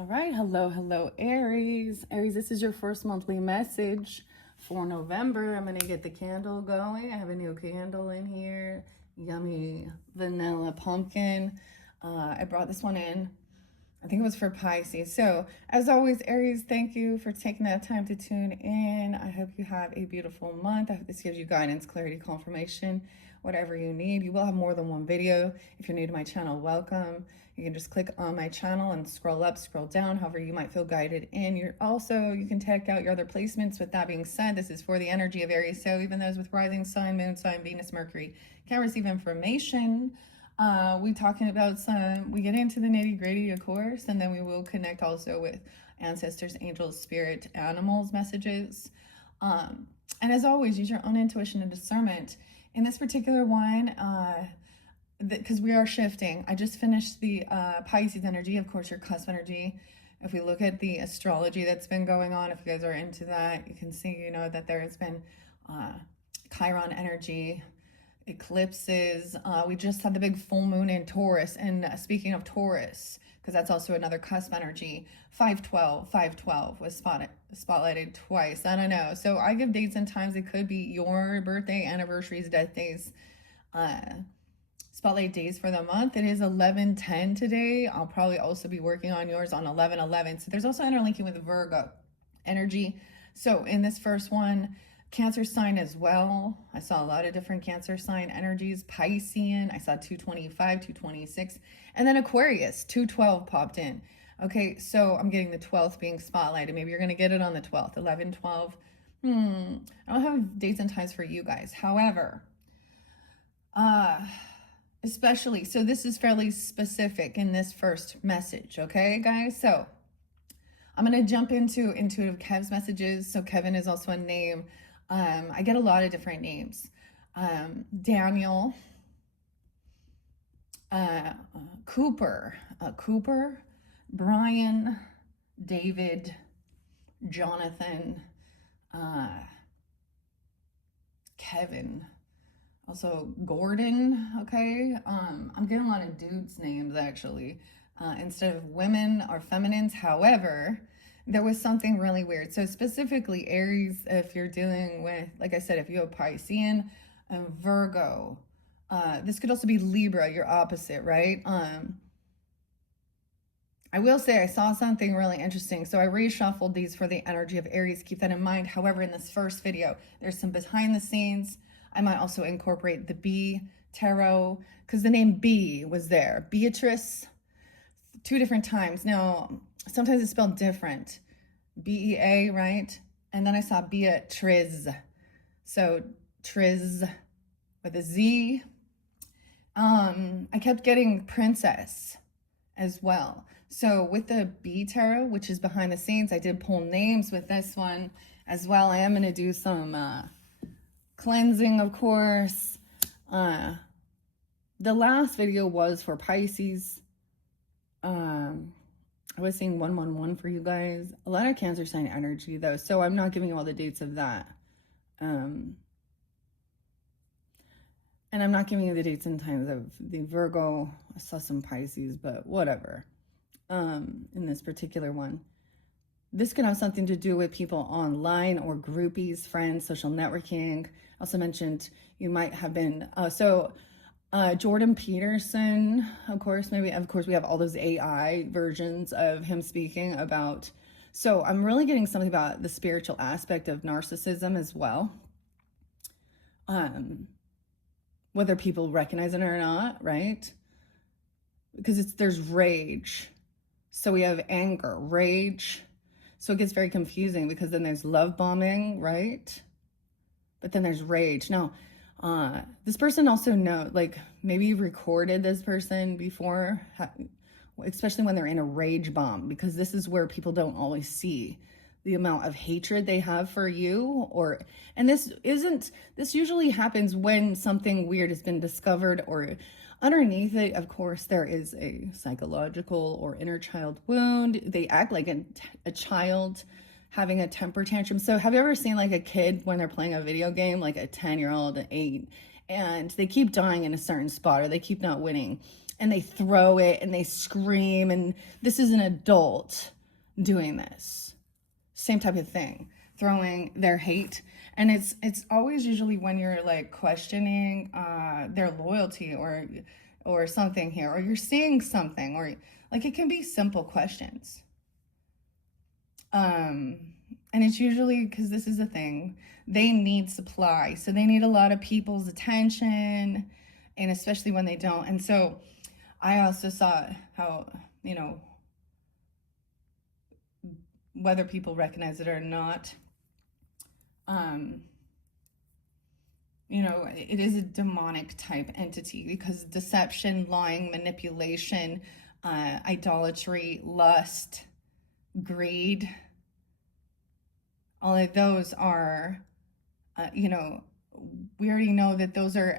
All right, hello, Aries. Aries, this is your first monthly message for November. I'm gonna get the candle going. I have a new candle in here, yummy vanilla pumpkin. I brought this one in. I think it was for Pisces. So, as always, Aries, thank you for taking that time to tune in. I hope you have a beautiful month. I hope this gives you guidance, clarity, confirmation, whatever you need. You will have more than one video. If you're new to my channel, welcome. You can just click on my channel and scroll up, scroll down, however you might feel guided in. You can check out your other placements. With that being said, this is for the energy of Aries. So even those with rising sign, moon sign, Venus, Mercury can receive information. We get into the nitty gritty, of course, and then we will connect also with ancestors, angels, spirit, animals, messages. And as always, use your own intuition and discernment. In this particular one, because we are shifting, I just finished the Pisces energy, of course, your cusp energy. If we look at the astrology that's been going on, if you guys are into that, you can see, that there has been Chiron energy, eclipses. We just had the big full moon in Taurus. And speaking of Taurus, because that's also another cusp energy, 512 was spotlighted twice. I don't know. So I give dates and times. It could be your birthday, anniversaries, death days, spotlight days for the month. It is 11/10 today. I'll probably also be working on yours on 11/11. So there's also interlinking with Virgo energy. So in this first one, Cancer sign as well. I saw a lot of different Cancer sign energies. Piscean, I saw 225, 226. And then Aquarius, 212 popped in. Okay, so I'm getting the 12th being spotlighted. Maybe you're going to get it on the 12th, 11, 12. I don't have dates and times for you guys. However, especially, so this is fairly specific in this first message, okay, guys? So I'm going to jump into Intuitive Kev's messages. So Kevin is also a name. I get a lot of different names. Daniel, Cooper, Brian, David, Jonathan, Kevin, also Gordon, okay? I'm getting a lot of dudes' names, actually, instead of women or feminines. However, there was something really weird. So specifically, Aries, if you're dealing with, like I said, if you have Piscean and Virgo, this could also be Libra, your opposite, right? I will say I saw something really interesting. So I reshuffled these for the energy of Aries. Keep that in mind. However, in this first video, there's some behind the scenes. I might also incorporate the B tarot because the name B was there. Beatrice, 2 different times. Now, sometimes it's spelled different. B-E-A, right? And then I saw Beatriz. So Triz with a Z. I kept getting princess as well. So with the B tarot, which is behind the scenes, I did pull names with this one as well. I am going to do some cleansing, of course. The last video was for Pisces. I was seeing 111 for you guys. A lot of Cancer sign energy, though, so I'm not giving you all the dates of that. And I'm not giving you the dates and times of the Virgo. I saw some Pisces, but whatever. In this particular one. This could have something to do with people online or groupies, friends, social networking. Also mentioned you might have been... Jordan Peterson, of course, we have all those AI versions of him speaking about, so I'm really getting something about the spiritual aspect of narcissism as well. Whether people recognize it or not, right? Because there's rage. So we have anger, rage. So it gets very confusing because then there's love bombing, right? But then there's rage. Now, this person also maybe you've recorded this person before, especially when they're in a rage bomb, because this is where people don't always see the amount of hatred they have for you. And this usually happens when something weird has been discovered, or underneath it, of course, there is a psychological or inner child wound. They act like a child having a temper tantrum. So have you ever seen like a kid when they're playing a video game, like a 10-year-old, an 8, and they keep dying in a certain spot or they keep not winning? and they throw it and they scream, and this is an adult doing this same type of thing, throwing their hate. And it's always usually when you're like questioning their loyalty or something here, or you're seeing something, or like it can be simple questions. And it's usually because this is the thing, they need supply, so they need a lot of people's attention, and especially when they don't. And so I also saw how, you know, whether people recognize it or not, you know, it is a demonic type entity, because deception, lying, manipulation, idolatry, lust, greed, all of those are, you know, we already know that those are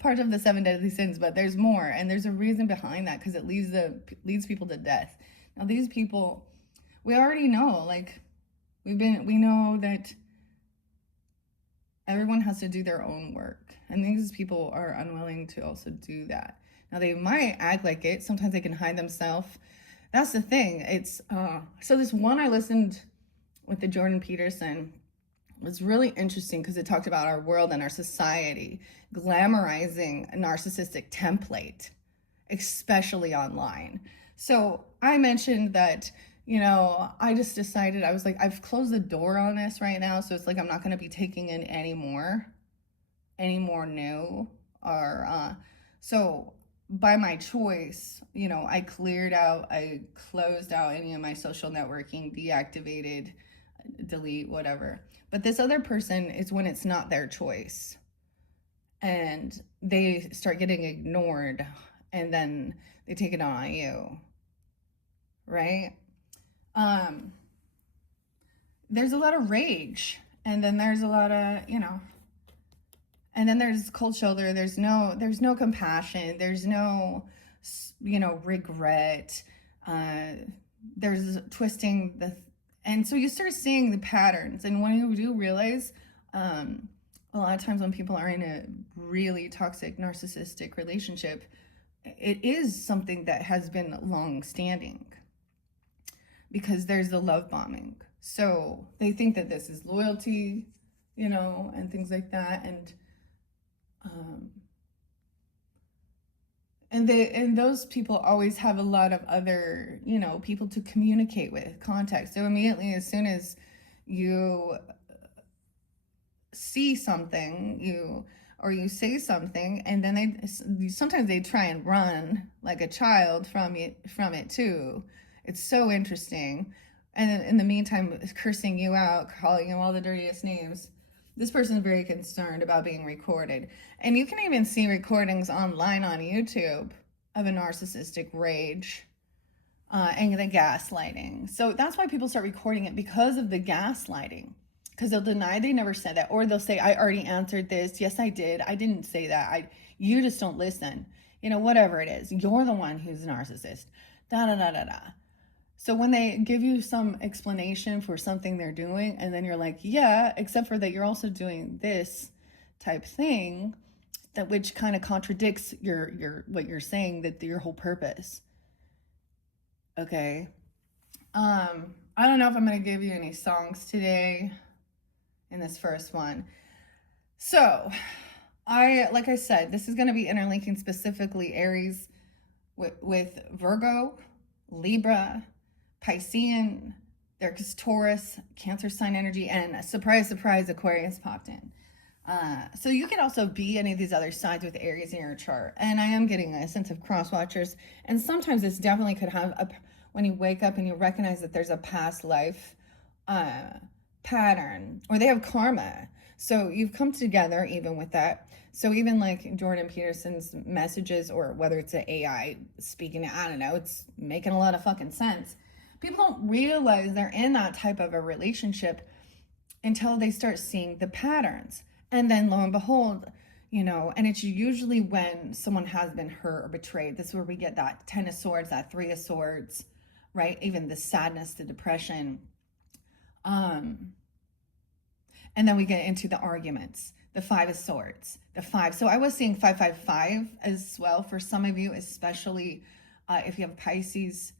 part of the 7 deadly sins, but there's more, and there's a reason behind that, because it leads people to death. Now these people, we already know, like we know that everyone has to do their own work, and these people are unwilling to also do that. Now they might act like it, sometimes they can hide themselves. That's the thing. It's so this one I listened with the Jordan Peterson was really interesting, because it talked about our world and our society glamorizing a narcissistic template, especially online. So I mentioned that, you know, I just decided, I was like, I've closed the door on this right now, so it's like I'm not going to be taking in any more new, or so by my choice, you know, I closed out any of my social networking, deactivated, delete, whatever. But this other person is when it's not their choice, and they start getting ignored, and then they take it on you, right? There's a lot of rage, and then there's a lot of, you know, and then there's cold shoulder. There's no compassion. There's no, you know, regret. There's twisting and so you start seeing the patterns. And when you do realize, a lot of times when people are in a really toxic, narcissistic relationship, it is something that has been long standing, because there's the love bombing. So they think that this is loyalty, you know, and things like that. And those people always have a lot of other, you know, people to communicate with, context. So immediately, as soon as you see something, you say something, and then sometimes they try and run like a child from it too. It's so interesting. And in the meantime, cursing you out, calling you all the dirtiest names. This person is very concerned about being recorded. And you can even see recordings online on YouTube of a narcissistic rage, and the gaslighting. So that's why people start recording it, because of the gaslighting. Because they'll deny they never said that, or they'll say, I already answered this. Yes, I did. I didn't say that. You just don't listen. You know, whatever it is. You're the one who's a narcissist. Da da da da da. So when they give you some explanation for something they're doing, and then you're like, yeah, except for that you're also doing this type thing, that which kind of contradicts your what you're saying, that your whole purpose. Okay. I don't know if I'm going to give you any songs today in this first one. So like I said, this is going to be interlinking specifically Aries with Virgo, Libra, Piscean, there's Taurus, Cancer sign energy, and surprise, surprise, Aquarius popped in. So you could also be any of these other signs with Aries in your chart. And I am getting a sense of cross watchers. And sometimes this definitely could have when you wake up and you recognize that there's a past life pattern, or they have karma. So you've come together even with that. So even like Jordan Peterson's messages, or whether it's an AI speaking, I don't know, it's making a lot of fucking sense. People don't realize they're in that type of a relationship until they start seeing the patterns. And then lo and behold, you know, and it's usually when someone has been hurt or betrayed. This is where we get that 10 of Swords, that 3 of Swords, right? Even the sadness, the depression. And then we get into the arguments. the Five of Swords, the five. So I was seeing 555 as well for some of you, especially if you have Pisces.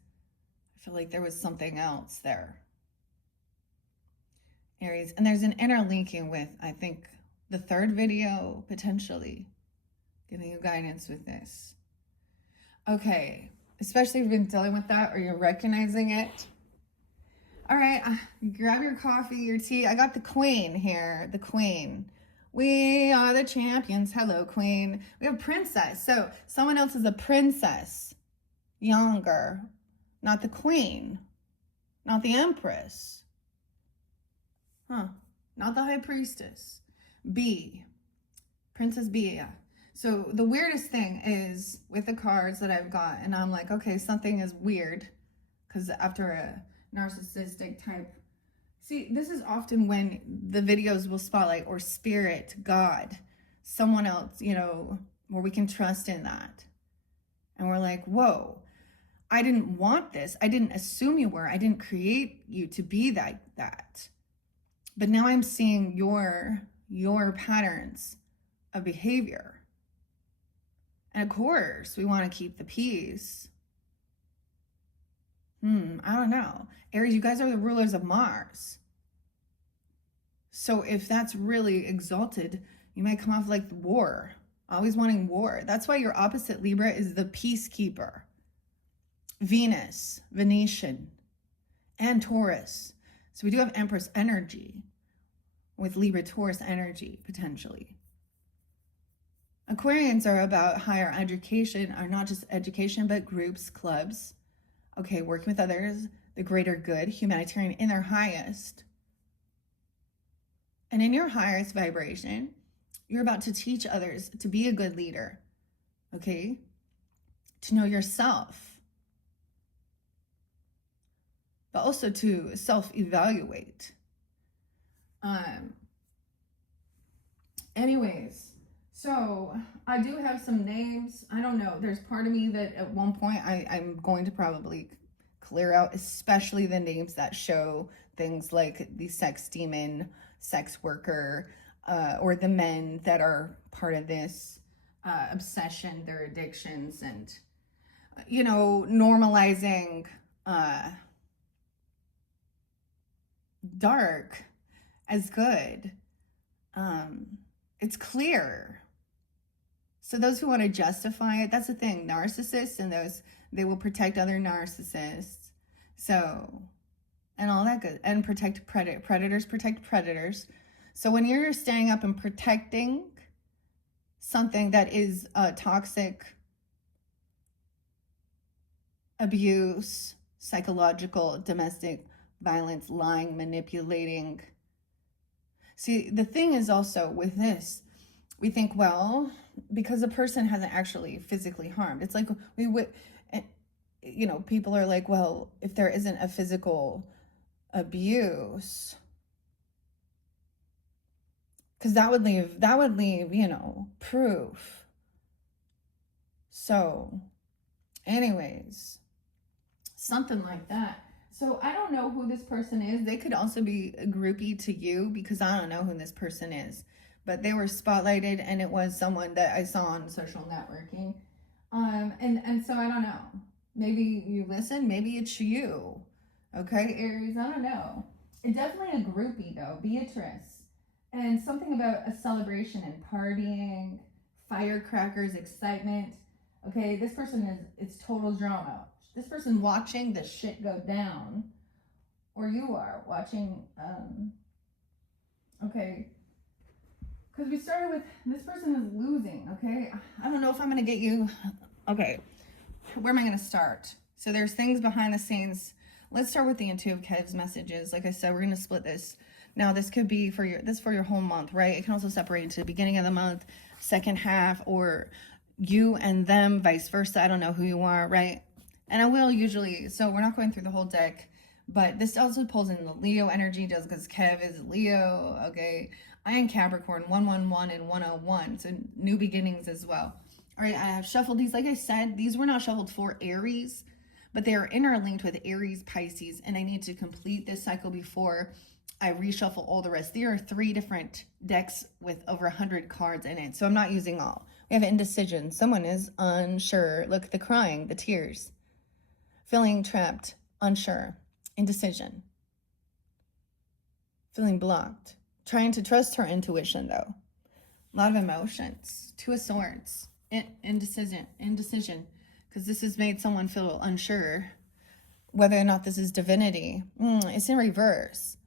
I feel like there was something else there. Aries. And there's an interlinking with, I think, the third video, potentially, giving you guidance with this. Okay. Especially if you've been dealing with that or you're recognizing it. All right. Grab your coffee, your tea. I got the Queen here. The Queen. We are the champions. Hello, Queen. We have Princess. So someone else is a princess. Younger. Not the Queen. Not the Empress. Huh. Not the High Priestess. B. Princess B. Yeah. So the weirdest thing is with the cards that I've got, and I'm like, okay, something is weird. Because after a narcissistic type, see, this is often when the videos will spotlight or spirit, God, someone else, you know, where we can trust in that. And we're like, whoa, I didn't want this. I didn't assume you were. I didn't create you to be that. But now I'm seeing your patterns of behavior. And of course, we want to keep the peace. I don't know. Aries, you guys are the rulers of Mars. So if that's really exalted, you might come off like war, always wanting war. That's why your opposite Libra is the peacekeeper. Venus, Venetian, and Taurus. So we do have Empress energy with Libra, Taurus energy, potentially. Aquarians are about higher education, are not just education, but groups, clubs. Okay, working with others, the greater good, humanitarian in their highest. And in your highest vibration, you're about to teach others to be a good leader, okay? To know yourself, but also to self-evaluate. Anyways, so I do have some names. I don't know. There's part of me that at one point I'm going to probably clear out, especially the names that show things like the sex demon, sex worker, or the men that are part of this obsession, their addictions, and, you know, normalizing dark as good. It's clear. So those who want to justify it, that's the thing. Narcissists and those, they will protect other narcissists. So, and all that good. And protect predators, protect predators. So when you're standing up and protecting something that is toxic, abuse, psychological, domestic violence, lying, manipulating. See, the thing is also with this, we think, well, because a person hasn't actually physically harmed. It's like we would, you know, people are like, well, if there isn't a physical abuse, because that would leave, you know, proof. So anyways, something like that. So I don't know who this person is. They could also be a groupie to you, because I don't know who this person is. But they were spotlighted, and it was someone that I saw on social networking. And so I don't know. Maybe you listen, maybe it's you. Okay, Aries, I don't know. It's definitely a groupie though, Beatrice. And something about a celebration and partying, firecrackers, excitement. Okay, this person it's total drama. This person watching the shit go down, or you are watching, okay, because we started with, this person is losing, okay? I don't know if I'm going to get you, okay, where am I going to start? So there's things behind the scenes. Let's start with the intuitive Kev's messages. Like I said, we're going to split this. Now, this could be for your whole month, right? It can also separate into the beginning of the month, second half, or you and them, vice versa. I don't know who you are, right? And I will usually, so we're not going through the whole deck, but this also pulls in the Leo energy, just because Kev is Leo, okay? I am Capricorn, 111 and 101, so new beginnings as well. All right, I have shuffled these. Like I said, these were not shuffled for Aries, but they are interlinked with Aries, Pisces, and I need to complete this cycle before I reshuffle all the rest. There are 3 different decks with over 100 cards in it, so I'm not using all. We have indecision. Someone is unsure. Look, the crying, the tears. Feeling trapped, unsure, indecision. Feeling blocked. Trying to trust her intuition, though. A lot of emotions. 2 of Swords. Indecision. Because this has made someone feel unsure whether or not this is divinity. It's in reverse.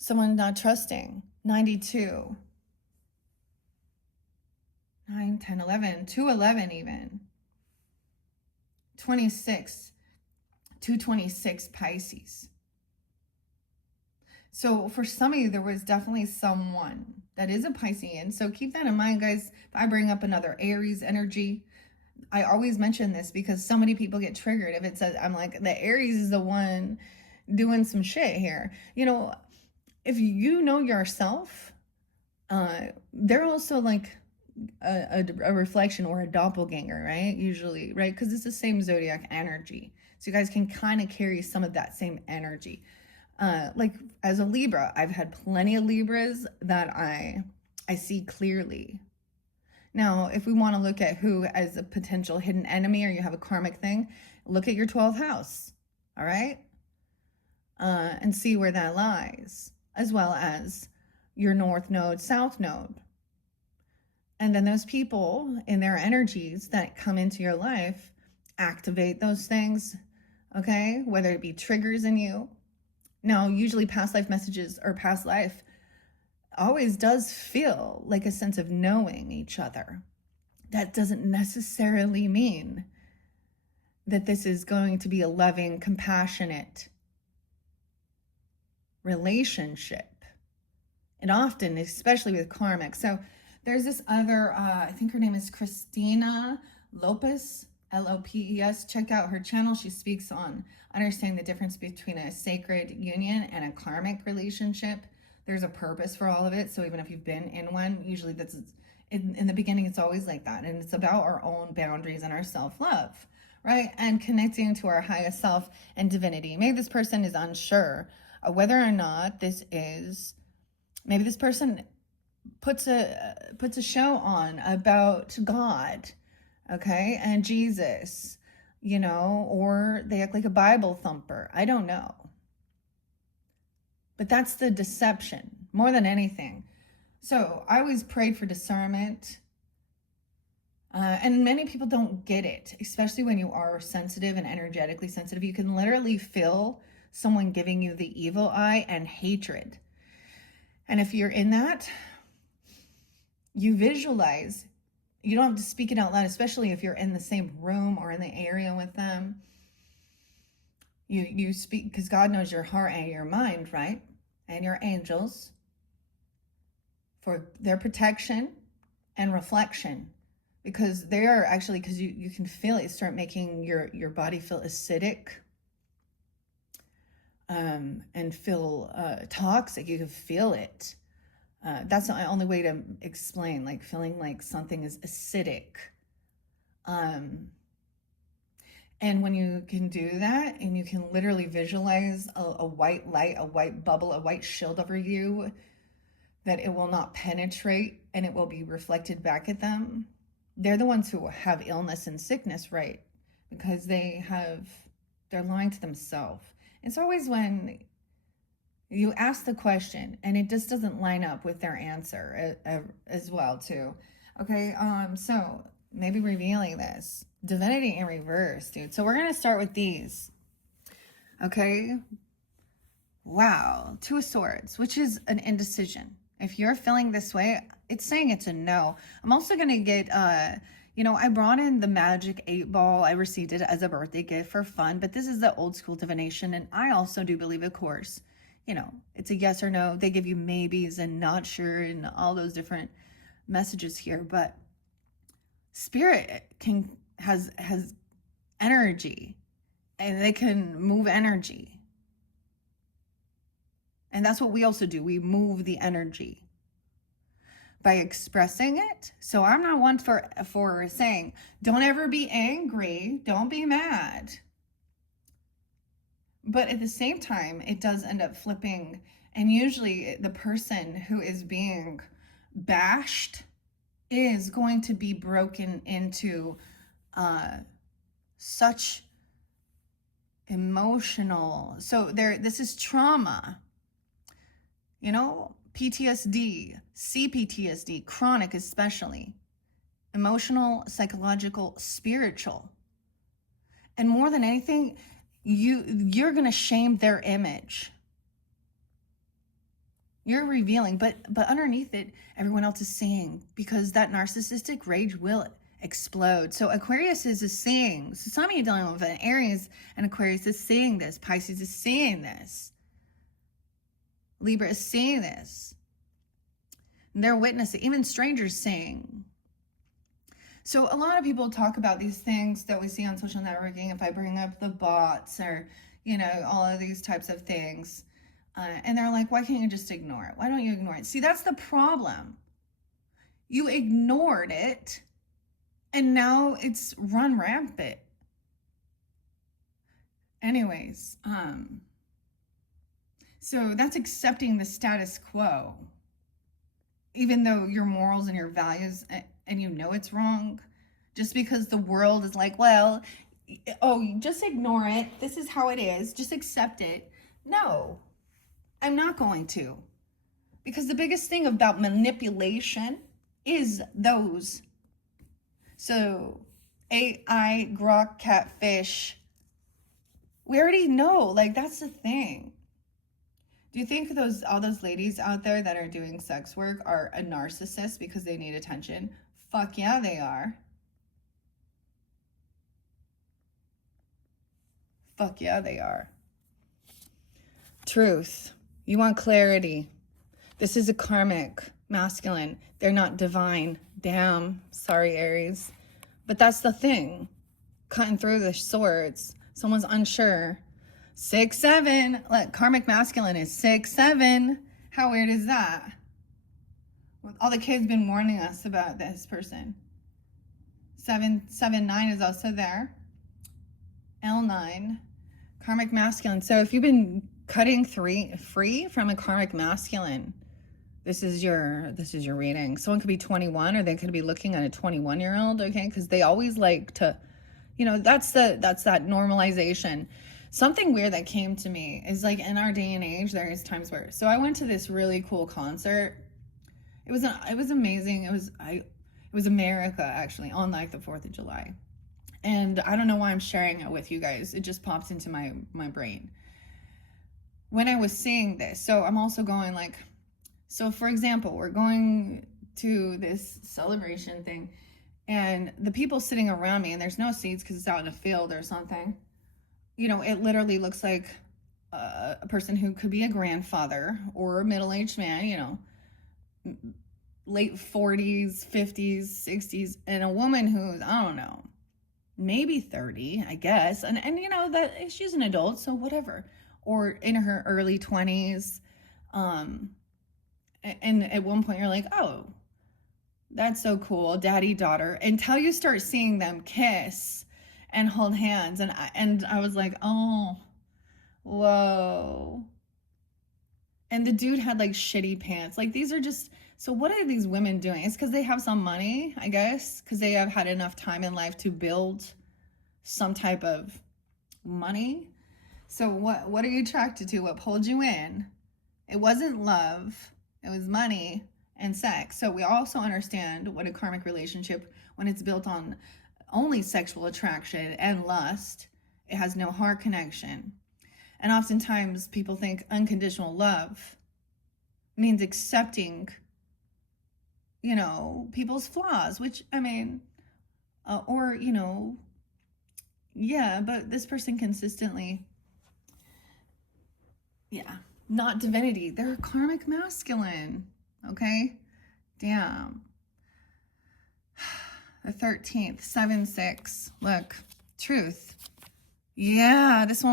Someone not trusting. 92. 9, 10, 11. 211 even. 26. 226 Pisces. So for some of you, there was definitely someone that is a Piscean. So keep that in mind, guys. If I bring up another Aries energy, I always mention this because so many people get triggered if it says, I'm like, the Aries is the one doing some shit here. You know, if you know yourself, they're also like a reflection or a doppelganger, right? Usually, right? Because it's the same zodiac energy. So you guys can kind of carry some of that same energy. Like as a Libra, I've had plenty of Libras that I see clearly. Now, if we want to look at who as a potential hidden enemy or you have a karmic thing, look at your 12th house, all right? And see where that lies, as well as your North Node, South Node. And then those people in their energies that come into your life activate those things, okay? Whether it be triggers in you. Now, usually past life messages or past life always does feel like a sense of knowing each other. That doesn't necessarily mean that this is going to be a loving, compassionate relationship. And often, especially with karmic. So there's this other, I think her name is Christina Lopez, Lopes. Check out her channel. She speaks on understanding the difference between a sacred union and a karmic relationship. There's a purpose for all of it. So even if you've been in one, usually that's in the beginning, it's always like that. And it's about our own boundaries and our self-love, right? And connecting to our highest self and divinity. Maybe this person is unsure of whether or not this is, maybe this person puts a show on about God, okay, and Jesus, you know, or they act like a Bible thumper. I don't know. But that's the deception more than anything. So I always prayed for discernment. And many people don't get it, especially when you are sensitive and energetically sensitive. You can literally feel someone giving you the evil eye and hatred. And if you're in that, you visualize. You don't have to speak it out loud, especially if you're in the same room or in the area with them. You speak, because God knows your heart and your mind, right? And your angels for their protection and reflection. Because they are actually, because you can feel it, start making your body feel acidic and feel toxic. You can feel it. That's the only way to explain, like feeling like something is acidic. And when you can do that and you can literally visualize a white light, a white bubble, a white shield over you, that it will not penetrate and it will be reflected back at them. They're the ones who have illness and sickness, right? Because they're lying to themselves. It's always when you ask the question and it just doesn't line up with their answer as well too. Okay, so maybe revealing this. Divinity in reverse, dude. So we're going to start with these. Okay. Wow. 2 of Swords, which is an indecision. If you're feeling this way, it's saying it's a no. I'm also going to get, you know, I brought in the Magic 8 Ball. I received it as a birthday gift for fun, but this is the old school divination. And I also do believe, of course, you know, it's a yes or no. They give you maybes and not sure and all those different messages here. But spirit has energy and they can move energy. And that's what we also do. We move the energy by expressing it. So I'm not one for saying, don't ever be angry. Don't be mad. But at the same time, it does end up flipping. And usually the person who is being bashed is going to be broken into such emotional. So this is trauma, you know, PTSD, CPTSD, chronic especially, emotional, psychological, spiritual. And more than anything, you're going to shame their image. You're revealing, but underneath it, everyone else is seeing, because that narcissistic rage will explode. So Aquarius is seeing. So some of you dealing with an Aries and Aquarius is seeing this. Pisces is seeing this. Libra is seeing this. And they're witnessing, even strangers seeing. So a lot of people talk about these things that we see on social networking. If I bring up the bots or, you know, all of these types of things, and they're like, why can't you just ignore it? Why don't you ignore it? See, that's the problem. You ignored it, and now it's run rampant. Anyways, so that's accepting the status quo. Even though your morals and your values, and you know it's wrong, just because the world is like, well, oh, just ignore it. This is how it is. Just accept it. No. I'm not going to, because the biggest thing about manipulation is those. So AI, grok, catfish, we already know, like, that's the thing. Do you think all those ladies out there that are doing sex work are a narcissist because they need attention? Fuck yeah, they are. Fuck yeah, they are. Truth. You want clarity. This is a karmic masculine. They're not divine. Damn. Sorry, Aries. But that's the thing. Cutting through the swords. Someone's unsure. 6'7". Look, karmic masculine is 6'7". How weird is that? All the kids been warning us about this person. 7'9" is also there. L9. Karmic masculine. So if you've been cutting free from a karmic masculine, this is your reading. Someone could be 21, or they could be looking at a 21-year-old, okay? Because they always like to, you know, that's that normalization. Something weird that came to me is, like, in our day and age, there is times where, so I went to this really cool concert. It was amazing. It was America, actually, on like the 4th of July. And I don't know why I'm sharing it with you guys. It just popped into my brain when I was seeing this. So I'm also going like, so for example, we're going to this celebration thing, and the people sitting around me, and there's no seats because it's out in a field or something. You know, it literally looks like a person who could be a grandfather or a middle-aged man, you know, late 40s, 50s, 60s, and a woman who's, I don't know, maybe 30, I guess. And you know, that she's an adult, so whatever. Or in her early 20s. And at one point you're like, oh, that's so cool, daddy, daughter. Until you start seeing them kiss and hold hands. And I was like, oh, whoa. And the dude had like shitty pants. Like, these are just, so what are these women doing? It's because they have some money, I guess, because they have had enough time in life to build some type of money. So what are you attracted to? What pulled you in? It wasn't love. It was money and sex. So we also understand what a karmic relationship, when it's built on only sexual attraction and lust, it has no heart connection. And oftentimes people think unconditional love means accepting, you know, people's flaws, which, I mean, or, you know, yeah, but this person consistently, yeah, not divinity. They're karmic masculine, okay? Damn. The 13th, 7-6. Look, truth. Yeah, this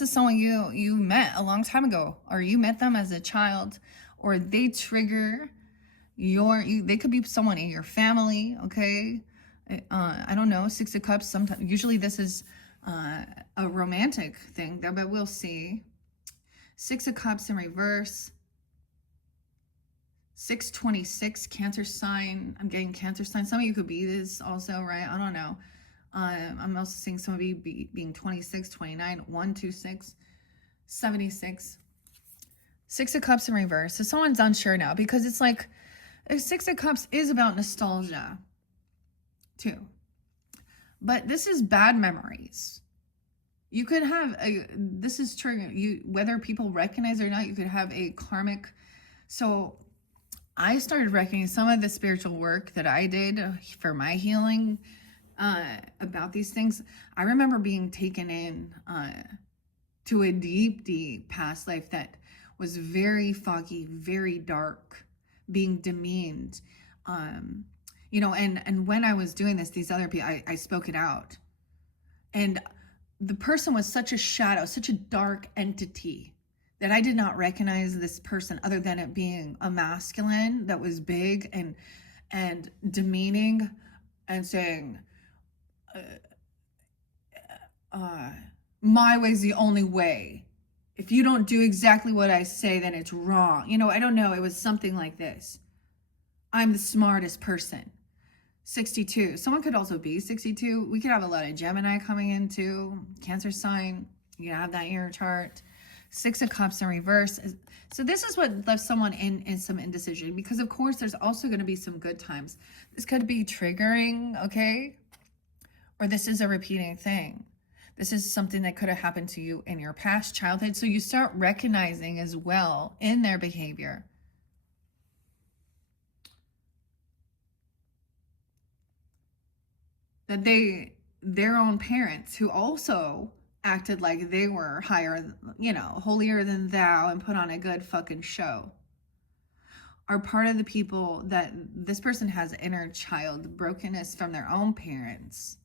is someone you met a long time ago, or you met them as a child, or they trigger they could be someone in your family, okay? I don't know, 6 of Cups. Sometimes, usually this is a romantic thing, but we'll see. 6 of Cups in reverse. 626, Cancer sign. I'm getting Cancer sign. Some of you could be this also, right? I don't know. I'm also seeing some of you being 26, 29, 126, 76. 6 of Cups in reverse. So someone's unsure now because it's like 6 of Cups is about nostalgia too. But this is bad memories. You could have this is triggering whether people recognize it or not, you could have a karmic. So I started recognizing some of the spiritual work that I did for my healing about these things. I remember being taken in to a deep, deep past life that was very foggy, very dark, being demeaned. You know, and when I was doing this, these other people, I spoke it out. And the person was such a shadow, such a dark entity that I did not recognize this person other than it being a masculine that was big and demeaning and saying, my way's the only way. If you don't do exactly what I say, then it's wrong. You know, I don't know. It was something like this. I'm the smartest person. 62. Someone could also be 62. We could have a lot of Gemini coming into Cancer sign. You have that in your chart. 6 of Cups in reverse. So this is what left someone in some indecision, because of course there's also going to be some good times. This could be triggering, okay? Or this is a repeating thing. This is something that could have happened to you in your past childhood. So you start recognizing as well in their behavior that their own parents who also acted like they were higher, you know, holier than thou and put on a good fucking show, are part of the people that this person has inner child brokenness from their own parents.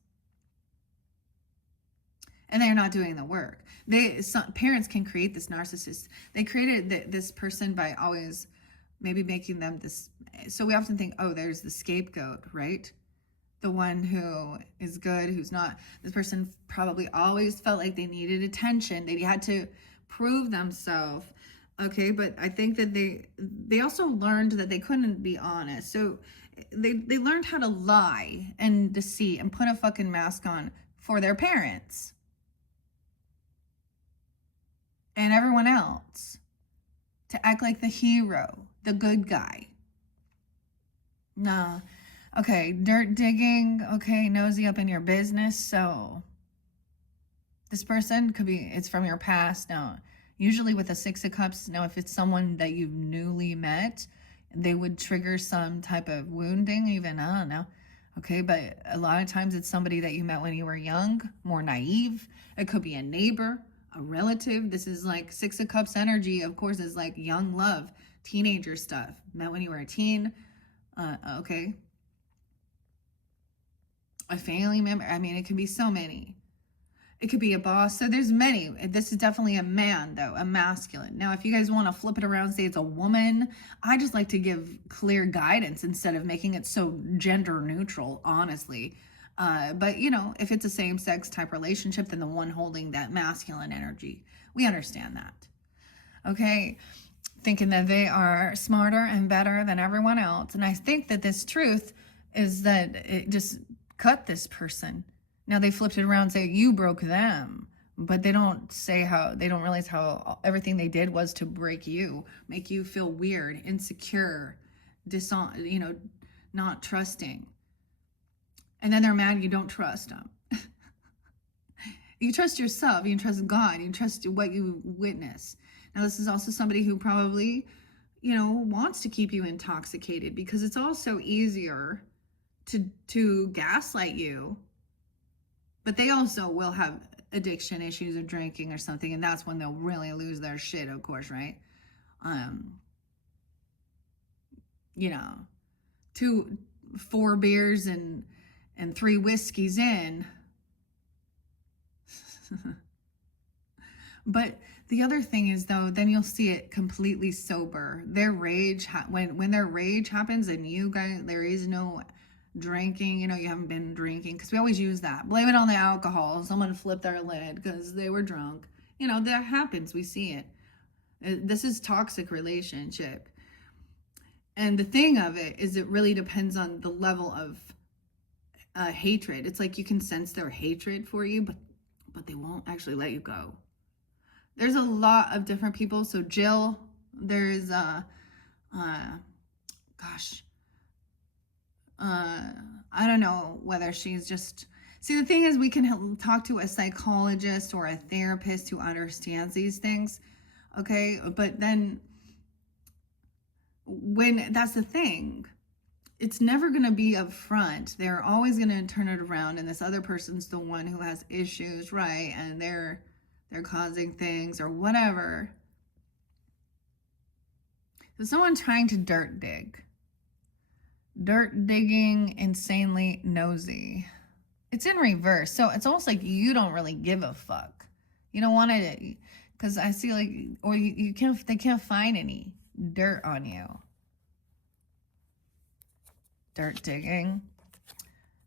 And they're not doing the work. Parents can create this narcissist. They created this person by always maybe making them this. So we often think, oh, there's the scapegoat, right? The one who is good, who's not. This person probably always felt like they needed attention. They had to prove themselves. Okay, but I think that they also learned that they couldn't be honest. So they learned how to lie and deceive and put a fucking mask on for their parents and everyone else, to act like the hero, the good guy. Nah. Okay, dirt digging, okay, nosy up in your business. So this person could be, it's from your past. Now, usually with a 6 of Cups, now if it's someone that you've newly met, they would trigger some type of wounding, even, I don't know. Okay, but a lot of times it's somebody that you met when you were young, more naive. It could be a neighbor, a relative. This is like 6 of Cups energy, of course, is like young love, teenager stuff. Met when you were a teen, okay. A family member. I mean, it could be so many. It could be a boss. So there's many. This is definitely a man, though, a masculine. Now, if you guys want to flip it around and say it's a woman, I just like to give clear guidance instead of making it so gender neutral, honestly. But, you know, if it's a same-sex type relationship, then the one holding that masculine energy, we understand that. Okay? Thinking that they are smarter and better than everyone else. And I think that this truth is that it just cut this person. Now they flipped it around and say you broke them, but they don't say how, they don't realize how everything they did was to break you, make you feel weird, insecure, you know, not trusting. And then they're mad you don't trust them. You trust yourself, you trust God, you trust what you witness. Now this is also somebody who probably, you know, wants to keep you intoxicated, because it's also easier to gaslight you, but they also will have addiction issues of drinking or something, and that's when they'll really lose their shit, of course, right? You know, 4 beers and 3 whiskeys in. But the other thing is, though, then you'll see it completely sober. Their rage, when their rage happens, and you guys, there is no drinking, you know, you haven't been drinking, because we always use that. Blame it on the alcohol. Someone flipped their lid because they were drunk. You know, that happens. We see it. This is toxic relationship. And the thing of it is, it really depends on the level of hatred. It's like you can sense their hatred for you, but they won't actually let you go. There's a lot of different people. So Jill, there's gosh, I don't know whether she's just, see, the thing is, we can talk to a psychologist or a therapist who understands these things, okay? But then when, that's the thing, it's never going to be upfront. They're always going to turn it around, and this other person's the one who has issues, right? And they're causing things or whatever. So someone trying to dirt dig. Dirt digging, insanely nosy. It's in reverse. So it's almost like you don't really give a fuck. You don't want to, because I see like, or you can't, they can't find any dirt on you. Dirt digging.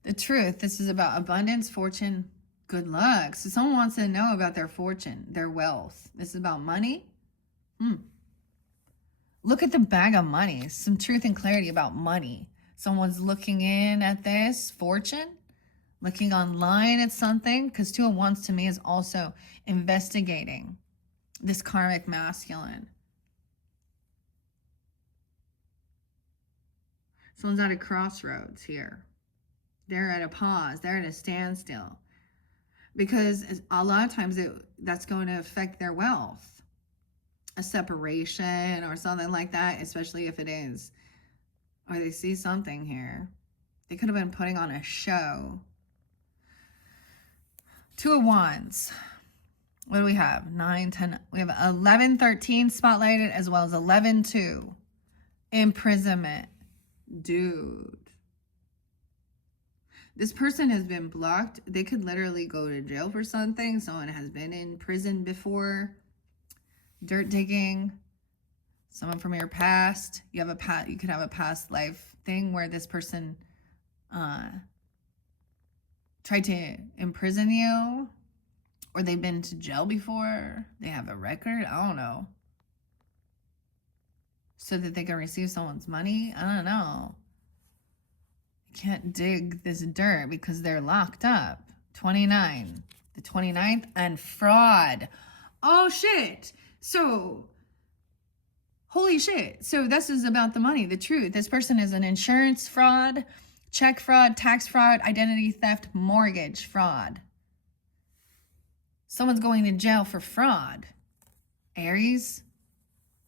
The truth, this is about abundance, fortune, good luck. So someone wants to know about their fortune, their wealth. This is about money. Look at the bag of money. Some truth and clarity about money. Someone's looking in at this fortune, looking online at something, because Two of Wands to me is also investigating this karmic masculine. Someone's at a crossroads here. They're at a pause. They're at a standstill. Because a lot of times that's going to affect their wealth. A separation or something like that, especially if it is. Or they see something here. They could have been putting on a show. Two of Wands. What do we have? 9, 10. We have 11, 13 spotlighted, as well as 11, 2. Imprisonment. Dude. This person has been blocked. They could literally go to jail for something. Someone has been in prison before. Dirt digging. Someone from your past. You could have a past life thing where this person tried to imprison you, or they've been to jail before. They have a record. I don't know. So that they can receive someone's money. I don't know. Can't dig this dirt because they're locked up. 29. The 29th, and fraud. Oh shit. So holy shit. So this is about the money, the truth. This person is an insurance fraud, check fraud, tax fraud, identity theft, mortgage fraud. Someone's going to jail for fraud. Aries,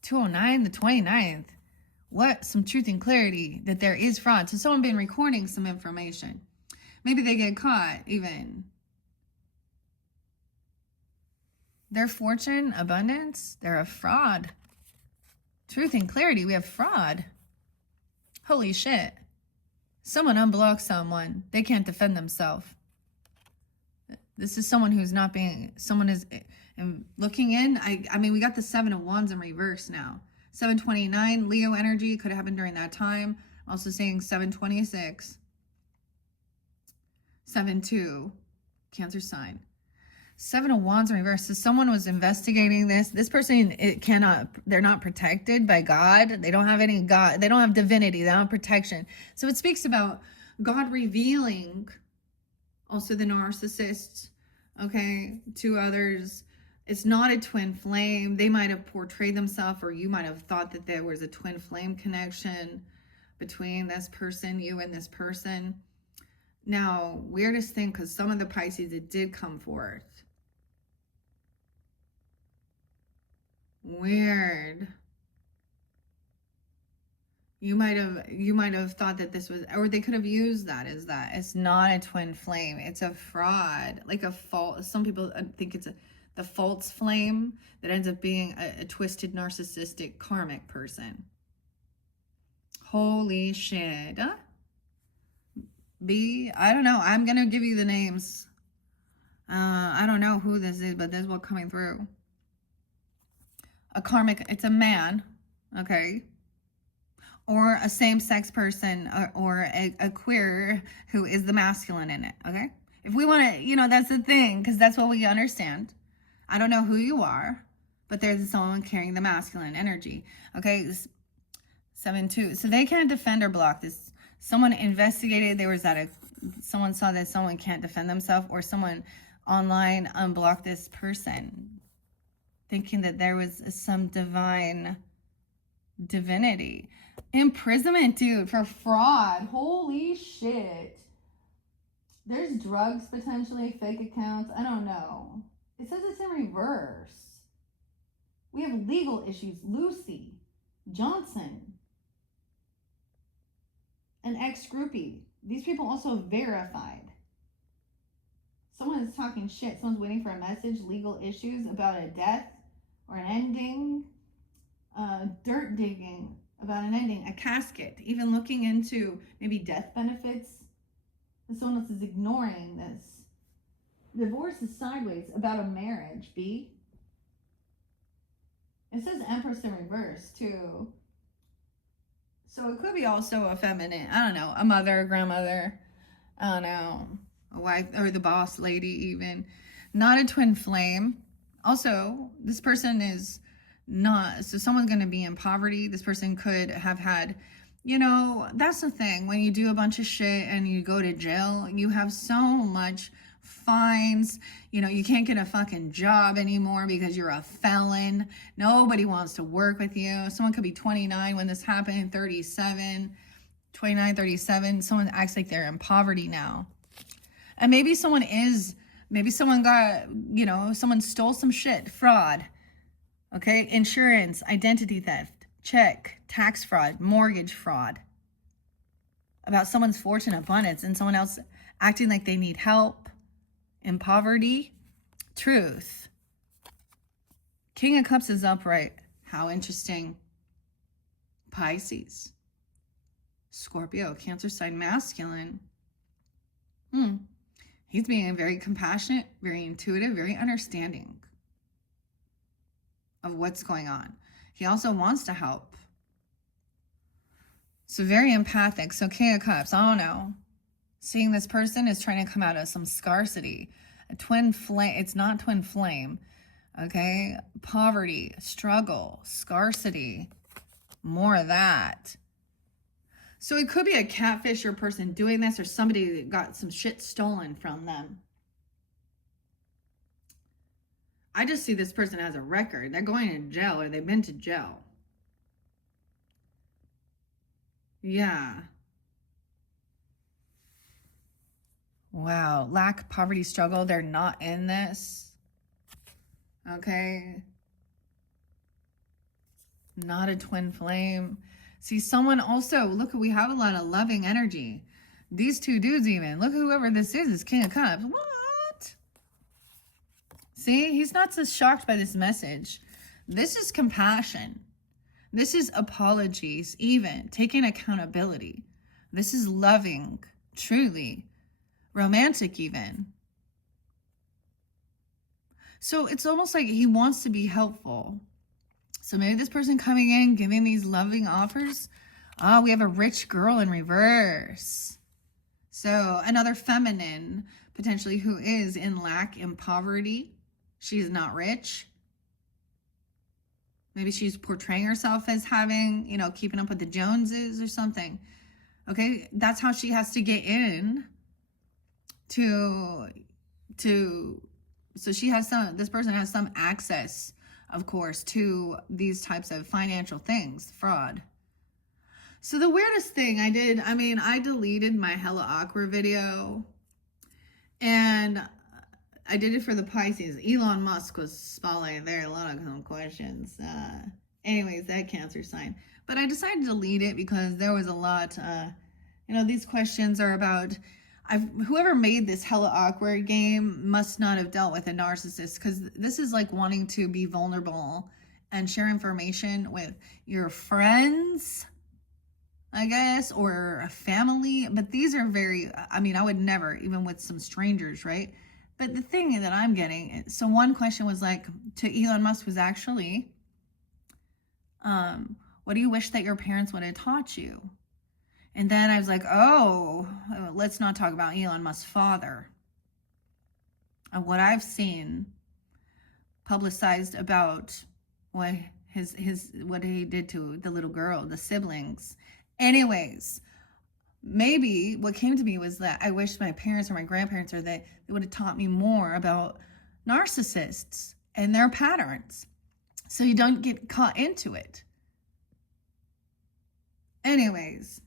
209, the 29th. What? Some truth and clarity that there is fraud. So someone been recording some information. Maybe they get caught even. Their fortune, abundance, they're a fraud. Truth and clarity, we have fraud. Holy shit. Someone unblocks someone. They can't defend themselves. This is someone who's not being, someone is looking in. I mean, we got the 7 of Wands in reverse now. 729, Leo energy, could have happened during that time. I'm also saying 726. 7-2, Cancer sign. 7 of Wands in reverse. So someone was investigating this. This person, they're not protected by God. They don't have any God. They don't have divinity. They don't have protection. So it speaks about God revealing also the narcissist, okay, to others. It's not a twin flame. They might have portrayed themselves, or you might have thought that there was a twin flame connection between this person, you and this person. Now, weirdest thing, because some of the Pisces, it did come forth. Weird. You might have thought that this was, or they could have used that as that. It's not a twin flame. It's a fraud, like a false. Some people think it's the false flame that ends up being a twisted, narcissistic, karmic person. Holy shit. I don't know. I'm going to give you the names. I don't know who this is, but this is what's coming through. A karmic, it's a man. Okay. or a same-sex person, or a queer who is the masculine in it, okay? If we want to, that's the thing, because that's what we understand. I don't know who you are, but there's someone carrying the masculine energy, okay? 7-2. So they can't defend or block this. Someone investigated, someone saw that someone can't defend themselves, or someone online unblocked this person, thinking that there was some divinity. Imprisonment, dude, for fraud. Holy shit. There's drugs, potentially, fake accounts. I don't know. It says it's in reverse. We have legal issues. Lucy, Johnson, an ex-groupie. These people also verified. Someone is talking shit. Someone's waiting for a message. Legal issues about a death or an ending. Dirt digging about an ending. A casket. Even looking into maybe death benefits. And someone else is ignoring this. Divorce is sideways about a marriage. B. It says Empress in reverse too. So it could be also a feminine. I don't know. A mother, a grandmother. I don't know. A wife, or the boss lady even. Not a twin flame. Also, this person is not, so someone's going to be in poverty. This person could have had, that's the thing. When you do a bunch of shit and you go to jail, you have so much fines. You can't get a fucking job anymore because you're a felon. Nobody wants to work with you. Someone could be 29 when this happened, 37, 29, 37. Someone acts like they're in poverty now. And maybe someone got, someone stole some shit, fraud. Okay, insurance, identity theft, check, tax fraud, mortgage fraud. About someone's fortune, abundance, and someone else acting like they need help, in poverty. Truth. King of Cups is upright. How interesting. Pisces. Scorpio, Cancer sign, masculine. He's being very compassionate, very intuitive, very understanding of what's going on. He also wants to help. So very empathic. So King of Cups, I don't know. Seeing this person is trying to come out of some scarcity. A twin flame, it's not twin flame. Okay? Poverty, struggle, scarcity. More of that. So it could be a catfisher person doing this, or somebody that got some shit stolen from them. I just see this person has a record. They're going to jail, or they've been to jail. Yeah. Wow. Lack, poverty, struggle. They're not in this. Okay. Not a twin flame. See, someone also, look, we have a lot of loving energy. These two dudes even. Look, whoever this is King of Cups. What? See, he's not so shocked by this message. This is compassion. This is apologies, even taking accountability. This is loving, truly, romantic even. So it's almost like he wants to be helpful. So maybe this person coming in, giving these loving offers. Oh, we have a rich girl in reverse. So another feminine, potentially, who is in lack, in poverty. She's not rich. Maybe she's portraying herself as having, keeping up with the Joneses or something. Okay, that's how she has to get in so this person has some access, of course, to these types of financial things, fraud. So the weirdest thing I deleted my hella awkward video, and I did it for the Pisces. Elon Musk was spotlighted there. A lot of questions. Anyways, that Cancer sign. But I decided to delete it because there was a lot. These questions are about... whoever made this hella awkward game must not have dealt with a narcissist, because this is like wanting to be vulnerable and share information with your friends, I guess, or a family. But these are very... I would never, even with some strangers, right? But the thing that I'm getting, so one question was like to Elon Musk was actually, What do you wish that your parents would have taught you? And then I was like, oh, let's not talk about Elon Musk's father. And what I've seen publicized about what what he did to the little girl, the siblings. Anyways, maybe what came to me was that I wish my parents or my grandparents or they would have taught me more about narcissists and their patterns, so you don't get caught into it. Anyways,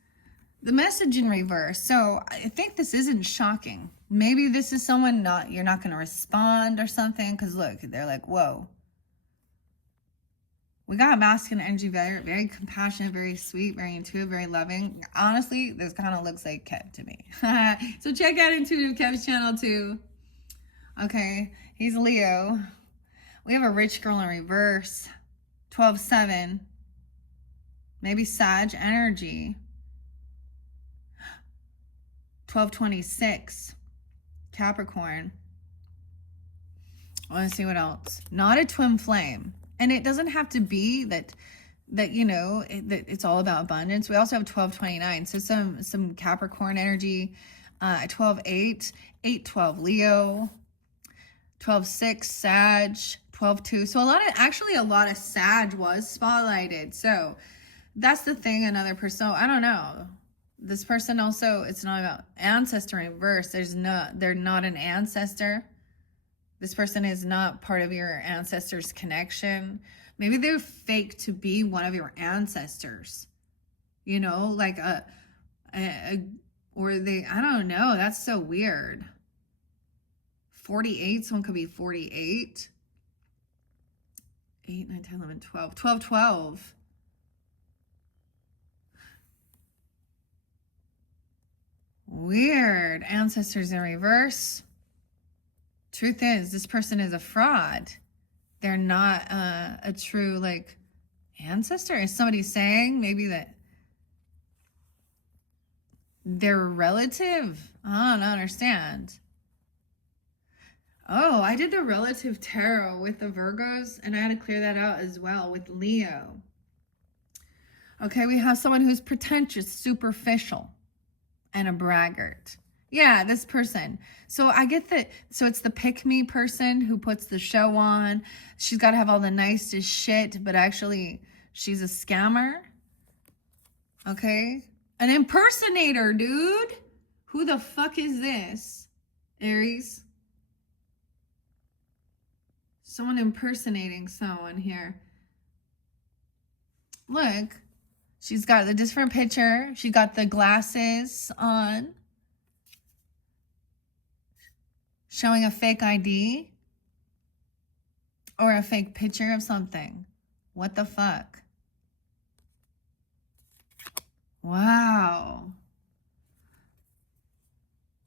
the message in reverse. So I think this isn't shocking. Maybe this is someone you're not going to respond or something, because look, they're like, whoa. We got a masculine energy, very, very compassionate, very sweet, very intuitive, very loving. Honestly, this kind of looks like Kev to me. So check out Intuitive Kev's channel too. Okay, he's Leo. We have a rich girl in reverse, 12-7. Maybe Sag energy, 12-26, Capricorn. I want to see what else. Not a twin flame. And it doesn't have to be that you know, that it's all about abundance. We also have 12-29. So some Capricorn energy, 12-8, 8-12 Leo, 12-6 Sag, 12-2. So a lot of Sag was spotlighted. So that's the thing. Another person, I don't know. This person also, it's not about ancestor in reverse. They're not an ancestor. This person is not part of your ancestors' connection. Maybe they're fake to be one of your ancestors. You know, like or they, I don't know. That's so weird. 48, someone could be 48. 8, 9, 10, 11, 12. 12-12. Weird. Ancestors in reverse. Truth is, this person is a fraud. They're not a true, like, ancestor. Is somebody saying maybe that they're a relative? I don't understand. Oh, I did the relative tarot with the Virgos, and I had to clear that out as well with Leo. Okay, we have someone who's pretentious, superficial, and a braggart. Yeah, this person. So I get that. So it's the pick-me person who puts the show on. She's got to have all the nicest shit, but actually she's a scammer. Okay? An impersonator, dude. Who the fuck is this? Aries? Someone impersonating someone here. Look. She's got the different picture. She got the glasses on. Showing a fake ID or a fake picture of something. What the fuck? Wow.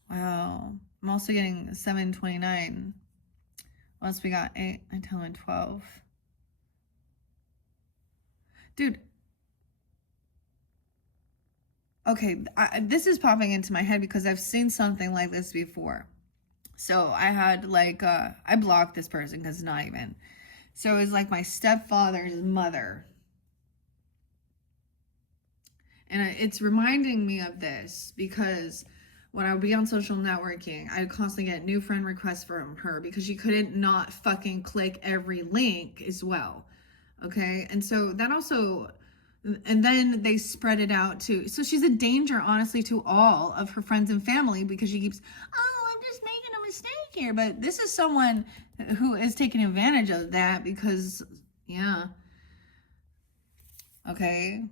Wow. I'm also getting 7-29. What else we got? 8, 9, 10, 11, 12. Dude. Okay, this is popping into my head because I've seen something like this before. So I had like, I blocked this person because it's not even. So it was like my stepfather's mother. And it's reminding me of this because when I would be on social networking, I would constantly get new friend requests from her because she couldn't not fucking click every link as well. Okay. And so that also, and then they spread it out to, so she's a danger, honestly, to all of her friends and family because she keeps, oh, I'm just making a mistake here. But this is someone who is taking advantage of that because, yeah. Okay.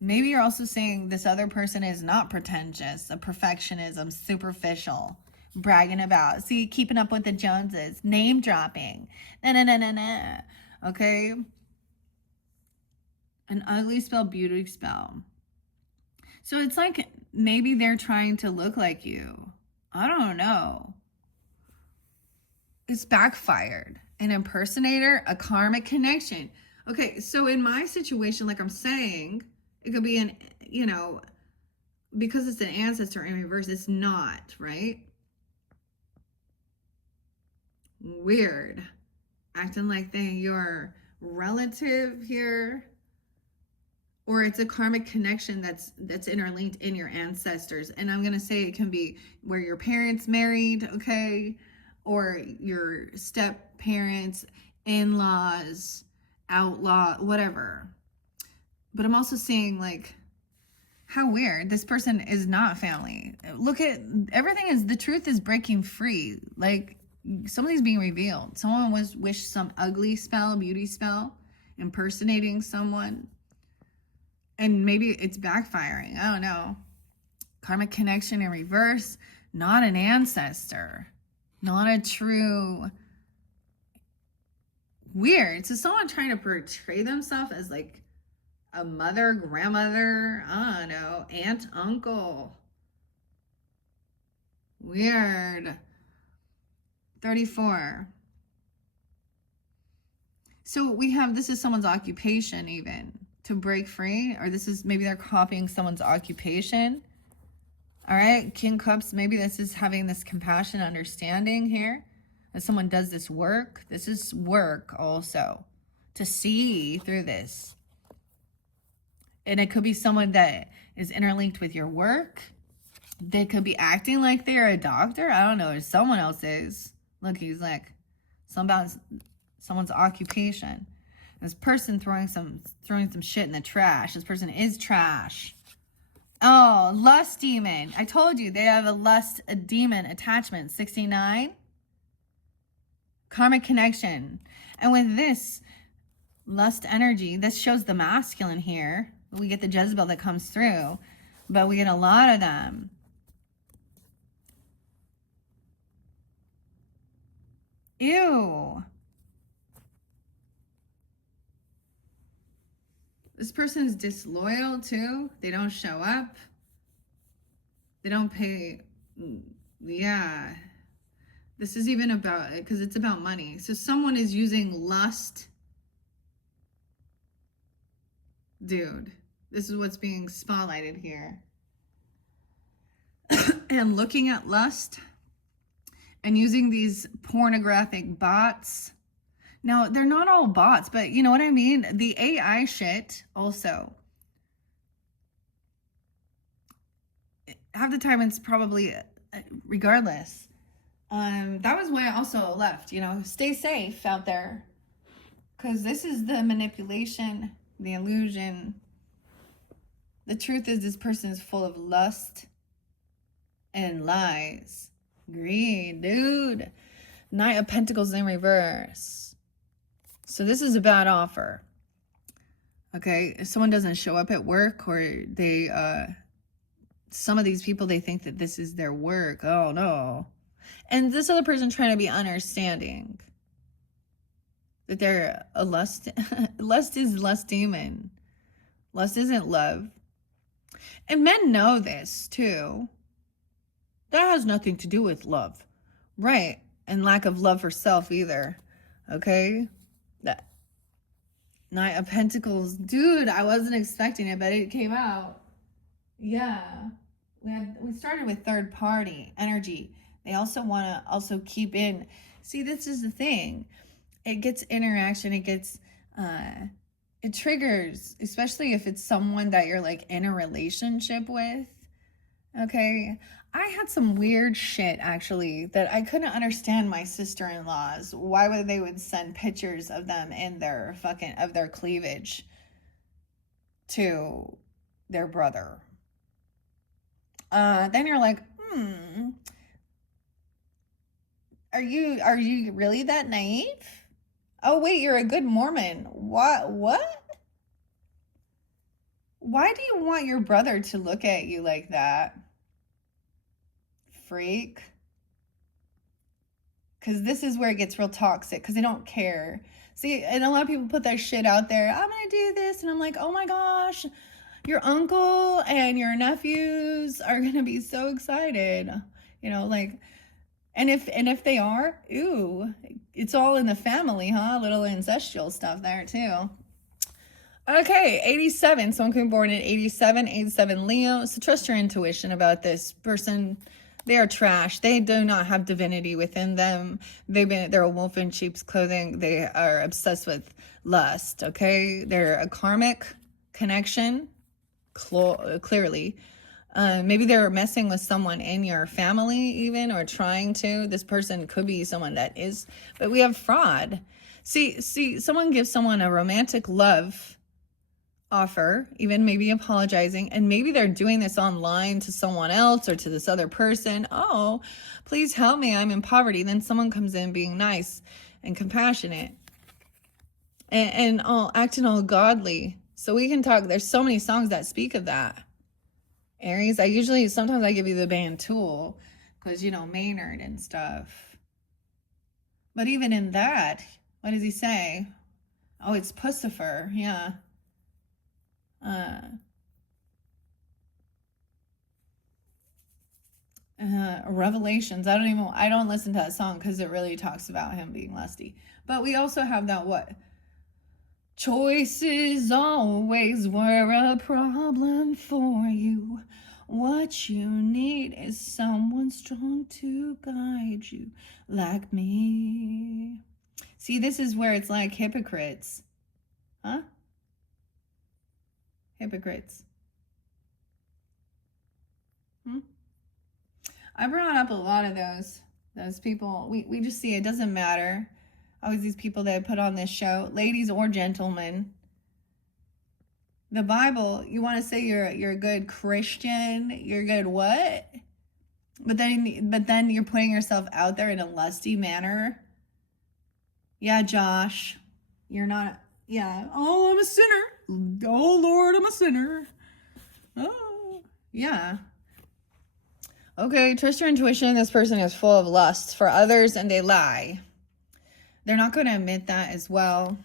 Maybe you're also saying this other person is not pretentious, a perfectionism, superficial, bragging about, see, keeping up with the Joneses, name dropping, na. Okay. An ugly spell, beauty spell. So it's like maybe they're trying to look like you. I don't know. It's backfired. An impersonator, a karmic connection. Okay, so in my situation, like I'm saying, it could be an, you know, because it's an ancestor in reverse, it's not, right? Weird. Acting like you're relative here. or it's a karmic connection that's interlinked in your ancestors. And I'm going to say it can be where your parents married, okay, or your step parents, in-laws, outlaw, whatever. But I'm also saying, like, how weird. This person is not family. Look at everything. Is the truth is breaking free. Like, somebody's being revealed. Someone was wished some ugly spell, beauty spell, impersonating someone, and maybe it's backfiring. I don't know. Karmic connection in reverse. Not an ancestor. Not a true. Weird. So someone trying to portray themselves as like a mother, grandmother, I don't know, aunt, uncle. Weird. 34. So we have, this is someone's occupation even, to break free, or this is, maybe they're copying someone's occupation. All right, King Cups, maybe this is having this compassion, understanding here. As someone does this work, this is work also, to see through this. And it could be someone that is interlinked with your work. They could be acting like they're a doctor. I don't know, or someone else is. Look, he's like, someone's occupation. This person throwing some shit in the trash. This person is trash. Oh, lust demon. I told you, they have a demon attachment. 69. Karmic connection. And with this lust energy, this shows the masculine here. We get the Jezebel that comes through, but we get a lot of them. Ew. This person's disloyal too. They don't show up. They don't pay. Yeah. This is even about, because it's about money. So someone is using lust. Dude, this is what's being spotlighted here. And looking at lust and using these pornographic bots. Now, they're not all bots, but you know what I mean? The AI shit also. Half the time it's probably, regardless. That was why I also left, you know, stay safe out there. Because this is the manipulation, the illusion. The truth is this person is full of lust and lies. Greed, dude. Knight of Pentacles in reverse. So this is a bad offer. Okay, if someone doesn't show up at work, or they, some of these people, they think that this is their work. Oh no. And this other person trying to be understanding. That they're a lust. Lust is lust demon. Lust isn't love. And men know this too. That has nothing to do with love. Right. And lack of love for self either. Okay. That Knight of Pentacles. Dude, I wasn't expecting it, but it came out. Yeah. We started with third party energy. They also want to also keep in. See, this is the thing. It gets interaction. It gets, it triggers, especially if it's someone that you're like in a relationship with. Okay. I had some weird shit actually that I couldn't understand my sister-in-laws. Why would they would send pictures of them in their of their cleavage to their brother. Then you're like, are you really that naive? Oh wait, you're a good Mormon. What? Why do you want your brother to look at you like that? Freak. Because this is where it gets real toxic, because they don't care. See, and a lot of people put their shit out there. I'm going to do this. And I'm like, oh my gosh, your uncle and your nephews are going to be so excited. You know, like, and if they are, ooh, it's all in the family, huh? A little ancestral stuff there too. Okay, 87. Someone could be born in 87 Leo. So trust your intuition about this person. They are trash. They do not have divinity within them. They're a wolf in sheep's clothing. They are obsessed with lust, okay? They're a karmic connection, clearly. Maybe they're messing with someone in your family even, or trying to. This person could be someone that is, but we have fraud. See, someone gives someone a romantic love offer, even maybe apologizing, and maybe they're doing this online to someone else or to this other person. Oh, please help me, I'm in poverty. Then someone comes in being nice and compassionate and all acting all godly. So we can talk, there's so many songs that speak of that. Aries, sometimes I give you the band Tool because, you know, Maynard and stuff. But even in that, what does he say? Oh, it's Pussifer. Yeah. Revelations. I don't listen to that song because it really talks about him being lusty. But we also have that what? Choices always were a problem for you. What you need is someone strong to guide you, like me. See, this is where it's like hypocrites. Huh? Hypocrites. I brought up a lot of those people. We just see it doesn't matter. Always these people that put on this show, ladies or gentlemen. The Bible, you want to say you're a good Christian, you're good what? But then you're putting yourself out there in a lusty manner. Yeah, Josh, you're not. Yeah. Oh, I'm a sinner. Oh Lord, I'm a sinner. Oh, yeah. Okay, trust your intuition. This person is full of lust for others and they lie. They're not going to admit that as well.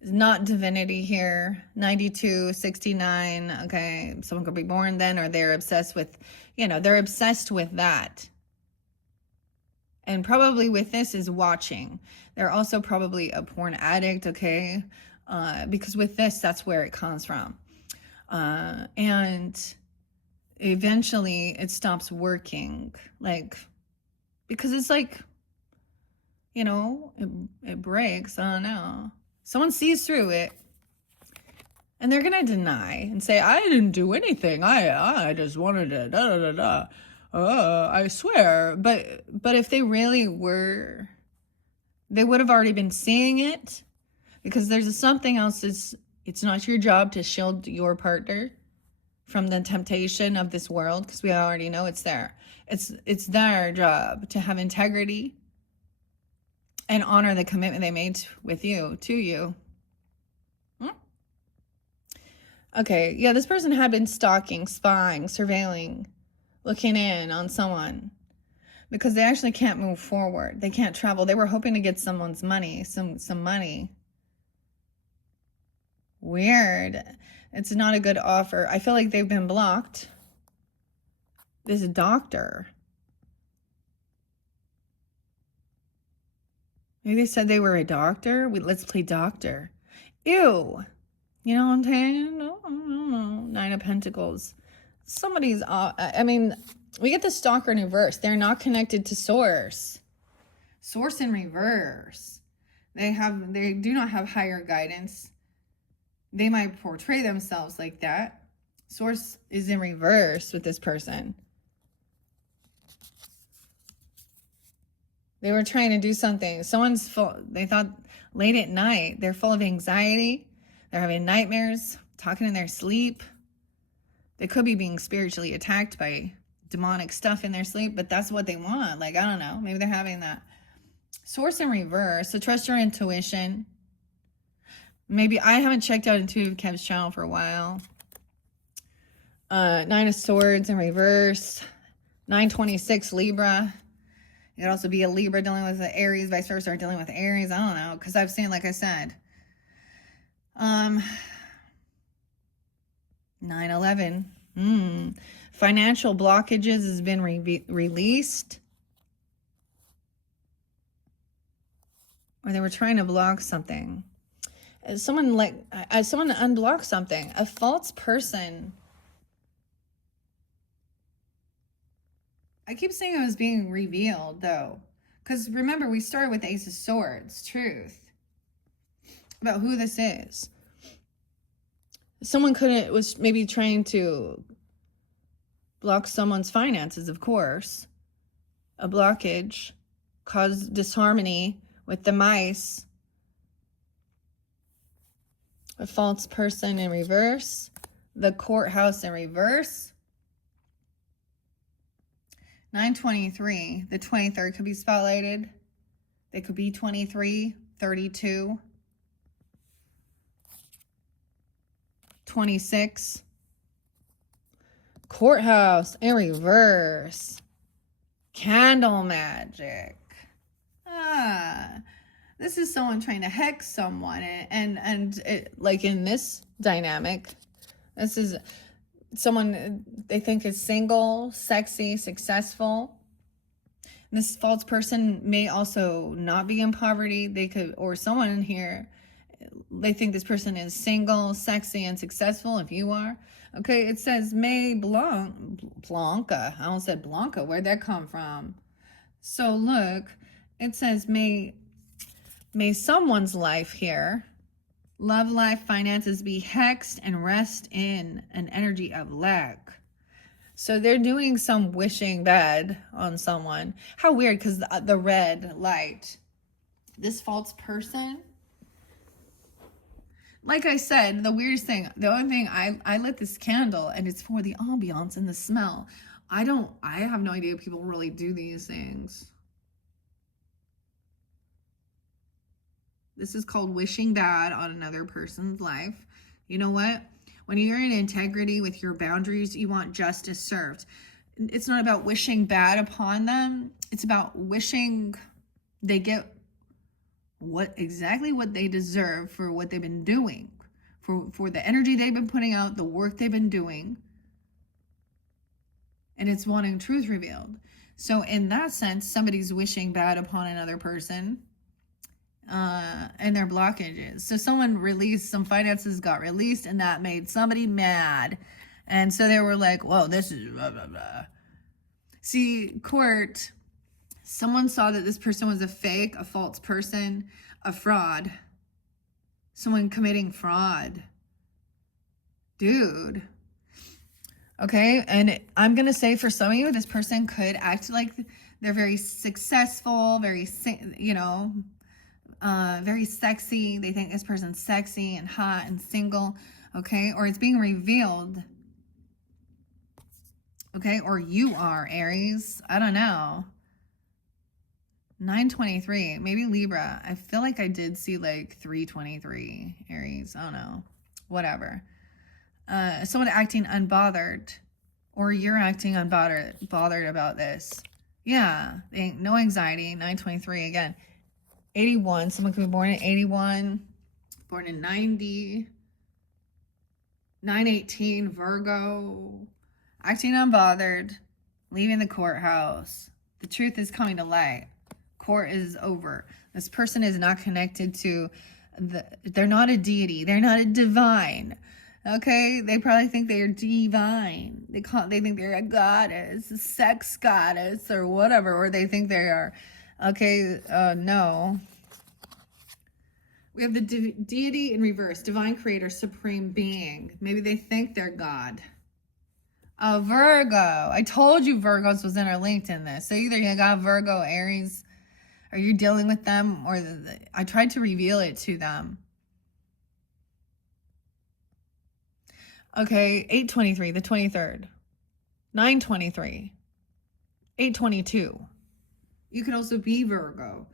It's not divinity here. 92, 69. Okay, someone could be born then, or they're obsessed with, they're obsessed with that. And probably with this is watching. They're also probably a porn addict, okay? Because with this, that's where it comes from. And eventually it stops working, because it's like, it breaks. I don't know. Someone sees through it and they're going to deny and say, I didn't do anything. I just wanted to da. I swear. But if they really were, they would have already been seeing it, because there's something else. It's not your job to shield your partner from the temptation of this world, because we already know it's there. It's their job to have integrity and honor the commitment they made to you. Okay, yeah, this person had been stalking, spying, surveilling, looking in on someone, because they actually can't move forward. They can't travel. They were hoping to get someone's money, some money. Weird. It's not a good offer. I feel like they've been blocked. This doctor. Maybe they said they were a doctor. Let's play doctor. Ew. You know what I'm saying? No. 9 of Pentacles. Somebody's, we get the stalker in reverse. They're not connected to source. Source in reverse. They do not have higher guidance. They might portray themselves like that. Source is in reverse with this person. They were trying to do something. They thought late at night, they're full of anxiety. They're having nightmares, talking in their sleep. They could be being spiritually attacked by demonic stuff in their sleep, but that's what they want. I don't know. Maybe they're having that. Source in reverse. So trust your intuition. Maybe I haven't checked out Intuitive Kev's channel for a while. 9 of Swords in reverse. 926 Libra. It could also be a Libra dealing with the Aries, vice versa, or dealing with Aries. I don't know, because I've seen, like I said, 9/11. Financial blockages has been released, or they were trying to block something. Someone unblock something. A false person. I keep saying it was being revealed, though, because remember, we started with Ace of Swords, truth about who this is. Someone was maybe trying to block someone's finances, of course. A blockage caused disharmony with the mice. A false person in reverse. The courthouse in reverse. 923. The 23rd could be spotlighted. They could be 23, 32, 26. Courthouse in reverse. Candle magic. This is someone trying to hex someone, and it, like in this dynamic, this is someone they think is single, sexy, successful. This false person may also not be in poverty. They could, or someone in here, they think this person is single, sexy, and successful. If you are, okay, it says May Blanca. I almost said Blanca. Where'd that come from? So look, it says may someone's life here, love life, finances be hexed and rest in an energy of lack. So they're doing some wishing bad on someone. How weird, because the red light. This false person, like I said, the weirdest thing, the only thing, I lit this candle and it's for the ambiance and the smell. I have no idea people really do these things. This is called wishing bad on another person's life. You know what? When you're in integrity with your boundaries, you want justice served. It's not about wishing bad upon them. It's about wishing they get exactly what they deserve for what they've been doing, for the energy they've been putting out, the work they've been doing. And it's wanting truth revealed. So in that sense, somebody's wishing bad upon another person. And their blockages. So someone released, some finances got released, and that made somebody mad. And so they were like, whoa, this is blah, blah, blah. See, court, someone saw that this person was a fake, a false person, a fraud. Someone committing fraud. Dude. Okay, and I'm going to say for some of you, this person could act like they're very successful, very, very sexy. They think this person's sexy and hot and single, okay? Or it's being revealed, okay? Or you are, Aries. I don't know. 923, maybe Libra. I feel like I did see like 323, Aries. I don't know. Whatever. Someone acting unbothered, or you're acting bothered about this. Yeah, no anxiety. 923 again. 81, someone could be born in 81, born in 90, 918, Virgo, acting unbothered, leaving the courthouse. The truth is coming to light. Court is over. This person is not connected to, they're not a deity. They're not a divine. Okay, they probably think they are divine. They think they're a goddess, a sex goddess, or whatever, or they think they are. Okay, no. We have the deity in reverse, divine creator, supreme being. Maybe they think they're God. Virgo. I told you Virgos was interlinked in this. So either you got Virgo, Aries, or you're dealing with them, or I tried to reveal it to them. Okay, 823, the 23rd. 923. 822. You could also be Virgo.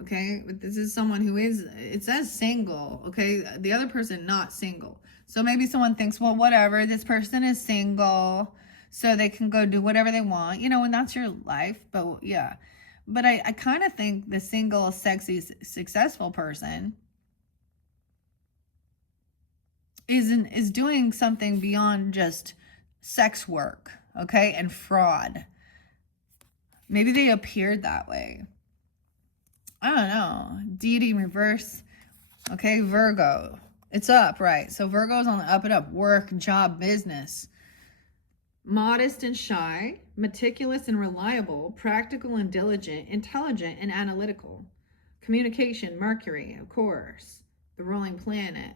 Okay, but this is someone who is, it says single, okay? The other person not single. So maybe someone thinks, well, whatever, this person is single, so they can go do whatever they want, and that's your life. But yeah, but I kind of think the single, sexy, successful person is doing something beyond just sex work, okay, and fraud. Maybe they appeared that way. I don't know. Deity in reverse. Okay, Virgo. It's up, right? So Virgo's on the up and up. Work, job, business. Modest and shy. Meticulous and reliable. Practical and diligent. Intelligent and analytical. Communication, Mercury, of course. The ruling planet.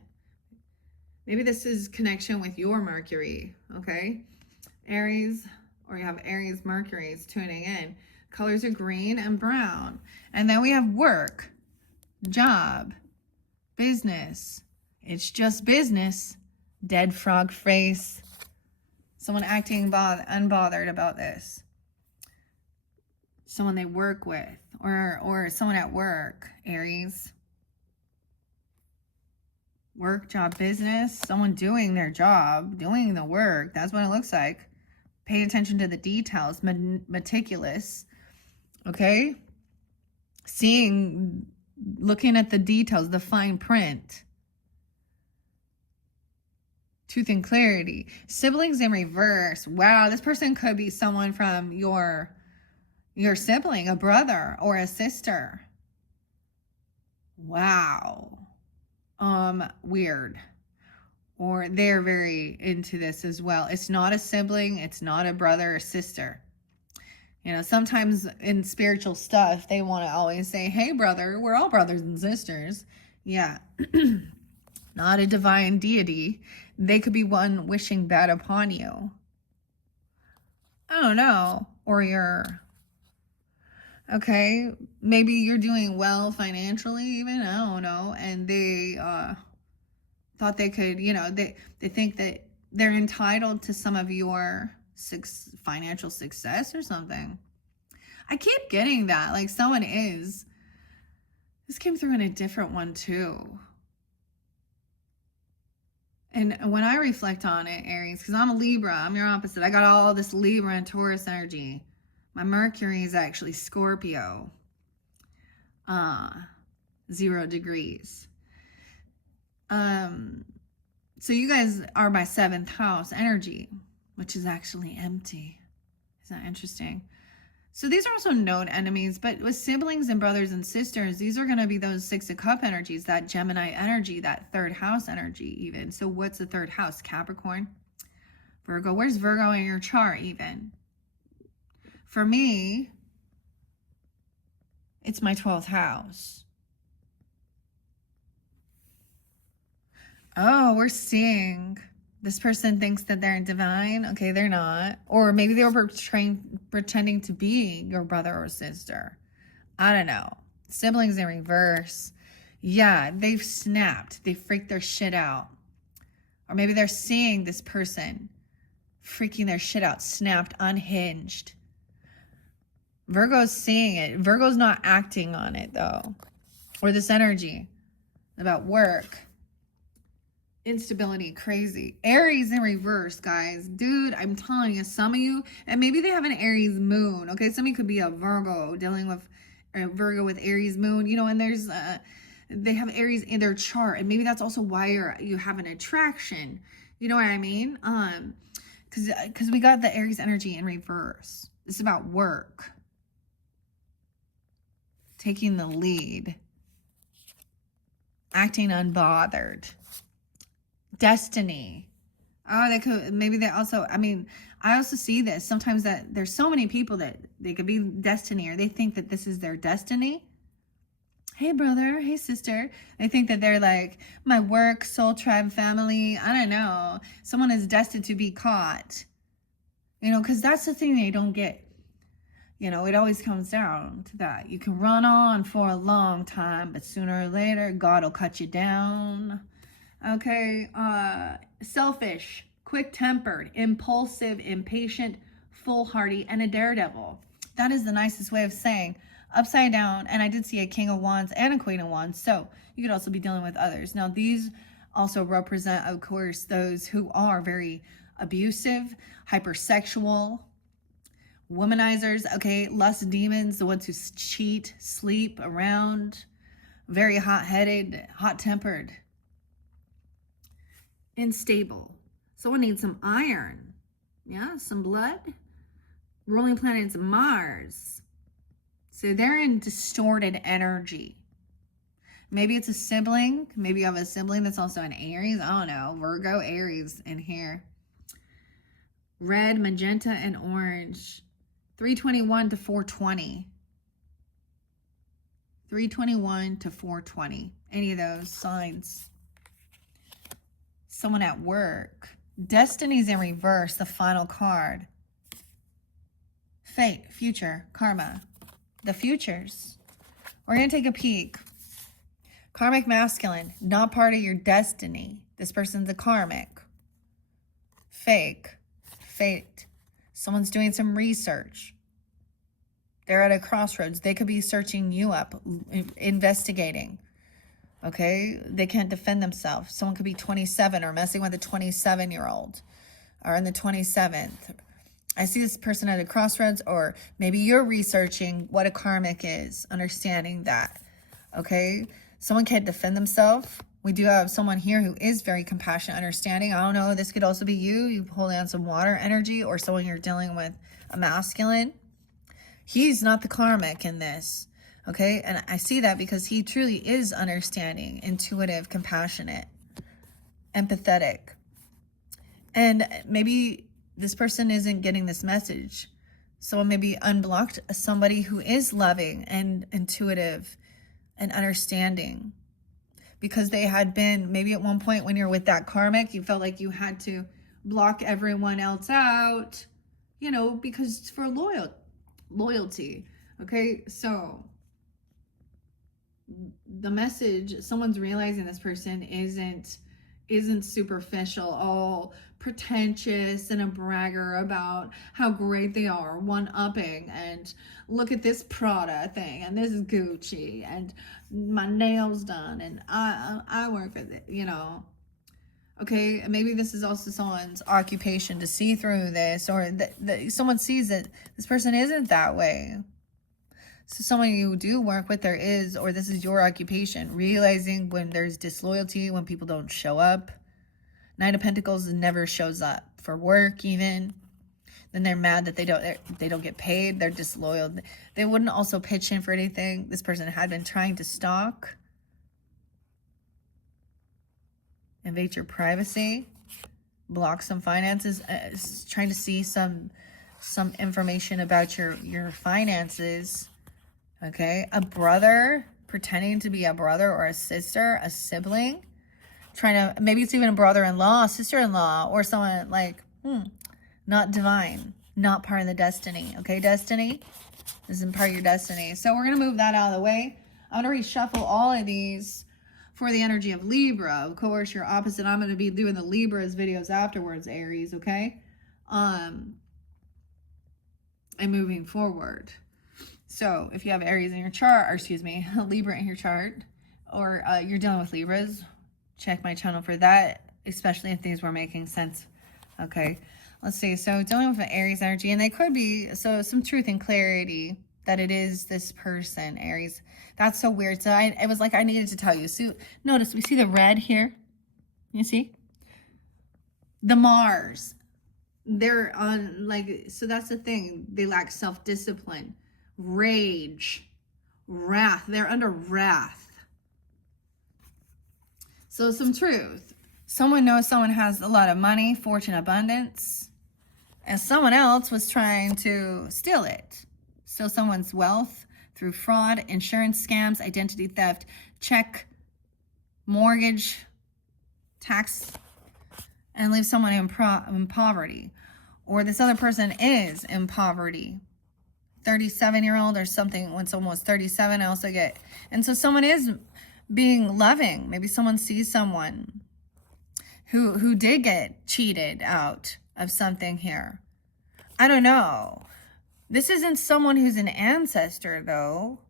Maybe this is connection with your Mercury, okay? Aries, or you have Aries Mercury is tuning in. Colors are green and brown. And then we have work, job, business. It's just business. Dead frog face. Someone acting unbothered about this. Someone they work with, or someone at work, Aries. Work, job, business. Someone doing their job, doing the work. That's what it looks like. Pay attention to the details. Meticulous. Okay? Looking at the details, the fine print. Truth and clarity. Siblings in reverse. Wow, this person could be someone from your sibling, a brother or a sister. Wow. Weird. Or they're very into this as well. It's not a sibling, it's not a brother or sister. You know, sometimes in spiritual stuff, they want to always say, hey, brother, we're all brothers and sisters. Yeah. Not a divine deity. They could be one wishing bad upon you. I don't know. Or okay, maybe you're doing well financially even, I don't know. And they thought they could, you know, they think that they're entitled to some of your financial success or something. I keep getting that, like someone is. This came through in a different one too. And when I reflect on it, Aries, because I'm a Libra, I'm your opposite. I got all this Libra and Taurus energy. My Mercury is actually Scorpio. 0 degrees. So you guys are my 7th house energy, which is actually empty. Isn't that interesting? So these are also known enemies, but with siblings and brothers and sisters, these are going to be those 6 of Cup energies, that Gemini energy, that 3rd house energy even. So what's the 3rd house? Capricorn, Virgo. Where's Virgo in your chart even? For me, it's my 12th house. Oh, we're seeing this person thinks that they're divine. Okay, they're not. Or maybe they were pretending to be your brother or sister. I don't know. Siblings in reverse. Yeah, they've snapped. They freaked their shit out. Or maybe they're seeing this person freaking their shit out, snapped, unhinged. Virgo's seeing it. Virgo's not acting on it, though. Or this energy about work. Instability, crazy. Aries in reverse, guys. Dude, I'm telling you, some of you, and maybe they have an Aries moon, okay? Some of you could be a Virgo, dealing with Virgo with Aries moon, you know, and there's, they have Aries in their chart, and maybe that's also why you have an attraction. You know what I mean? Because we got the Aries energy in reverse. It's about work. Taking the lead. Acting unbothered. Destiny. Oh, they could, maybe they also, I mean, I also see this sometimes that there's so many people that they could be destiny, or they think that this is their destiny. Hey, brother. Hey, sister. They think that they're like my work, soul tribe, family. I don't know. Someone is destined to be caught, you know, because that's the thing they don't get. You know, it always comes down to that. You can run on for a long time, but sooner or later, God will cut you down. Okay, selfish, quick-tempered, impulsive, impatient, foolhardy, and a daredevil. That is the nicest way of saying upside down. And I did see a King of Wands and a Queen of Wands, so you could also be dealing with others. Now, these also represent, of course, those who are very abusive, hypersexual, womanizers, okay, lust demons, the ones who cheat, sleep around, very hot-headed, hot-tempered, unstable. Someone needs some iron. Yeah, some blood. Ruling planet's Mars. So they're in distorted energy. Maybe it's a sibling. Maybe you have a sibling that's also an Aries. I don't know. Virgo, Aries in here. Red, magenta, and orange. 321 to 420. 321 to 420. Any of those signs. someone at work. Destiny's in reverse, the final card. Fate, future, karma, the futures. We're going to take a peek. Karmic masculine, not part of your destiny. This person's a karmic. Fake, fate. Someone's doing some research. They're at a crossroads. They could be searching you up, investigating. Okay? They can't defend themselves. Someone could be 27 or messing with a 27-year-old or in the 27th. I see this person at a crossroads, or maybe you're researching what a karmic is, understanding that. Okay? Someone can't defend themselves. We do have someone here who is very compassionate, understanding. I don't know. This could also be you holding on some water energy, or someone you're dealing with a masculine. He's not the karmic in this. Okay? And I see that because he truly is understanding, intuitive, compassionate, empathetic. And maybe this person isn't getting this message. Someone maybe unblocked somebody who is loving and intuitive and understanding, because they had been, maybe at one point when you're with that karmic, you felt like you had to block everyone else out, you know, because for loyalty. Okay, so the message, someone's realizing this person isn't superficial, all pretentious and a bragger about how great they are, one-upping, and look at this Prada thing, and this is Gucci, and my nails done, and I work with it, you know. Okay, maybe this is also someone's occupation to see through this, or someone sees that this person isn't that way. So someone you do work with, there is, or this is your occupation, realizing when there's disloyalty, when people don't show up. Nine of Pentacles never shows up for work even. Then they're mad that they don't get paid. They're disloyal. They wouldn't also pitch in for anything. This person had been trying to stalk, invade your privacy, block some finances, trying to see some information about your finances. Okay, a brother, pretending to be a brother or a sister, a sibling, trying to, maybe it's even a brother-in-law, sister-in-law, or someone like, not divine, not part of the destiny. Okay, destiny isn't part of your destiny. So we're going to move that out of the way. I'm going to reshuffle all of these for the energy of Libra. Of course, your opposite. I'm going to be doing the Libras videos afterwards, Aries, okay? And moving forward. So if you have Aries in your chart, or excuse me, Libra in your chart, or you're dealing with Libras, check my channel for that, especially if these were making sense. Okay, let's see. So dealing with an Aries energy, and they could be, so some truth and clarity that it is this person, Aries. That's so weird. So it was like I needed to tell you. So notice we see the red here. You see? The Mars. They're on, like, so that's the thing. They lack self-discipline. Rage, wrath. They're under wrath. So some truth. Someone knows someone has a lot of money, fortune, abundance, and someone else was trying to steal it. Steal someone's wealth through fraud, insurance scams, identity theft, check, mortgage, tax, and leave someone in poverty. Or this other person is in poverty. 37-year-old or something. When someone was 37, I also get, and so someone is being loving. Maybe someone sees someone who did get cheated out of something here. I don't know. This isn't someone who's an ancestor though.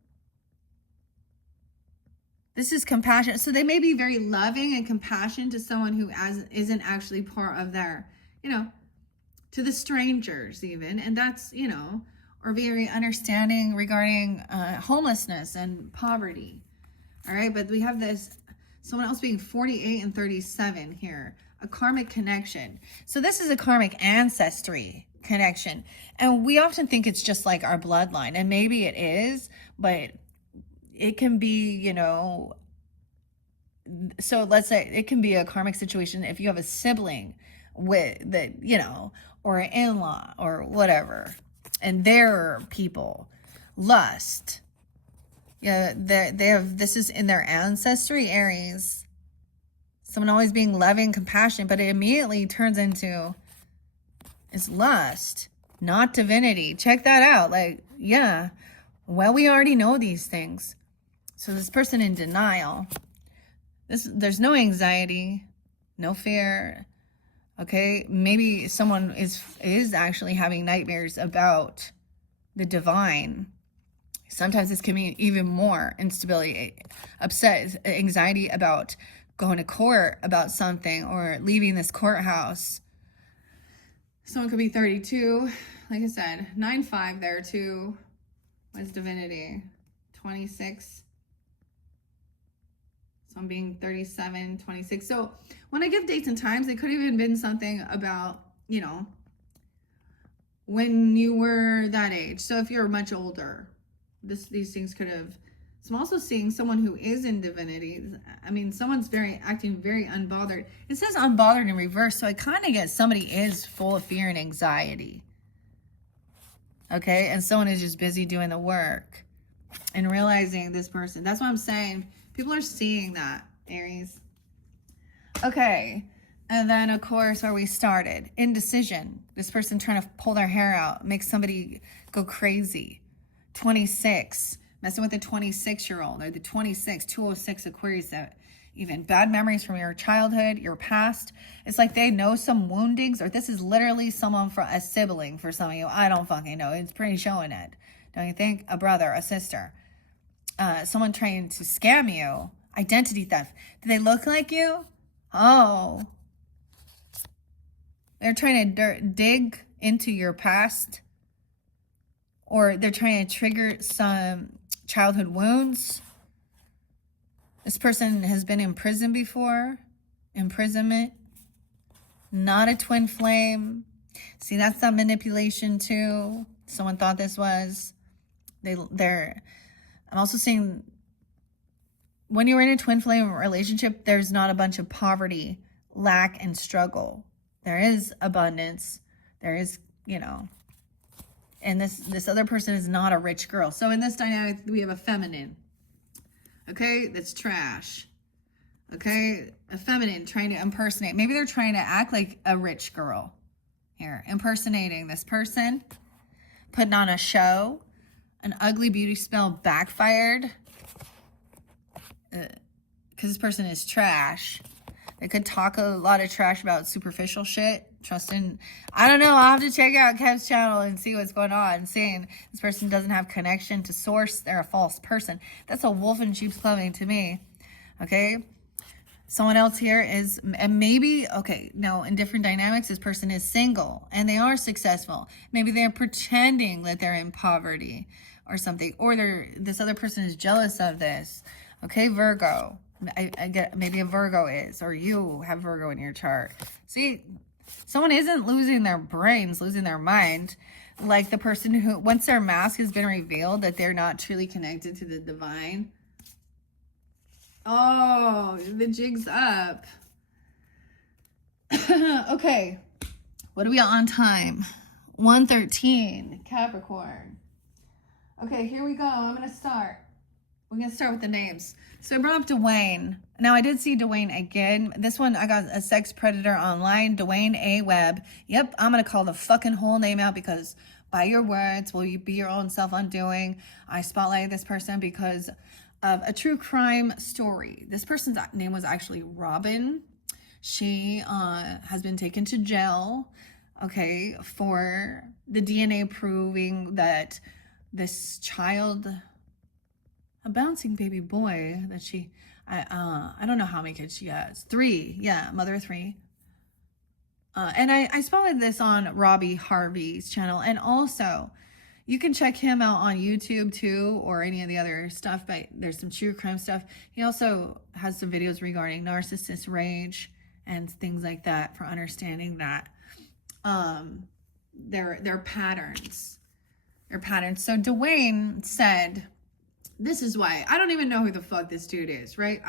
This is compassion. So they may be very loving and compassionate to someone who isn't actually part of their, you know, to the strangers even. And that's, you know, or very understanding regarding homelessness and poverty. All right, but we have this, someone else being 48 and 37 here, a karmic connection. So this is a karmic ancestry connection. And we often think it's just like our bloodline, and maybe it is, but it can be, you know, so let's say it can be a karmic situation if you have a sibling with that, you know, or an in-law or whatever, and their people, lust. Yeah, they have, this is in their ancestry, Aries. Someone always being loving, compassionate, but it immediately turns into it's lust, not divinity. Check that out. Like, yeah, well, we already know these things. So this person in denial, there's no anxiety, no fear. Okay, maybe someone is actually having nightmares about the divine. Sometimes this can mean even more instability, upset, anxiety about going to court about something or leaving this courthouse. Someone could be 32. Like I said, 9-5 there too. What's divinity? 26. So I'm being 37, 26. So when I give dates and times, it could have even been something about, you know, when you were that age. So if you're much older, these things could have. So I'm also seeing someone who is in divinity. I mean, someone's acting very unbothered. It says unbothered in reverse, so I kind of get somebody is full of fear and anxiety. Okay, and someone is just busy doing the work and realizing this person. That's what I'm saying. People are seeing that, Aries. Okay, and then of course where we started, indecision. This person trying to pull their hair out, make somebody go crazy. 26, messing with the 26-year-old or the 206 Aquarius, that even bad memories from your childhood, your past. It's like they know some woundings, or this is literally someone for a sibling for some of you. I don't fucking know. It's pretty showing it. Don't you think? A brother, a sister. Someone trying to scam you. Identity theft. Do they look like you? Oh. They're trying to dig into your past. Or they're trying to trigger some childhood wounds. This person has been in prison before. Imprisonment. Not a twin flame. See, that's that manipulation too. Someone thought this was. I'm also seeing when you're in a twin flame relationship, there's not a bunch of poverty, lack, and struggle. There is abundance. There is, you know. And this other person is not a rich girl. So in this dynamic, we have a feminine. Okay, that's trash. Okay, a feminine trying to impersonate. Maybe they're trying to act like a rich girl. Here, impersonating this person. Putting on a show. An ugly beauty spell backfired. Because this person is trash. They could talk a lot of trash about superficial shit. Trusting, I don't know. I'll have to check out Kev's channel and see what's going on. Saying this person doesn't have connection to source. They're a false person. That's a wolf in sheep's clothing to me. Okay. Someone else here is, and maybe, okay, no, in different dynamics, this person is single and they are successful. Maybe they're pretending that they're in poverty or something. Or this other person is jealous of this. Okay, Virgo. I get, maybe a Virgo is, or you have Virgo in your chart. See, someone isn't losing their brains, losing their mind. Like the person who, once their mask has been revealed, that they're not truly connected to the divine. Oh, the jig's up. Okay. What are we on time? 1:13, Capricorn. Okay, here we go. I'm going to start. We're going to start with the names. So I brought up Dwayne. Now, I did see Dwayne again. This one, I got a sex predator online, Dwayne A. Webb. Yep, I'm going to call the fucking whole name out because by your words will you be your own self-undoing. I spotlighted this person because of a true crime story. This person's name was actually Robin. She has been taken to jail, okay, for the DNA proving that this child, a bouncing baby boy that she, I don't know how many kids she has. 3, yeah, mother of 3. And I spotted this on Robbie Harvey's channel. And also, you can check him out on YouTube too, or any of the other stuff, but there's some true crime stuff. He also has some videos regarding narcissist rage and things like that for understanding that their patterns. Their patterns. So Dwayne said, this is why. I don't even know who the fuck this dude is, right?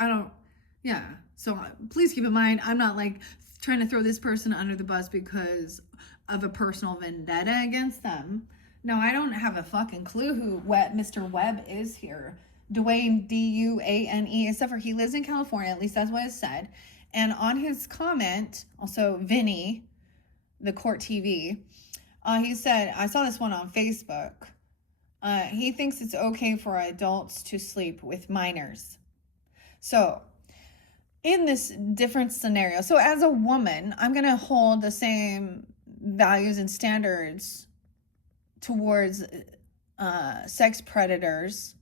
Yeah. So please keep in mind, I'm not like trying to throw this person under the bus because of a personal vendetta against them. No, I don't have a fucking clue who Mr. Webb is here. Dwayne, D-U-A-N-E, except for he lives in California. At least that's what it said. And on his comment, also Vinny, the court TV, he said, I saw this one on Facebook. He thinks it's okay for adults to sleep with minors. So in this different scenario, so as a woman, I'm going to hold the same values and standards towards sex predators.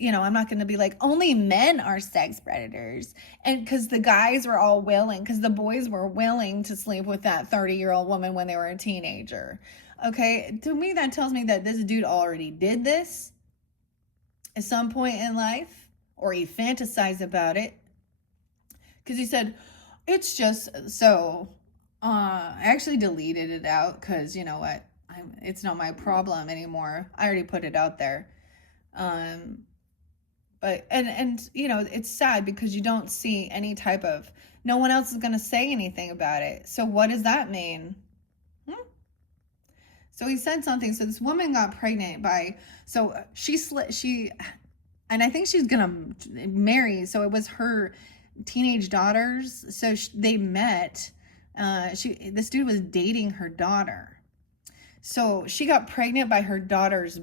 I'm not going to be like, only men are sex predators. And because the guys were all willing, because the boys were willing to sleep with that 30-year-old woman when they were a teenager. Okay, to me, that tells me that this dude already did this at some point in life, or he fantasized about it. Because he said, it's just so, I actually deleted it out because, you know what, it's not my problem anymore. I already put it out there. But it's sad because you don't see any type of, no one else is going to say anything about it. So what does that mean? So he said something. So this woman got pregnant and I think she's going to marry. So it was her teenage daughters. So they met, this dude was dating her daughter. So she got pregnant by her daughter's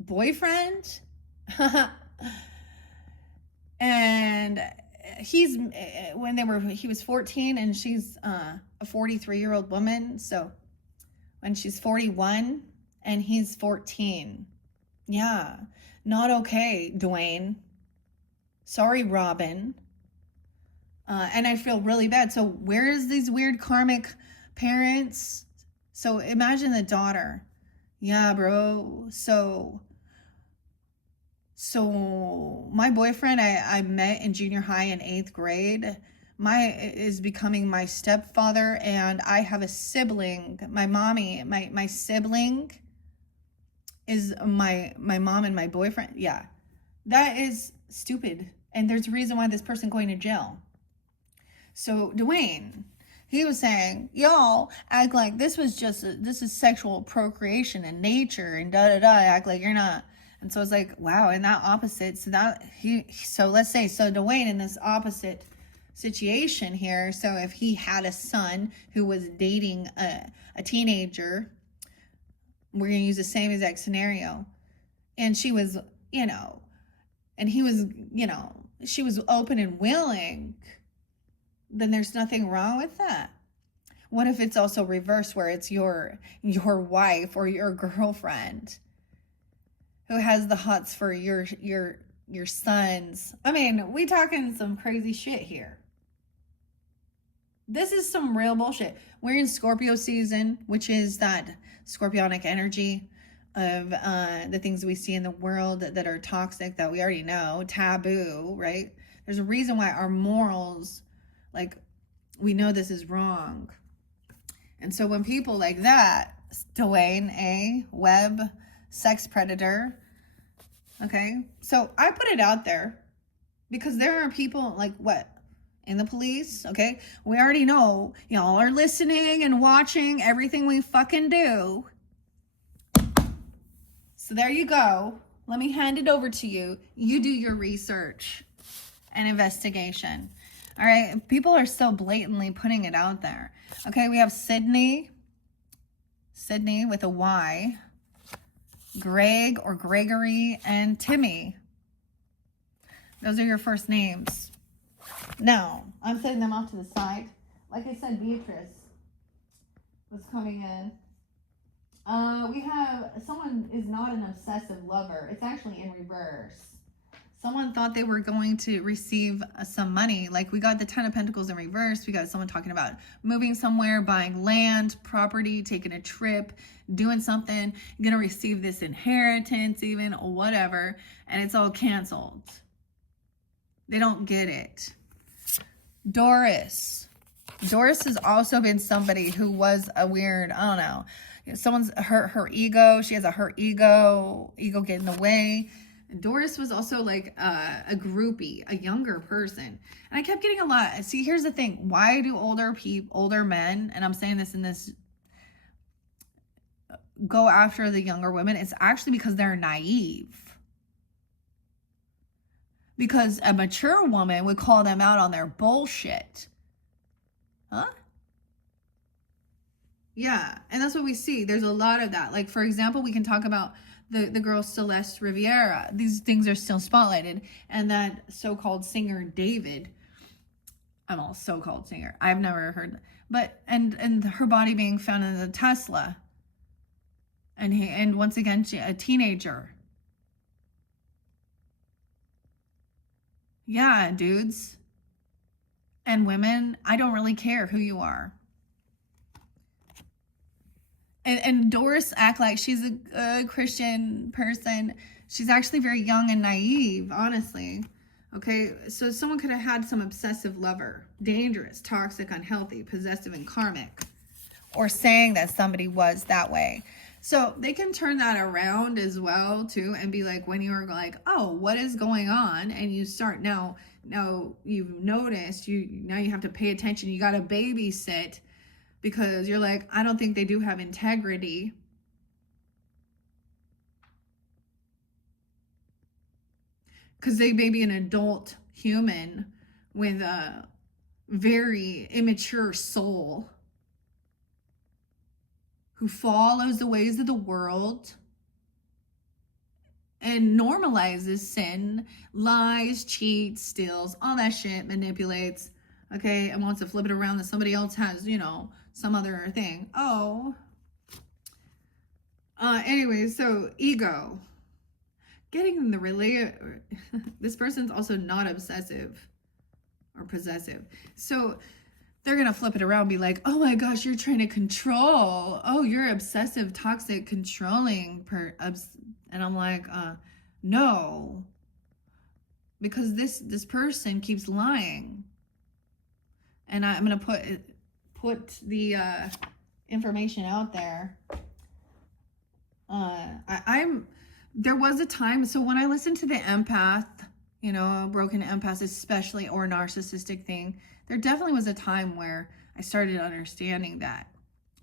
boyfriend. And he was 14 and she's a 43-year-old woman. So when she's 41 and he's 14. Yeah, not okay, Dwayne. Sorry, Robin. And I feel really bad. So where is these weird karmic parents? So imagine the daughter. Yeah, bro. So my boyfriend I met in junior high in 8th grade is becoming my stepfather, and I have a sibling. My sibling is my mom and my boyfriend. Yeah, that is stupid. And there's a reason why this person going to jail. So Dwayne, he was saying, y'all act like this is sexual procreation and nature and act like you're not. And so it's like, wow, and that opposite. So let's say, Dwayne in this opposite situation here. So if he had a son who was dating a teenager, we're going to use the same exact scenario. And she was, and he was, she was open and willing, then there's nothing wrong with that. What if it's also reversed, where it's your wife or your girlfriend who has the hots for your sons? I mean, we talking some crazy shit here. This is some real bullshit. We're in Scorpio season, which is that scorpionic energy of the things we see in the world that are toxic, that we already know, taboo, right? There's a reason why our morals, like, we know this is wrong. And so when people like that, Dwayne A. Webb, sex predator, okay? So I put it out there because there are people like, what? In the police, okay? We already know y'all are listening and watching everything we fucking do. So there you go. Let me hand it over to you. You do your research and investigation. All right? People are still blatantly putting it out there. Okay, we have Sydney with a Y, Greg or Gregory, and Timmy. Those are your first names. Now, I'm setting them off to the side. Like I said, Beatrice was coming in. We have, someone is not an obsessive lover. It's actually in reverse. Someone thought they were going to receive some money. Like, we got the 10 of Pentacles in reverse. We got someone talking about moving somewhere, buying land, property, taking a trip, doing something. You're going to receive this inheritance even, or whatever. And it's all canceled. They don't get it. Doris has also been somebody who was a weird, I don't know, someone's her ego. She has her ego get in the way. Doris was also like a groupie, a younger person. And I kept getting a lot. See, here's the thing. Why do older men, and I'm saying this in this, go after the younger women? It's actually because they're naive. because a mature woman would call them out on their bullshit. Huh? Yeah, and that's what we see. There's a lot of that. Like, for example, we can talk about the girl Celeste Riviera. These things are still spotlighted. And that so-called singer David, I'm all so-called singer. I've never heard, but and her body being found in the Tesla. And once again, she, a teenager. Yeah, dudes and women, I don't really care who you are. And Doris act like she's a Christian person. She's actually very young and naive, honestly. Okay, so someone could have had some obsessive lover, dangerous, toxic, unhealthy, possessive, and karmic, or saying that somebody was that way. So they can turn that around as well too, and be like, when you're like, oh, what is going on? And you start now you've noticed, now you have to pay attention. You got to babysit, because you're like, I don't think they do have integrity. Because they may be an adult human with a very immature soul who follows the ways of the world and normalizes sin, lies, cheats, steals, all that shit, manipulates, okay, and wants to flip it around that somebody else has, some other thing. Anyway, so ego. Getting in the this person's also not obsessive or possessive. So they're going to flip it around and be like, oh my gosh, you're trying to control. Oh, you're obsessive, toxic, controlling. And I'm like, no. Because this person keeps lying. And I'm going to put the information out there. There was a time, so when I listened to the empath, broken empath especially, or narcissistic thing, there definitely was a time where I started understanding that.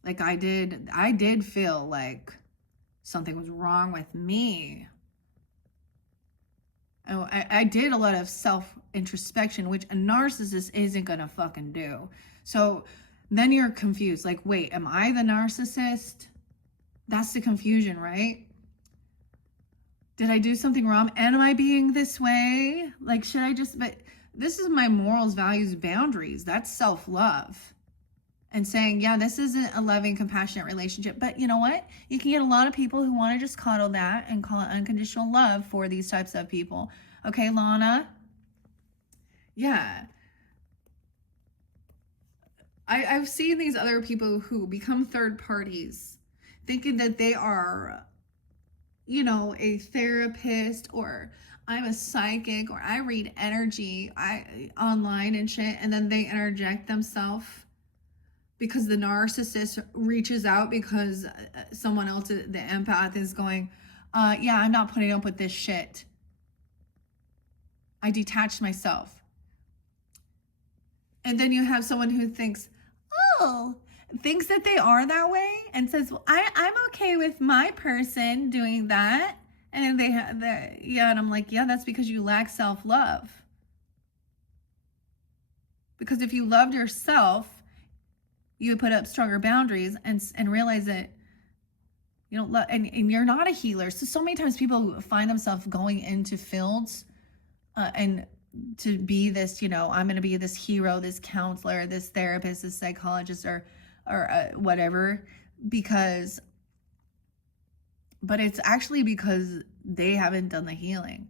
Like I did feel like something was wrong with me. I did a lot of self-introspection, which a narcissist isn't gonna fucking do. So then you're confused, like, wait, am I the narcissist? That's the confusion, right? Did I do something wrong? Am I being this way? Like, should I but this is my morals, values, boundaries. That's self-love. And saying, yeah, this isn't a loving, compassionate relationship. But you know what? You can get a lot of people who want to just coddle that and call it unconditional love for these types of people. Okay, Lana? Yeah. I've seen these other people who become third parties, thinking that they are a therapist, or I'm a psychic, or I read energy online and shit, and then they interject themselves because the narcissist reaches out because someone else, the empath, is going, yeah, I'm not putting up with this shit. I detached myself. And then you have someone who thinks that they are that way and says, well, I'm okay with my person doing that. And they have that. Yeah. And I'm like, yeah, that's because you lack self-love. Because if you loved yourself, you would put up stronger boundaries and realize that and you're not a healer. So many times people find themselves going into fields and to be this, I'm going to be this hero, this counselor, this therapist, this psychologist, or whatever, but it's actually because they haven't done the healing.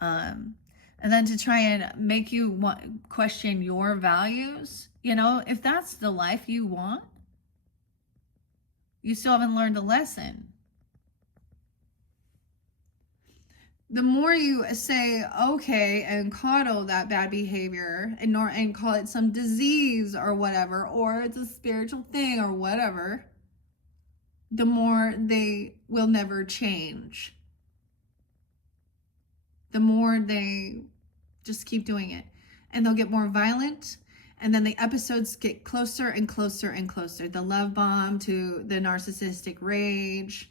And then to try and make you question your values, if that's the life you want, you still haven't learned a lesson. The more you say okay and coddle that bad behavior and call it some disease or whatever, or it's a spiritual thing or whatever, the more they will never change. The more they just keep doing it, and they'll get more violent, and then the episodes get closer and closer and closer. The love bomb to the narcissistic rage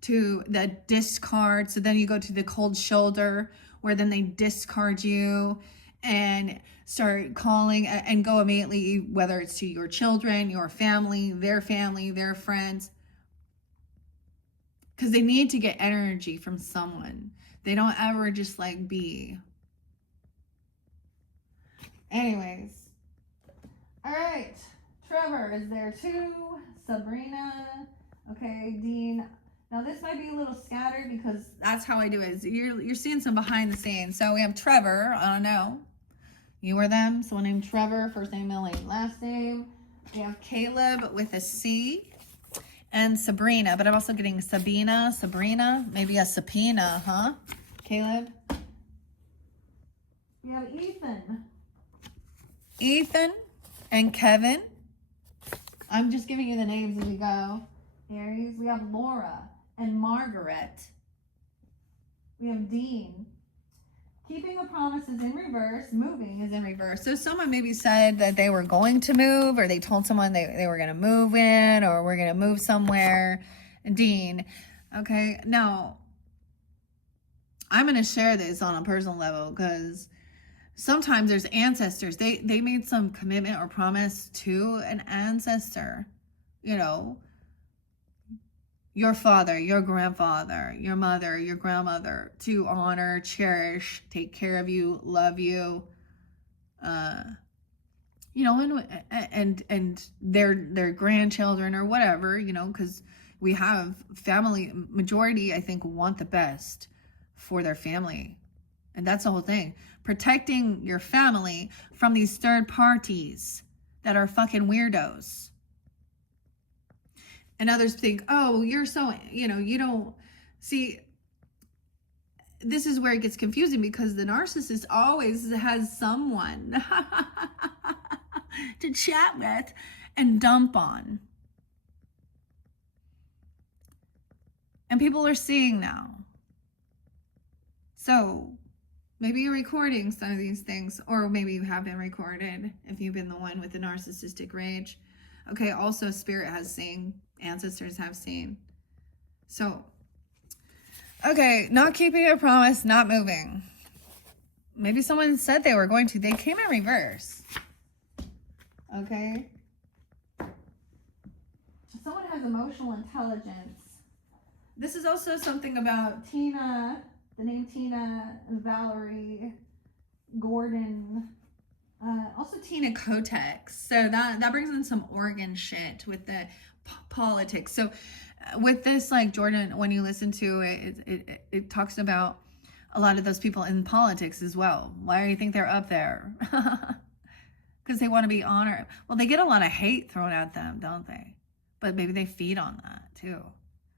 to the discard. So then you go to the cold shoulder, where then they discard you and start calling and go immediately, whether it's to your children, your family, their friends, because they need to get energy from someone. They don't ever just like be. Anyways. All right. Trevor is there too. Sabrina. Okay, Dean. Now this might be a little scattered because that's how I do it. You're seeing some behind the scenes. So we have Trevor. I don't know. You or them. Someone named Trevor. First name, middle name, last name. We have Caleb with a C. And Sabrina. But I'm also getting Sabina, Sabrina. Maybe a subpoena, huh? Caleb. We have Ethan. Ethan and Kevin. I'm just giving you the names as we go. Aries. We have Laura and Margaret. We have Dean. Keeping a promise is in reverse. Moving is in reverse. So someone maybe said that they were going to move, or they told someone they were going to move in, or we're going to move somewhere. Dean. Okay. Now, I'm going to share this on a personal level because sometimes there's ancestors. They made some commitment or promise to an ancestor. You know, your father, your grandfather, your mother, your grandmother, to honor, cherish, take care of you, love you, you know, and their grandchildren or whatever, you know, because we have family, majority, I think, want the best for their family. And that's the whole thing. Protecting your family from these third parties that are fucking weirdos. And others think, oh, you're so, you know, you don't see. This is where it gets confusing because the narcissist always has someone to chat with and dump on. And people are seeing now. So maybe you're recording some of these things, or maybe you have been recorded if you've been the one with the narcissistic rage. Okay, also spirit has seen, ancestors have seen. So, okay, not keeping a promise, not moving. Maybe someone said they were going to. They came in reverse. Okay. Someone has emotional intelligence. This is also something about Tina, the name Tina, Valerie, Gordon, also Tina Kotex. So that brings in some Oregon shit with the politics. So with this, like Jordan, when you listen to it, it talks about a lot of those people in politics as well. Why do you think they're up there? Because they want to be honored. Well, they get a lot of hate thrown at them, don't they? But maybe they feed on that too.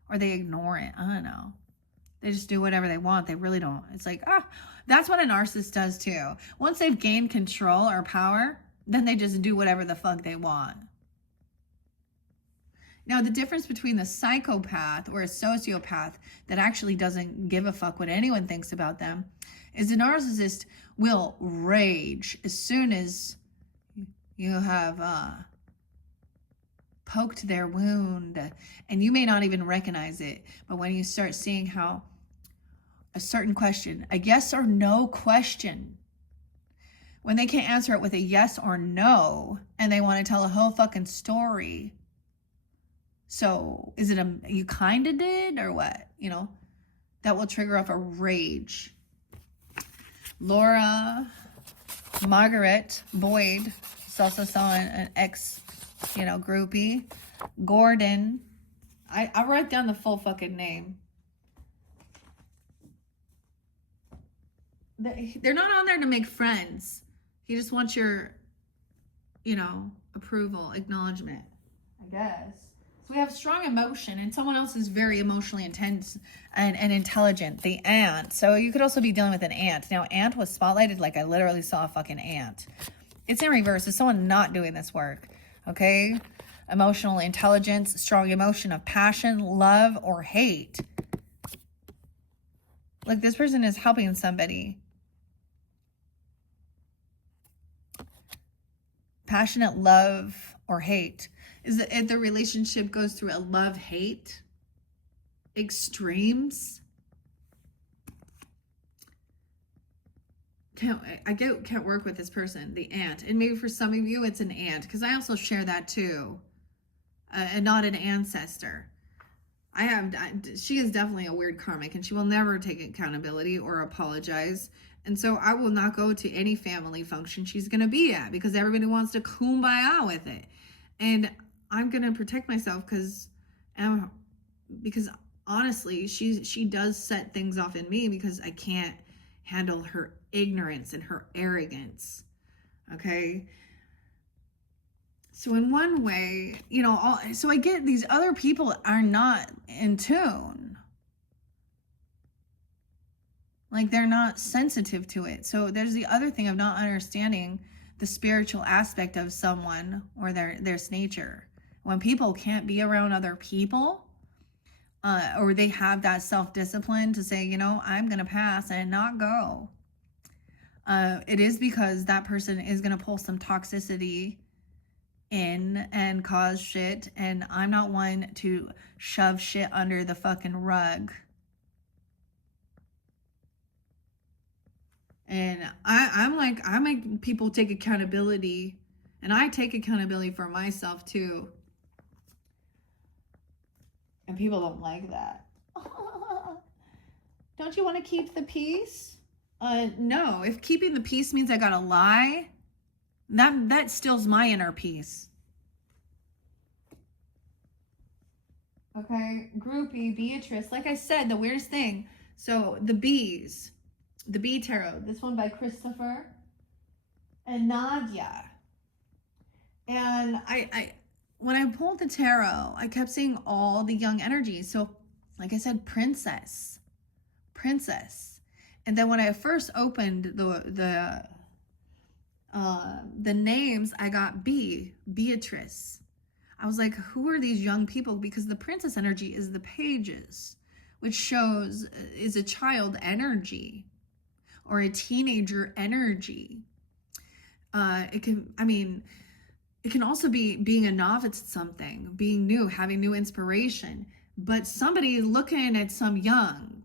Or they ignore it. I don't know. They just do whatever they want. They really don't. It's like, that's what a narcissist does too. Once they've gained control or power, then they just do whatever the fuck they want. Now, the difference between the psychopath or a sociopath that actually doesn't give a fuck what anyone thinks about them is the narcissist will rage as soon as you have poked their wound, and you may not even recognize it. But when you start seeing how a certain question, a yes or no question, when they can't answer it with a yes or no, and they want to tell a whole fucking story. So is it you kind of did or what? You know, that will trigger off a rage. Laura, Margaret, Boyd, is also saw an ex, you know, groupie. Gordon, I'll write down the full fucking name. They're not on there to make friends. He just wants your, you know, approval, acknowledgement, I guess. So we have strong emotion, and someone else is very emotionally intense and intelligent, the ant. So you could also be dealing with an ant. Now, ant was spotlighted like I literally saw a fucking ant. It's in reverse. It's someone not doing this work, okay? Emotional intelligence, strong emotion of passion, love, or hate. Like this person is helping somebody. Passionate love or hate. Is that if the relationship goes through a love-hate extremes? can't work with this person, the aunt. And maybe for some of you it's an aunt, because I also share that too. And not an ancestor. She is definitely a weird karmic, and she will never take accountability or apologize. And so I will not go to any family function she's going to be at, because everybody wants to kumbaya with it. And I'm going to protect myself because honestly, she does set things off in me because I can't handle her ignorance and her arrogance. Okay? So in one way, so I get these other people are not in tune. Like, they're not sensitive to it. So there's the other thing of not understanding the spiritual aspect of someone or their nature. When people can't be around other people, or they have that self-discipline to say, I'm going to pass and not go. It is because that person is going to pull some toxicity in and cause shit. And I'm not one to shove shit under the fucking rug. And I make people take accountability. And I take accountability for myself too. And people don't like that. Don't you want to keep the peace? No. If keeping the peace means I gotta lie, that steals my inner peace. Okay, groupie, Beatrice. Like I said, the weirdest thing. So the bees, the bee tarot. This one by Christopher and Nadia. And I when I pulled the tarot, I kept seeing all the young energies. So, like I said, princess. And then when I first opened the names, I got Beatrice. I was like, who are these young people? Because the princess energy is the pages, which shows is a child energy or a teenager energy. It can also be being a novice at something, being new, having new inspiration, but somebody looking at some young,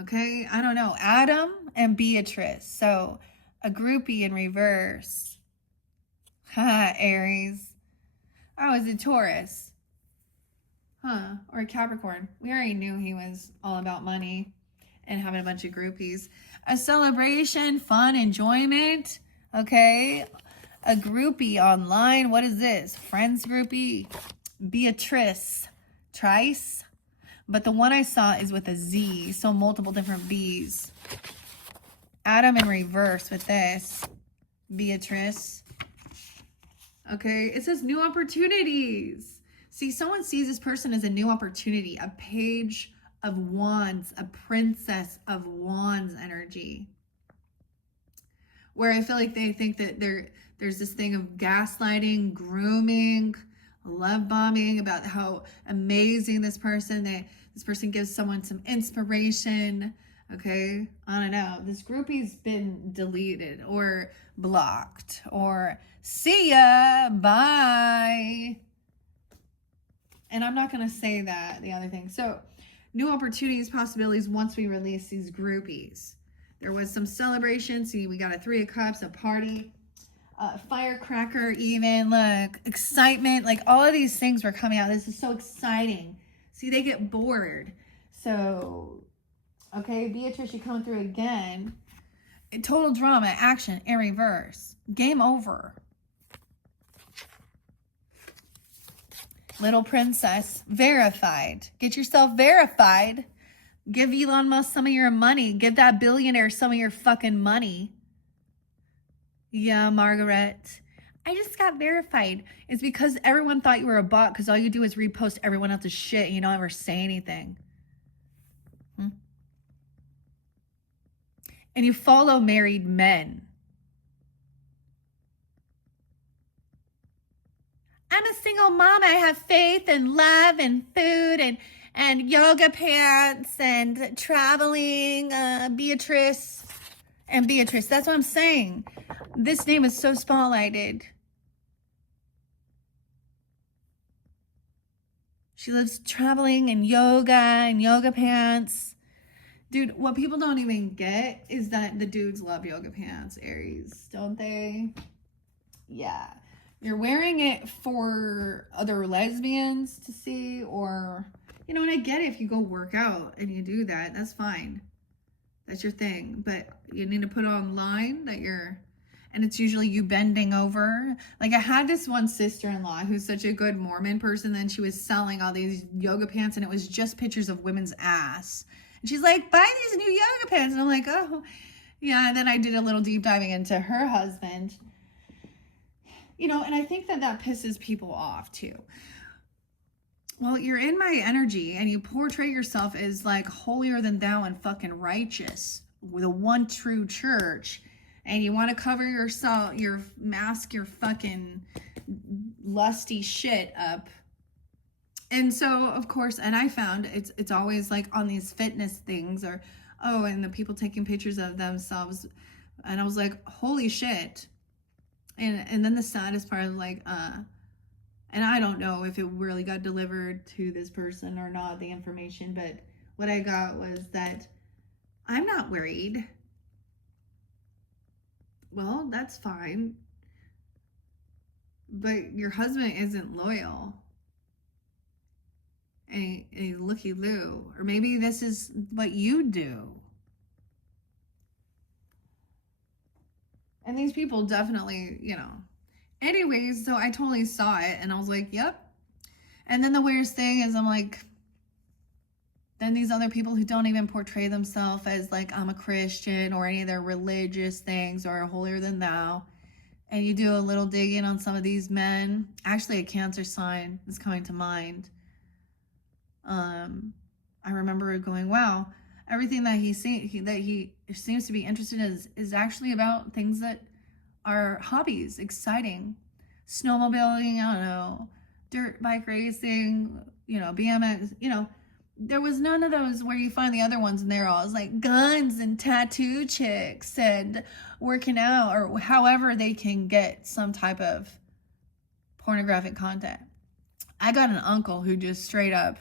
okay? I don't know, Adam and Beatrice. So a groupie in reverse. Haha, Aries. Oh, is it Taurus? Huh, or a Capricorn. We already knew he was all about money and having a bunch of groupies. A celebration, fun, enjoyment, okay? A groupie online. What is this? Friends groupie. Beatrice. Trice. But the one I saw is with a Z. So multiple different B's. Adam in reverse with this. Beatrice. Okay. It says new opportunities. See, someone sees this person as a new opportunity. A page of wands. A princess of wands energy. Where I feel like they think that there's this thing of gaslighting, grooming, love bombing about how amazing this person gives someone some inspiration. Okay, I don't know. This groupie's been deleted or blocked or see ya, bye. And I'm not gonna say that, the other thing. So new opportunities, possibilities once we release these groupies. There was some celebration. See, we got a 3 of Cups, a party, a firecracker even. Look, excitement. Like all of these things were coming out. This is so exciting. See, they get bored. So, okay, Beatrice, you're coming through again. Total drama, action, in reverse. Game over. Little princess, verified. Get yourself verified. Give Elon Musk some of your money. Give that billionaire some of your fucking money. Yeah, Margaret. I just got verified. It's because everyone thought you were a bot because all you do is repost everyone else's shit and you don't ever say anything. And you follow married men. I'm a single mom. I have faith and love and food and yoga pants and traveling, Beatrice. And Beatrice, that's what I'm saying. This name is so spotlighted. She loves traveling and yoga pants. Dude, what people don't even get is that the dudes love yoga pants, Aries, don't they? Yeah. You're wearing it for other lesbians to see, or, you know, and I get it if you go work out and you do that, that's fine. That's your thing. But you need to put online that you're, and it's usually you bending over. Like I had this one sister-in-law who's such a good Mormon person, then she was selling all these yoga pants and it was just pictures of women's ass. And she's like, buy these new yoga pants. And I'm like, oh, yeah. And then I did a little deep diving into her husband. You know, and I think that that pisses people off too. Well, you're in my energy and you portray yourself as like holier than thou and fucking righteous with a one true church. And you want to cover yourself, your mask, your fucking lusty shit up. And so, of course, and I found it's always like on these fitness things or, oh, and the people taking pictures of themselves. And I was like, holy shit. And then the saddest part is like, and I don't know if it really got delivered to this person or not, the information, but what I got was that I'm not worried. Well, that's fine. But your husband isn't loyal. A looky-loo. Or maybe this is what you do. And these people definitely, you know. Anyways, so I totally saw it and I was like, yep. And then the weirdest thing is I'm like, then these other people who don't even portray themselves as like, I'm a Christian or any of their religious things or holier than thou. And you do a little digging on some of these men. Actually, a Cancer sign is coming to mind. I remember going, wow, everything that he seems to be interested in is actually about things that are hobbies, exciting. Snowmobiling, I don't know, dirt bike racing, you know, BMX, you know. There was none of those where you find the other ones and they're all like guns and tattoo chicks and working out or however they can get some type of pornographic content. I got an uncle who just straight up,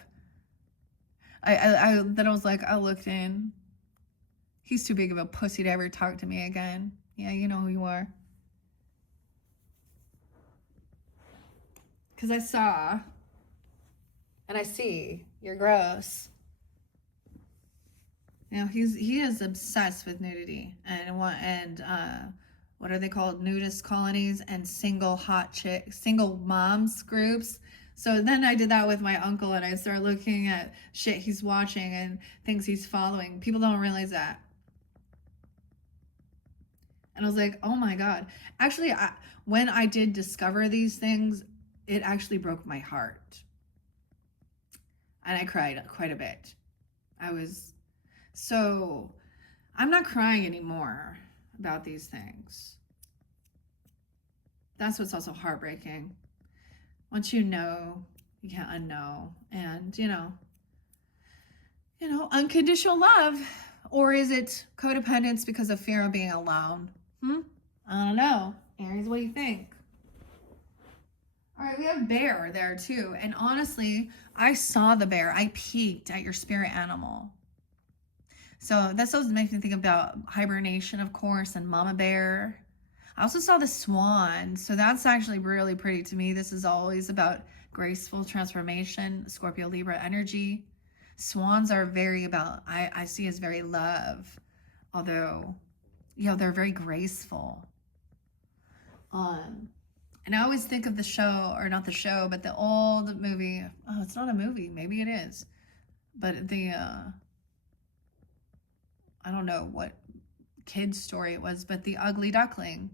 then I was like, I looked in. He's too big of a pussy to ever talk to me again. Yeah, you know who you are. Because I saw, and I see, you're gross. You know, he is obsessed with nudity and what are they called? Nudist colonies and single moms groups. So then I did that with my uncle and I started looking at shit he's watching and things he's following. People don't realize that. And I was like, oh my God. Actually, when I did discover these things, it actually broke my heart. And I cried quite a bit. I'm not crying anymore about these things. That's what's also heartbreaking. Once you know, you can't unknow. And, you know, unconditional love. Or is it codependence because of fear of being alone? I don't know. Aries, what do you think? All right, we have bear there too. And honestly, I saw the bear. I peeked at your spirit animal. So that also makes me think about hibernation, of course, and mama bear. I also saw the swan. So that's actually really pretty to me. This is always about graceful transformation, Scorpio, Libra energy. Swans are very about, I see as very love. Although, you know, they're very graceful. And I always think of the show, or not the show, but the old movie. Oh, it's not a movie. Maybe it is. But the, I don't know what kid's story it was, but the ugly duckling,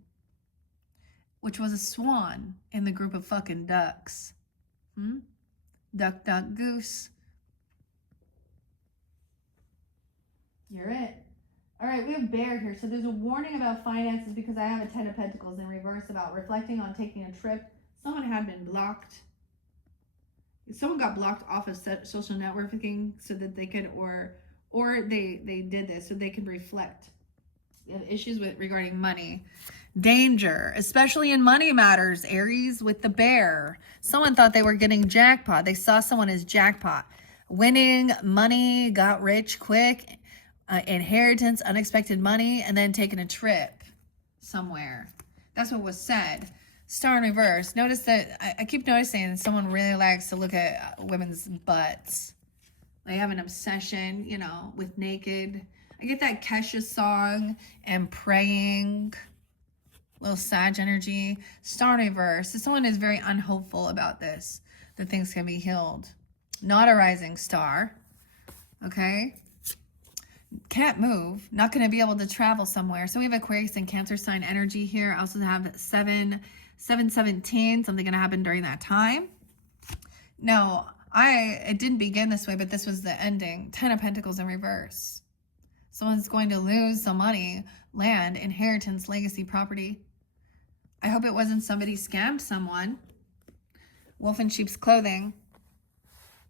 which was a swan in the group of fucking ducks. Duck, duck, goose. You're it. All right, we have bear here. So there's a warning about finances because I have a 10 of Pentacles in reverse about reflecting on taking a trip. Someone had been blocked. Someone got blocked off of social networking so that they could, or they did this so they could reflect. You have issues regarding money. Danger, especially in money matters, Aries, with the bear. Someone thought they were getting jackpot. They saw someone as jackpot. Winning money, got rich quick. inheritance, unexpected money, and then taking a trip somewhere. That's what was said. Star in reverse. Notice that I keep noticing that someone really likes to look at women's butts. They have an obsession, you know, with naked. I get that Kesha song and praying. Little Sag energy. Star in reverse. So someone is very unhopeful about this, that things can be healed. Not a rising star. Okay. Can't move. Not going to be able to travel somewhere. So we have Aquarius and Cancer sign energy here. I also have 7/17. Something going to happen during that time. No, it didn't begin this way, but this was the ending. 10 of Pentacles in reverse. Someone's going to lose some money, land, inheritance, legacy, property. I hope it wasn't somebody scammed someone. Wolf in sheep's clothing.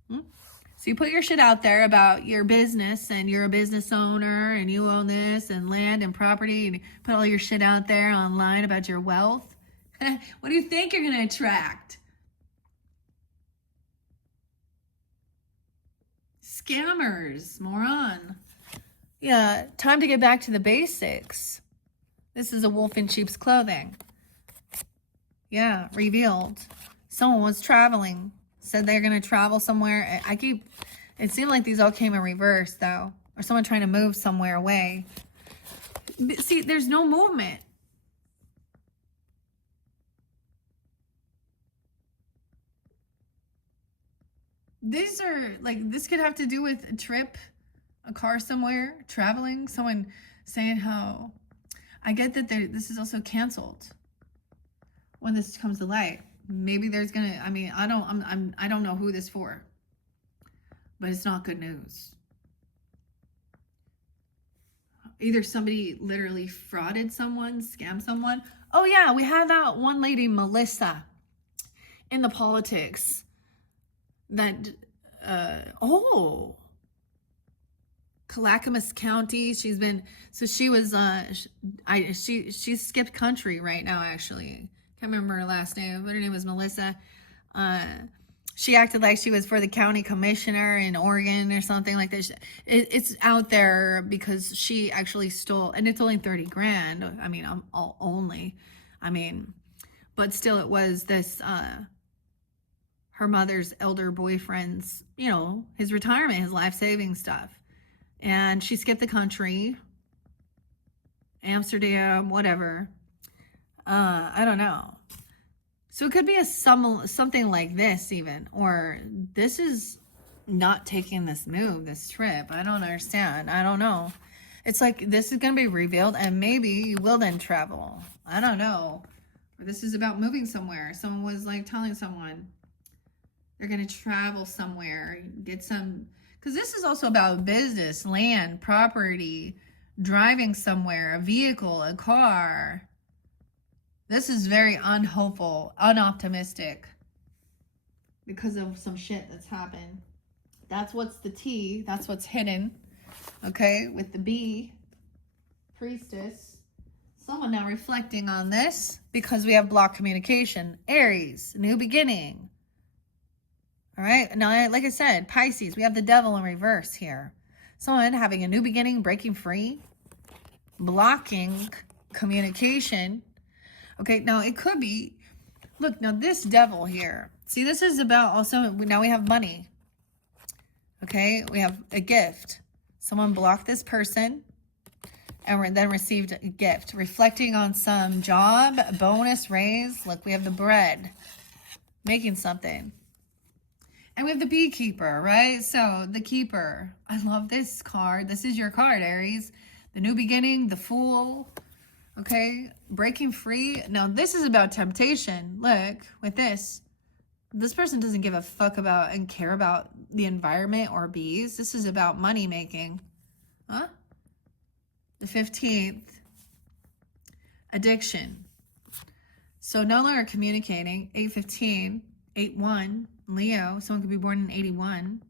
So you put your shit out there about your business and you're a business owner and you own this and land and property, and you put all your shit out there online about your wealth. What do you think you're going to attract? Scammers, moron. Yeah, time to get back to the basics. This is a wolf in sheep's clothing. Yeah, revealed. Someone was traveling. Said they're going to travel somewhere. It seemed like these all came in reverse, though. Or someone trying to move somewhere away. See, there's no movement. These are, like, this could have to do with a trip, a car somewhere, traveling. Someone saying how, I get that this is also canceled when this comes to light. Maybe there's gonna, I mean, I don't know who this for, but it's not good news. Either somebody literally frauded someone, scammed someone. Oh yeah, we had that one lady, Melissa, in the politics that, Clackamas County. She's been, so she was, she skipped country right now, actually. Can't remember her last name, but her name was Melissa. She acted like she was for the county commissioner in Oregon or something like this. It's out there because she actually stole, and it's only 30 grand. I mean, only, I mean, but still it was this, her mother's elder boyfriend's, you know, his retirement, his life-saving stuff. And she skipped the country, Amsterdam, whatever. I don't know. So it could be something like this even, or this is not taking this move, this trip. I don't understand. I don't know. It's like this is going to be revealed and maybe you will then travel. I don't know. Or this is about moving somewhere. Someone was like telling someone they're going to travel somewhere, get some, because this is also about business, land, property, driving somewhere, a vehicle, a car. This is very unhopeful, unoptimistic because of some shit that's happened. That's what's the T. That's what's hidden. Okay, with the B, priestess. Someone now reflecting on this because we have blocked communication. Aries, new beginning. All right, now, like I said, Pisces, we have the devil in reverse here. Someone having a new beginning, breaking free, blocking communication. Okay, now it could be, look, now this devil here, see, this is about also, now we have money. Okay, we have a gift. Someone blocked this person and then received a gift, reflecting on some job, bonus, raise. Look, we have the bread, making something. And we have the beekeeper, right? So the keeper, I love this card. This is your card, Aries. The new beginning, the fool. Okay, breaking free. Now, this is about temptation. Look, with this person doesn't give a fuck about and care about the environment or bees. This is about money making. Huh? The 15th, addiction. So no longer communicating. 8/15, 8/1, Leo. Someone could be born in 81.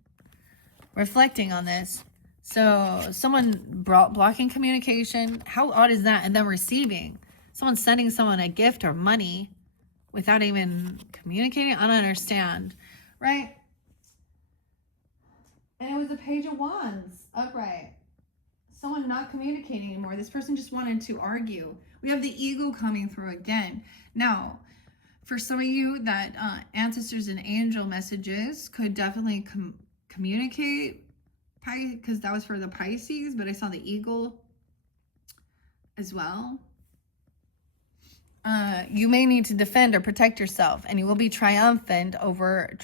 Reflecting on this. So someone blocking communication. How odd is that? And then receiving. Someone sending someone a gift or money without even communicating. I don't understand. Right? And it was a page of wands. Upright. someone not communicating anymore. This person just wanted to argue. We have the ego coming through again. Now, for some of you, that ancestors and angel messages could definitely communicate, because that was for the Pisces, but I saw the eagle as well. You may need to defend or protect yourself, and you will be triumphant over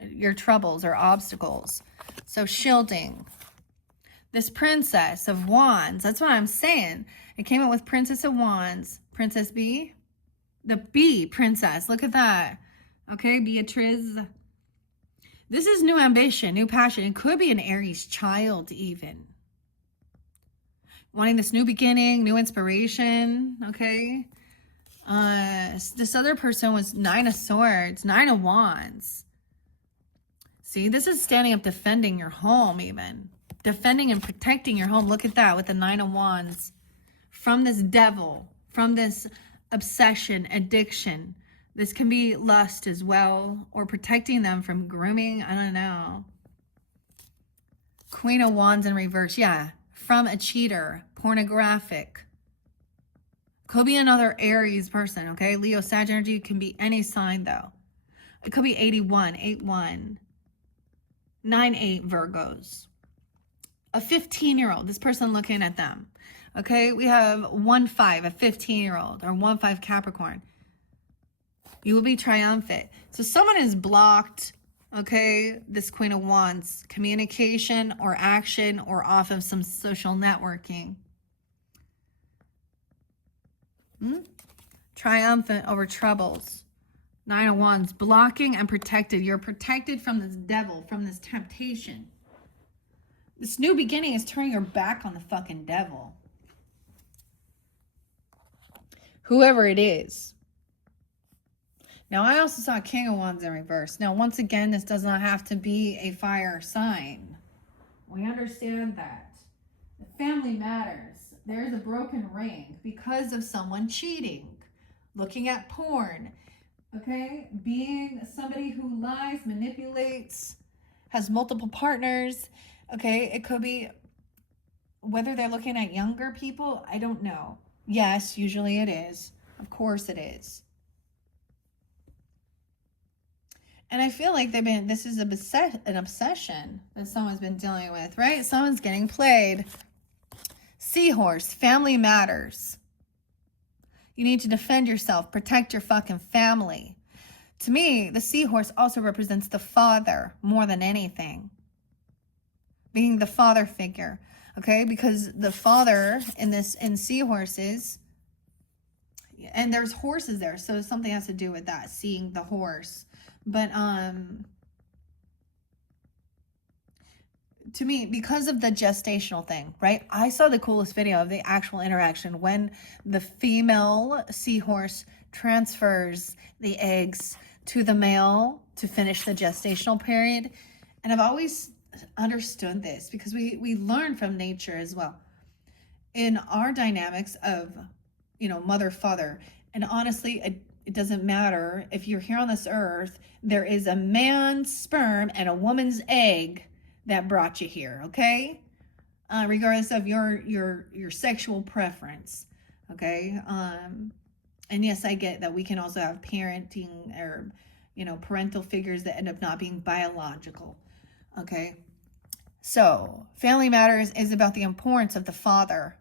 your troubles or obstacles. So shielding. This Princess of Wands, that's what I'm saying. It came out with Princess of Wands. Princess B. The B princess. Look at that. Okay, Beatrice. This is new ambition, new passion. It could be an Aries child even. Wanting this new beginning, new inspiration. Okay. This other person was 9 of Swords, 9 of Wands. See, this is standing up, defending your home even. Defending and protecting your home. Look at that with the 9 of Wands. From this devil, from this obsession, addiction. This can be lust as well, or protecting them from grooming. I don't know. Queen of Wands in reverse. Yeah, from a cheater, pornographic. Could be another Aries person, okay? Leo, Sag energy can be any sign though. It could be 81, 81, 98 Virgos. A 15-year-old, this person looking at them. Okay, we have 1-5, a 15-year-old, or 1-5 Capricorn. You will be triumphant. So someone is blocked, okay, this Queen of Wands, communication or action or off of some social networking. Triumphant over troubles. 9 of Wands, blocking and protected. You're protected from this devil, from this temptation. This new beginning is turning your back on the fucking devil. Whoever it is. Now, I also saw King of Wands in reverse. Now, once again, this does not have to be a fire sign. We understand that. The family matters. There's a broken ring because of someone cheating, looking at porn, okay? Being somebody who lies, manipulates, has multiple partners, okay? It could be whether they're looking at younger people, I don't know. Yes, usually it is. Of course it is. And I feel like this is an obsession that someone's been dealing with, right? Someone's getting played. Seahorse, family matters. You need to defend yourself, protect your fucking family. To me, the seahorse also represents the father more than anything. Being the father figure. Okay, because the father in seahorses, and there's horses there, so something has to do with that, seeing the horse. But to me, because of the gestational thing, right? I saw the coolest video of the actual interaction when the female seahorse transfers the eggs to the male to finish the gestational period. And I've always understood this because we learn from nature as well in our dynamics of, you know, mother, father. And honestly, it doesn't matter if you're here on this earth, there is a man's sperm and a woman's egg that brought you here, okay? Regardless of your sexual preference, okay? And yes, I get that we can also have parenting or, you know, parental figures that end up not being biological, okay? So, Family Matters is about the importance of the father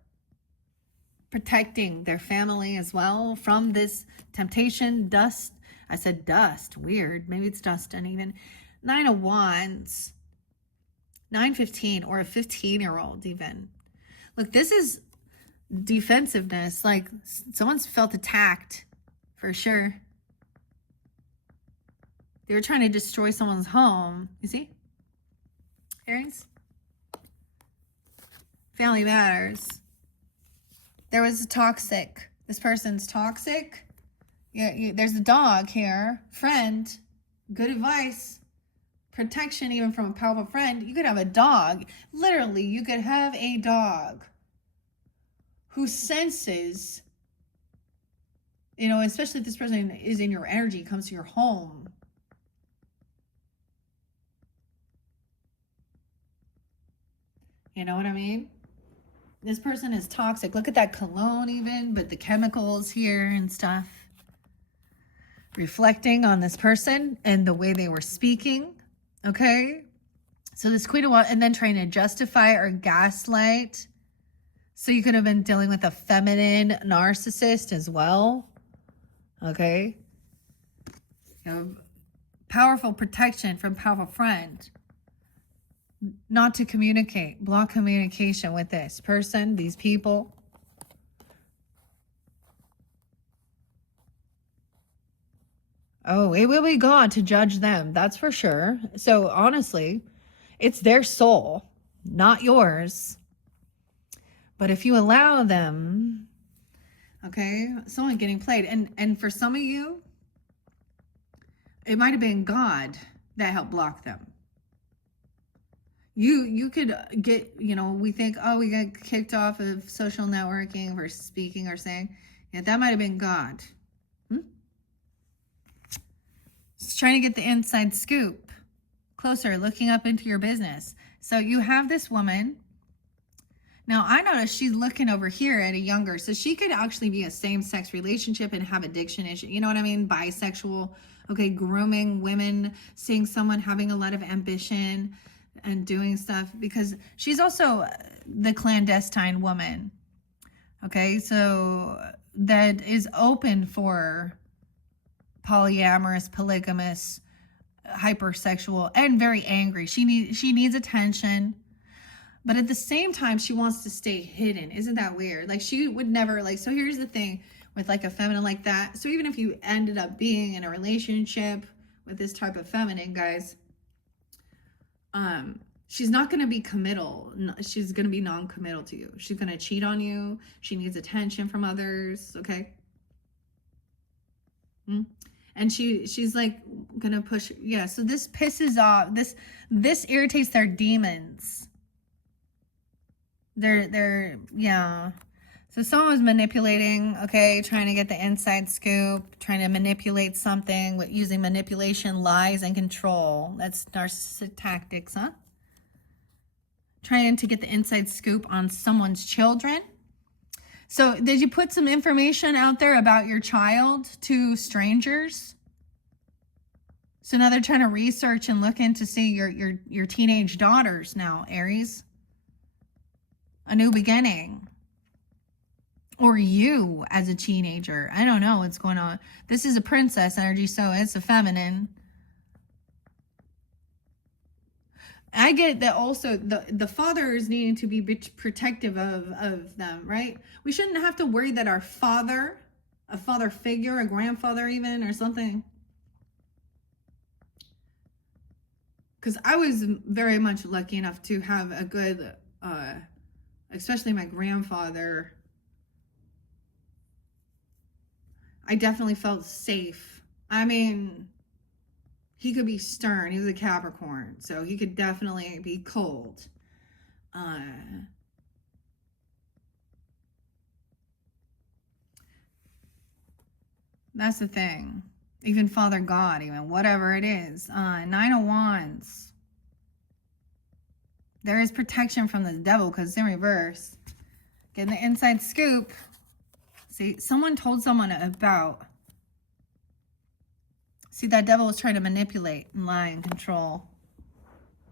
protecting their family as well from this temptation, dust. I said dust, weird. Maybe it's dust uneven. 9 of Wands, 9-15, or a 15-year-old even. Look, this is defensiveness. Like someone's felt attacked for sure. They were trying to destroy someone's home. You see? Aries? Family Matters. There was a toxic. This person's toxic. Yeah, there's a dog here. Friend. Good advice. Protection even from a powerful friend. You could have a dog. Literally, you could have a dog who senses, you know, especially if this person is in your energy, comes to your home. You know what I mean? This person is toxic. Look at that cologne even, but the chemicals here and stuff. Reflecting on this person and the way they were speaking. Okay. So this Queen of Wands, and then trying to justify or gaslight. So you could have been dealing with a feminine narcissist as well. Okay. You know, powerful protection from powerful friend. Not to communicate. Block communication with this person, these people. Oh, it will be God to judge them. That's for sure. So honestly, it's their soul, not yours. But if you allow them, okay, someone getting played. And for some of you, it might have been God that helped block them. You could get, you know, we think, oh, we got kicked off of social networking for speaking or saying. Yeah, that might have been God. It's trying to get the inside scoop. Closer, looking up into your business. So you have this woman. Now, I noticed she's looking over here at a younger. So she could actually be a same-sex relationship and have addiction issue. You know what I mean? Bisexual. Okay, grooming women, seeing someone having a lot of ambition and doing stuff. Because she's also the clandestine woman. Okay, so that is open for polyamorous, polygamous, hypersexual, and very angry. She needs attention, but at the same time she wants to stay hidden. Isn't that weird? Like she would never, like, so here's the thing with like a feminine like that. So even if you ended up being in a relationship with this type of feminine, guys, she's not going to be committal. She's going to be non-committal to you. She's going to cheat on you. She needs attention from others. Okay. And she's like gonna push. Yeah, so this pisses off, this irritates their demons. They're yeah. So someone was manipulating, okay, trying to get the inside scoop, trying to manipulate something with using manipulation, lies, and control. That's narcissistic tactics, huh? Trying to get the inside scoop on someone's children. So did you put some information out there about your child to strangers? So now they're trying to research and look into see your teenage daughters now, Aries. A new beginning. Or you as a teenager. I don't know what's going on. This is a princess energy, so it's a feminine. I get that also the father is needing to be protective of them, right? We shouldn't have to worry that our father, a father figure, a grandfather even, or something. Because I was very much lucky enough to have a good, especially my grandfather. I definitely felt safe. I mean, he could be stern. He was a Capricorn, so he could definitely be cold. That's the thing. Even Father God, even whatever it is. 9 of Wands. There is protection from the devil because it's in reverse. Getting the inside scoop. See, someone told someone about. See, that devil was trying to manipulate and lie and control.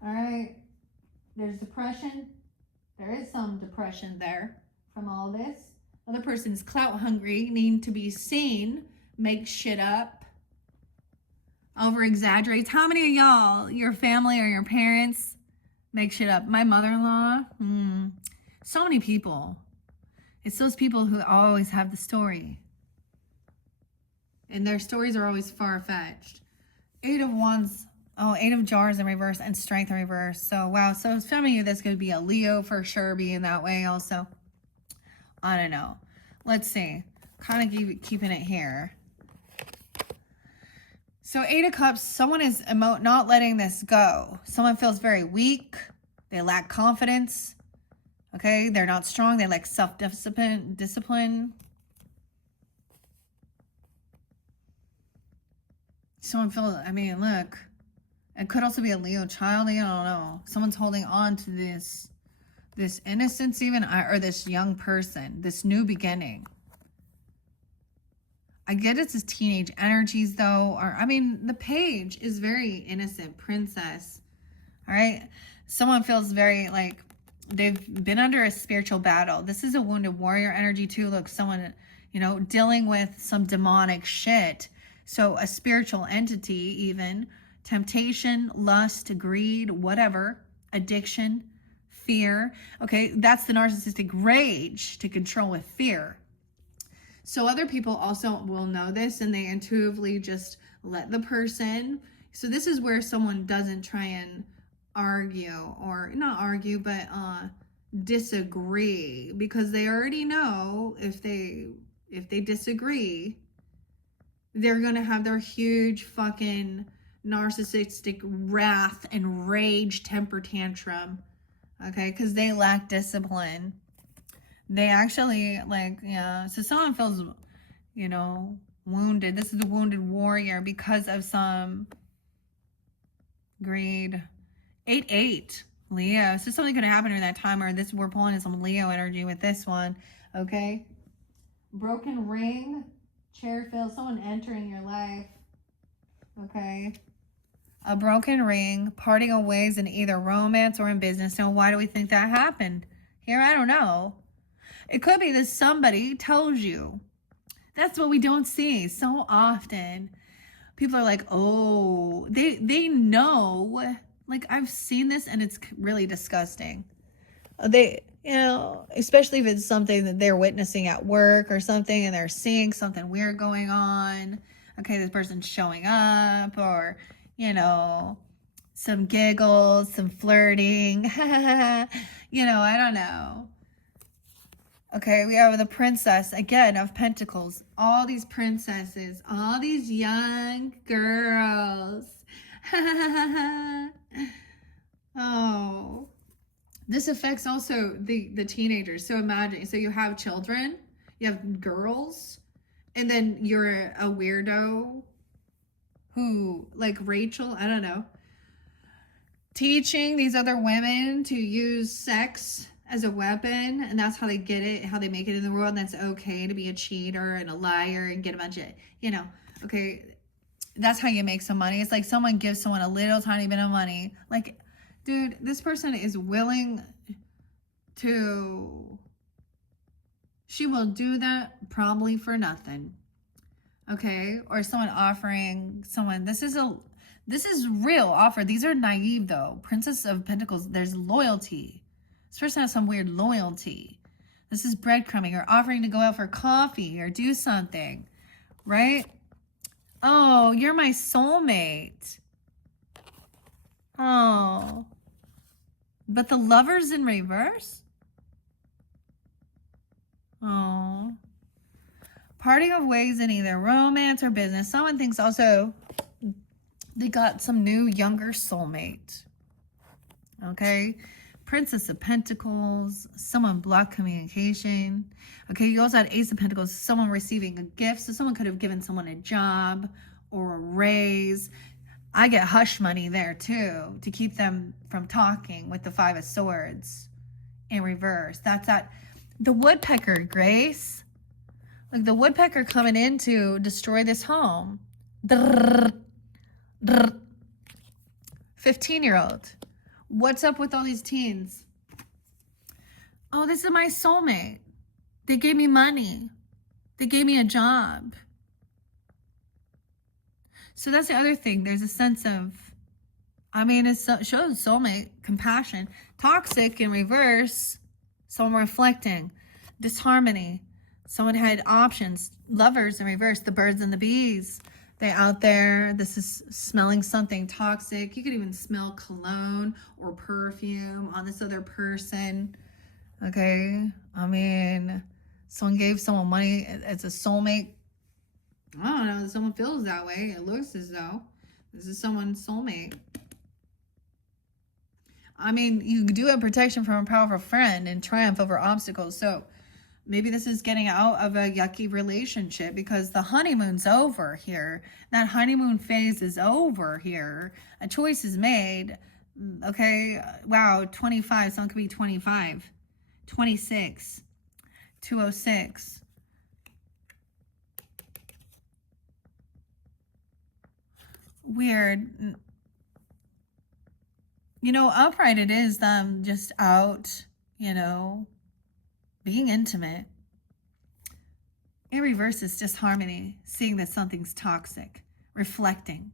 All right. There's depression. There is some depression there from all this. Other person's clout hungry, needing to be seen, make shit up, over exaggerates. How many of y'all, your family or your parents, make shit up? My mother-in-law, so many people. It's those people who always have the story. And their stories are always far-fetched. 8 of Wands, 8 of Jars in reverse and Strength in reverse. So, wow. So, some of you, that's going to be a Leo for sure, being that way also. I don't know. Let's see. Kind of keeping it here. So, 8 of Cups, someone is not letting this go. Someone feels very weak. They lack confidence. Okay? They're not strong. They lack discipline. Someone feels, I mean, look, it could also be a Leo child. I don't know. Someone's holding on to this this innocence even, or this young person, this new beginning. I get it's his teenage energies though, or I mean, the page is very innocent, princess. All right. Someone feels very like they've been under a spiritual battle. This is a wounded warrior energy too. Look, someone, you know, dealing with some demonic shit. So a spiritual entity, even temptation, lust, greed, whatever, addiction, fear. Okay. That's the narcissistic rage to control with fear. So other people also will know this and they intuitively just let the person. So this is where someone doesn't try and argue, or not argue, but disagree, because they already know if they disagree, they're going to have their huge fucking narcissistic wrath and rage temper tantrum. Okay, because they lack discipline. They actually, like, yeah, so someone feels, you know, wounded. This is a wounded warrior because of some greed. 8-8, Leo. So something could happen during that time, or this, we're pulling in some Leo energy with this one, okay? Broken ring, chair fill, someone entering your life, okay? A broken ring, parting of ways in either romance or in business. Now, why do we think that happened? Here, I don't know. It could be that somebody tells you. That's what we don't see so often. People are like, oh, they know. Like, I've seen this and it's really disgusting. They, you know, especially if it's something that they're witnessing at work or something and they're seeing something weird going on. Okay, this person's showing up, or, you know, some giggles, some flirting. You know, I don't know. Okay, we have the princess, again, of pentacles. All these princesses, all these young girls. Oh. This affects also the teenagers. So imagine, so you have children, you have girls, and then you're a weirdo who, like Rachel, I don't know, teaching these other women to use sex as a weapon, and that's how they get it, how they make it in the world, and that's okay to be a cheater and a liar and get a bunch of, you know, okay, that's how you make some money. It's like someone gives someone a little tiny bit of money. Like, dude, this person is willing to, she will do that probably for nothing. Okay, or someone offering someone, this is real offer. These are naive though. Princess of Pentacles, there's loyalty. This person has some weird loyalty. This is breadcrumbing, or offering to go out for coffee or do something, right? Oh, you're my soulmate. Oh, but the Lover's in reverse. Oh, parting of ways in either romance or business. Someone thinks also they got some new younger soulmate. Okay. Princess of Pentacles, someone blocked communication. Okay, you also had Ace of Pentacles, someone receiving a gift. So someone could have given someone a job or a raise. I get hush money there too, to keep them from talking, with the Five of Swords in reverse. That's that. The woodpecker, Grace. Like the woodpecker coming in to destroy this home. 15-year-old. What's up with all these teens? Oh, this is my soulmate. They gave me money. They gave me a job. So that's the other thing. There's a sense of, I mean, it shows soulmate, compassion. Toxic in reverse, someone reflecting. Disharmony. Someone had options. Lovers in reverse, the birds and the bees. They out there, this is smelling something toxic. You could even smell cologne or perfume on this other person. Okay, I mean, someone gave someone money as a soulmate. I don't know, someone feels that way. It looks as though this is someone's soulmate. I mean, you do have protection from a powerful friend and triumph over obstacles. So maybe this is getting out of a yucky relationship, because the honeymoon's over here. That honeymoon phase is over here. A choice is made. Okay, wow, 25, someone could be 25, 26, 206. Weird. You know, upright it is them just out, you know, being intimate. In reverse is disharmony, seeing that something's toxic, reflecting,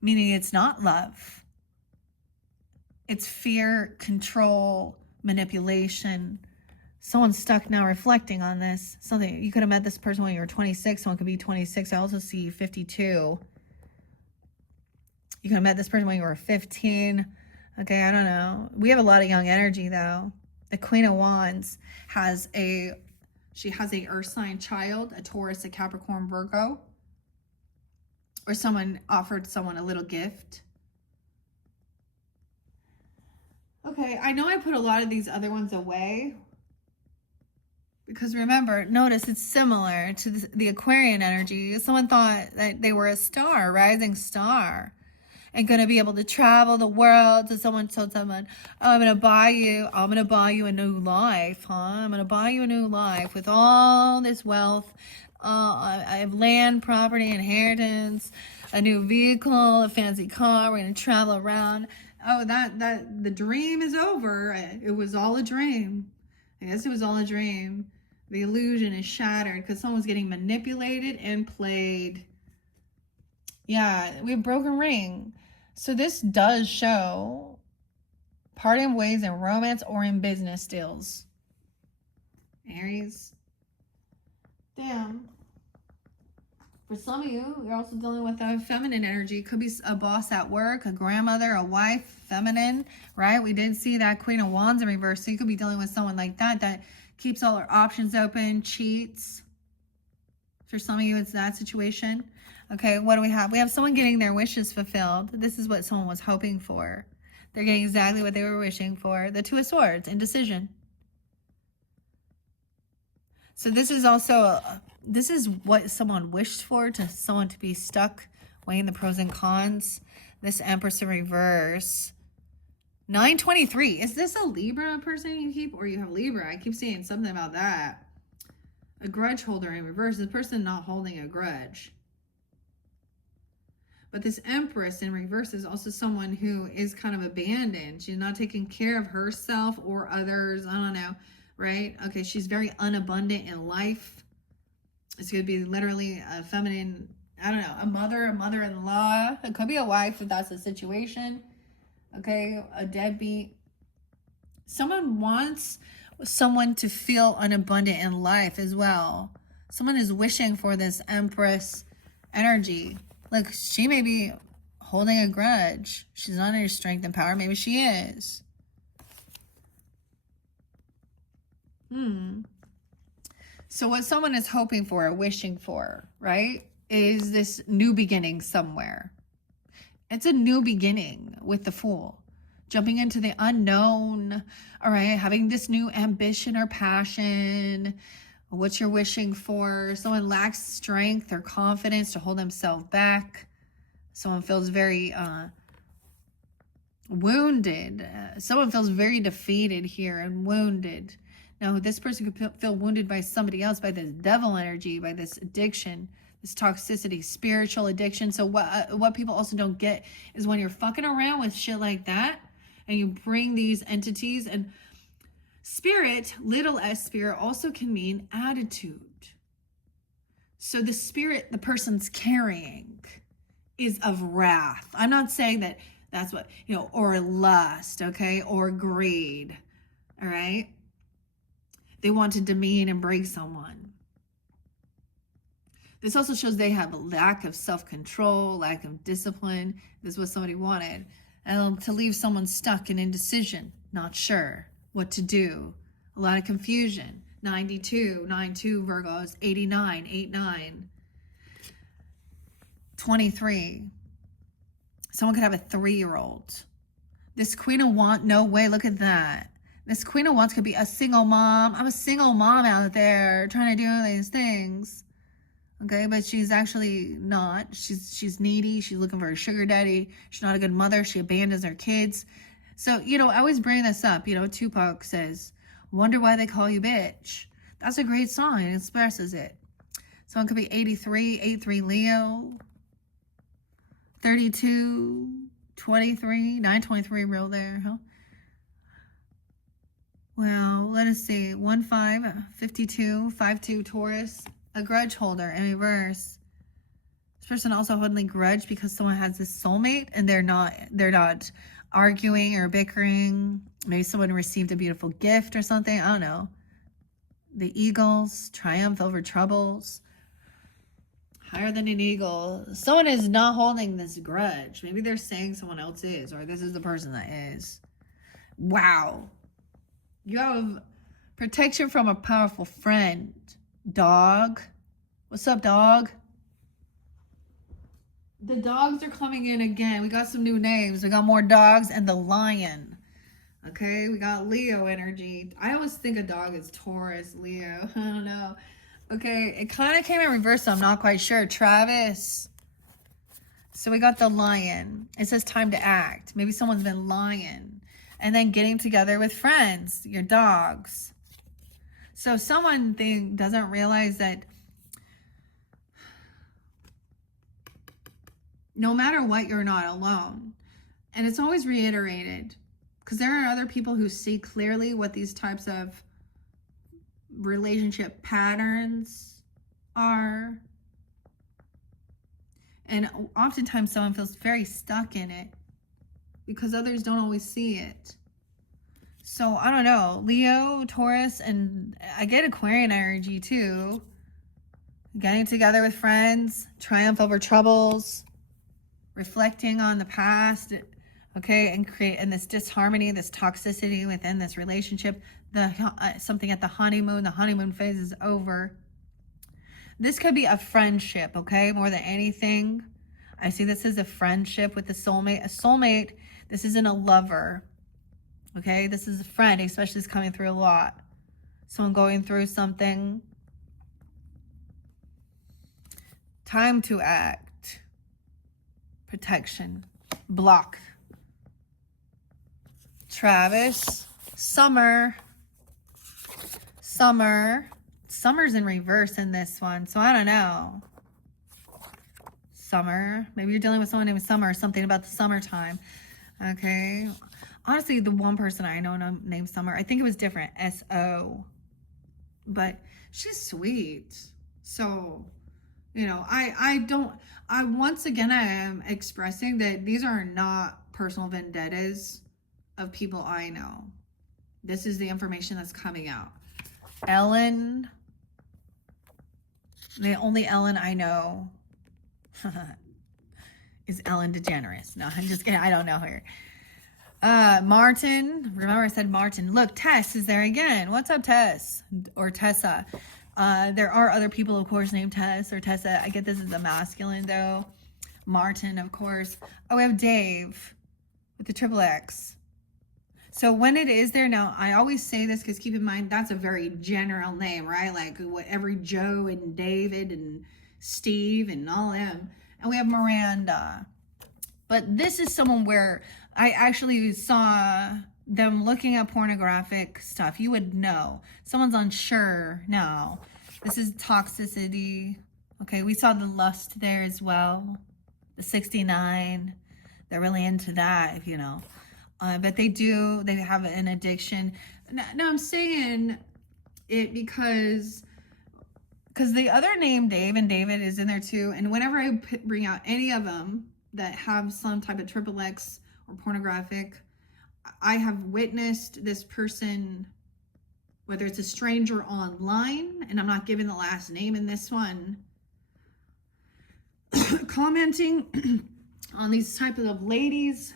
meaning it's not love. It's fear, control, manipulation. Someone's stuck now reflecting on this. Something you could have met this person when you were 26. Someone could be 26. I also see 52. You could have met this person when you were 15. Okay, I don't know. We have a lot of young energy though. The Queen of Wands has a earth sign child, a Taurus, a Capricorn, Virgo. Or someone offered someone a little gift. Okay, I know I put a lot of these other ones away. Because remember, notice it's similar to the Aquarian energy. Someone thought that they were a star, rising star, and going to be able to travel the world. So someone told someone, oh, I'm going to buy you a new life, huh? I'm going to buy you a new life with all this wealth. I have land, property, inheritance, a new vehicle, a fancy car. We're going to travel around. Oh, that the dream is over. It was all a dream. I guess it was all a dream. The illusion is shattered because someone's getting manipulated and played. Yeah, we have broken ring. So this does show parting ways in romance or in business deals. Aries. Damn. For some of you, you're also dealing with a feminine energy. Could be a boss at work, a grandmother, a wife, feminine, right? We did see that Queen of Wands in reverse. So you could be dealing with someone like that keeps all her options open, cheats. For some of you, it's that situation. Okay, what do we have? We have someone getting their wishes fulfilled. This is what someone was hoping for. They're getting exactly what they were wishing for. The Two of Swords, indecision. So this is also, this is what someone wished for, to someone to be stuck, weighing the pros and cons. This Empress in reverse. 923. Is this a Libra person you keep, or you have Libra? I keep saying something about that. A grudge holder in reverse. This person not holding a grudge. But this Empress in reverse is also someone who is kind of abandoned. She's not taking care of herself or others. I don't know, right? Okay, she's very unabundant in life. It's going to be literally a feminine, I don't know, a mother-in-law. It could be a wife if that's the situation. Okay, a deadbeat. Someone wants someone to feel unabundant in life as well. Someone is wishing for this Empress energy. Look, she may be holding a grudge. She's not in her strength and power. Maybe she is. So what someone is hoping for or wishing for, right, is this new beginning somewhere. It's a new beginning with the Fool. Jumping into the unknown, all right, having this new ambition or passion, what you're wishing for. Someone lacks strength or confidence to hold themselves back. Someone feels very wounded. Someone feels very defeated here and wounded. Now, this person could feel wounded by somebody else, by this devil energy, by this addiction, this toxicity, spiritual addiction. So what people also don't get is when you're fucking around with shit like that and you bring these entities, and spirit, little s spirit, also can mean attitude. So the spirit the person's carrying is of wrath. I'm not saying that that's what, you know, or lust, okay, or greed, all right? They want to demean and break someone. This also shows they have a lack of self-control, lack of discipline. This is what somebody wanted. And to leave someone stuck in indecision, not sure what to do. A lot of confusion. 92 Virgos, 89, 89. 23. Someone could have a 3-year-old. This Queen of Wands, no way, look at that. This Queen of Wands could be a single mom. I'm a single mom out there trying to do these things. Okay, but she's actually not. She's needy. She's looking for a sugar daddy. She's not a good mother. She abandons her kids. So, you know, I always bring this up. You know, Tupac says, "Wonder why they call you bitch." That's a great song. It expresses it. Someone could be 83 Leo, 32, 23, 923 real there, huh? Well, let us see. 1-5, 52, 5-2 Taurus, a grudge holder in reverse. This person also holding a grudge because someone has this soulmate and they're not arguing or bickering. Maybe someone received a beautiful gift or something. I don't know. The eagles triumph over troubles. Higher than an eagle. Someone is not holding this grudge. Maybe they're saying someone else is, or this is the person that is. Wow. You have protection from a powerful friend. Dog. What's up, dog? The dogs are coming in again. We got some new names. We got more dogs and the lion. Okay, we got Leo energy. I always think a dog is Taurus, Leo. I don't know. Okay, it kind of came in reverse, so I'm not quite sure. Travis. So we got the lion. It says time to act. Maybe someone's been lying. And then getting together with friends, your dogs. So someone doesn't realize that no matter what, you're not alone. And it's always reiterated. Because there are other people who see clearly what these types of relationship patterns are. And oftentimes someone feels very stuck in it because others don't always see it. So I don't know. Leo, Taurus, and I get Aquarian energy too. Getting together with friends, triumph over troubles, reflecting on the past, okay, and this disharmony, this toxicity within this relationship. Something at the honeymoon phase is over. This could be a friendship, okay, more than anything. I see this as a friendship with the soulmate. A soulmate, this isn't a lover, okay? This is a friend, especially is coming through a lot. Someone going through something. Time to act. Protection. Block. Travis. Summer. Summer's in reverse in this one, so I don't know. Summer. Maybe you're dealing with someone named Summer or something about the summertime. Okay. Honestly, the one person I know named Summer, I think it was different. S-O. But she's sweet. So, you know, I once again, I am expressing that these are not personal vendettas of people I know. This is the information that's coming out. Ellen. The only Ellen I know is Ellen DeGeneres. No, I'm just kidding. I don't know her. Martin. Remember I said Martin. Look, Tess is there again. What's up, Tess? Or Tessa. There are other people, of course, named Tess or Tessa. I get this is a masculine, though. Martin, of course. Oh, we have Dave with the triple X. So when it is there, now I always say this because keep in mind, that's a very general name, right? Like what every Joe and David and Steve and all them. And we have Miranda. But this is someone where I actually saw them looking at pornographic stuff. You would know. Someone's unsure now. This is toxicity. Okay, we saw the lust there as well. The 69. They're really into that, if you know. But they have an addiction. Now I'm saying it because the other name Dave and David is in there too. And whenever I bring out any of them that have some type of triple X or pornographic, I have witnessed this person, whether it's a stranger online, and I'm not giving the last name in this one, commenting on these type of ladies,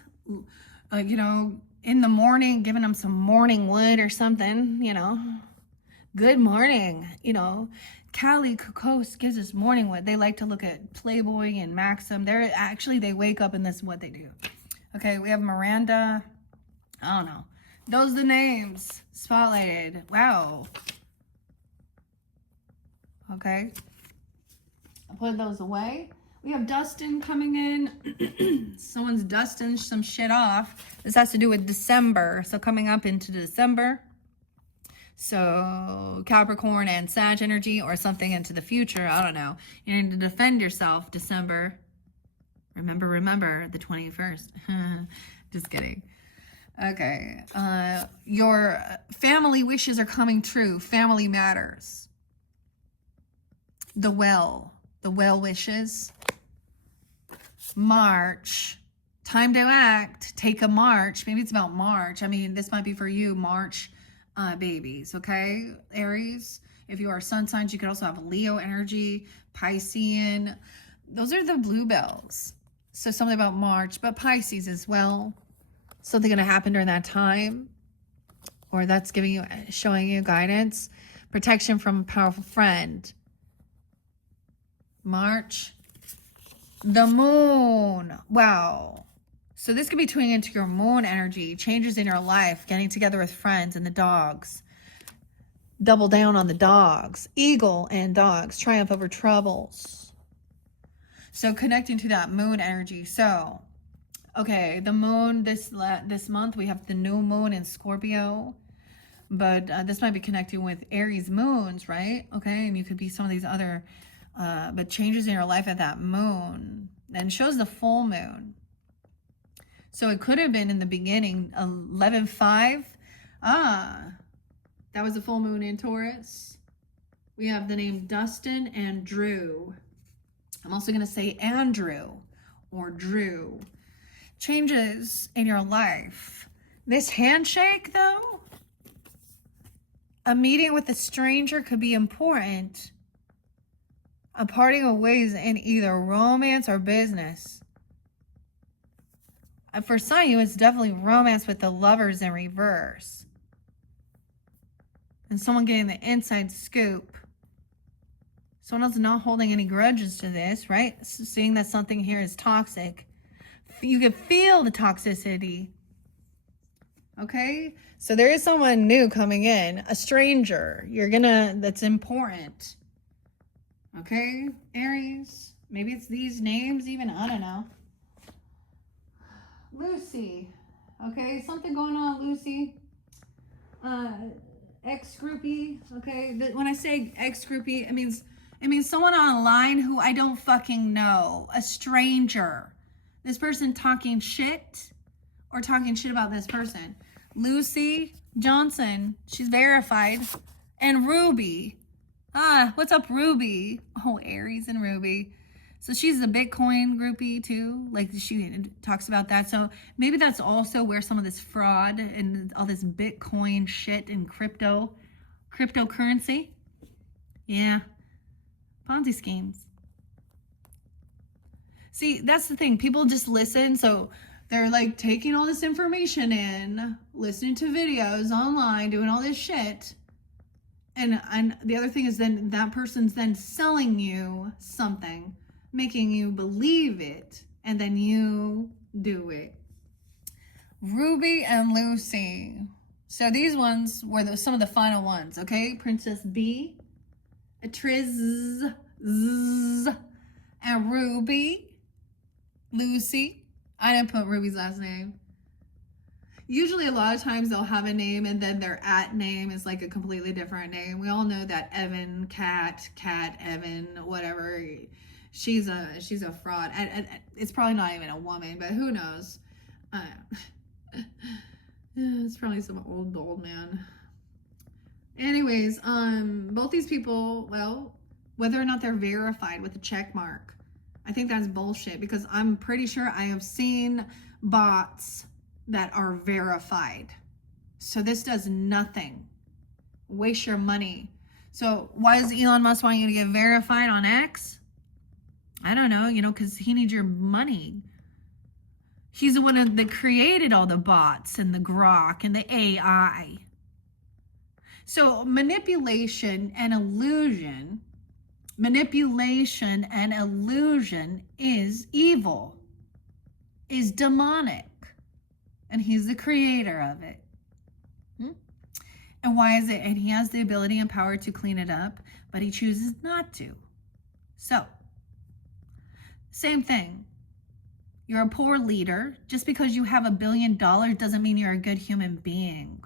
you know, in the morning, giving them some morning wood or something, you know. Good morning, you know. Callie Kokos gives us morning wood. They like to look at Playboy and Maxim. They wake up and this is what they do. Okay, we have Miranda. I don't know. Those are the names. Spotlighted. Wow. Okay. I'll put those away. We have dusting coming in. Someone's dusting some shit off. This has to do with December. So coming up into December. So Capricorn and Sag energy or something into the future. I don't know. You need to defend yourself December. Remember the 21st. Just kidding. Okay. Your family wishes are coming true. Family matters. The well wishes. March. Time to act. Take a march. Maybe it's about March. I mean, this might be for you, March babies, okay? Aries. If you are sun signs, you could also have Leo energy, Piscean. Those are the bluebells. So something about March, but Pisces as well. Something going to happen during that time. Or that's showing you guidance. Protection from a powerful friend. March. The moon. Wow. So this could be tuning into your moon energy. Changes in your life. Getting together with friends and the dogs. Double down on the dogs. Eagle and dogs. Triumph over troubles. So connecting to that moon energy. So, okay, the moon this month, we have the new moon in Scorpio. But this might be connecting with Aries moons, right? Okay, and you could be some of these other, but changes in your life at that moon. And shows the full moon. So it could have been in the beginning, 11/5. That was a full moon in Taurus. We have the name Dustin and Drew. I'm also going to say Andrew or Drew. Changes in your life. This handshake, though, a meeting with a stranger could be important. A parting of ways in either romance or business. For some of you, it's definitely romance with the lovers in reverse. And someone getting the inside scoop. Someone else not holding any grudges to this, right? Seeing that something here is toxic. You can feel the toxicity. Okay? So there is someone new coming in. A stranger. That's important. Okay? Aries. Maybe it's these names even. I don't know. Lucy. Okay? Something going on, Lucy. Ex-groupie. Okay? When I say ex-groupie, it means someone online who I don't fucking know. A stranger. This person talking shit or talking shit about this person. Lucy Johnson. She's verified. And Ruby. What's up, Ruby? Oh, Aries and Ruby. So she's a Bitcoin groupie too. Like she talks about that. So maybe that's also where some of this fraud and all this Bitcoin shit and cryptocurrency. Yeah. Ponzi schemes. See, that's the thing. People just listen. So they're like taking all this information in, listening to videos online, doing all this shit. And the other thing is then that person's then selling you something, making you believe it, and then you do it. Ruby and Lucy. So these ones were some of the final ones, okay? Princess B, Triz, and Ruby, Lucy. I didn't put Ruby's last name. Usually a lot of times they'll have a name and then their at name is like a completely different name. We all know that Evan, Cat, Evan, whatever. She's a fraud. It's probably not even a woman, but who knows? It's probably some old man. Anyways, both these people, well, whether or not they're verified with a check mark, I think that's bullshit because I'm pretty sure I have seen bots that are verified. So this does nothing. Waste your money. So why does Elon Musk want you to get verified on X? I don't know, because he needs your money. He's the one that created all the bots and the grok and the AI. So manipulation and illusion is evil, is demonic. And he's the creator of it. And why is it? And he has the ability and power to clean it up, but he chooses not to. So, Same thing. You're a poor leader. Just because you have $1 billion doesn't mean you're a good human being.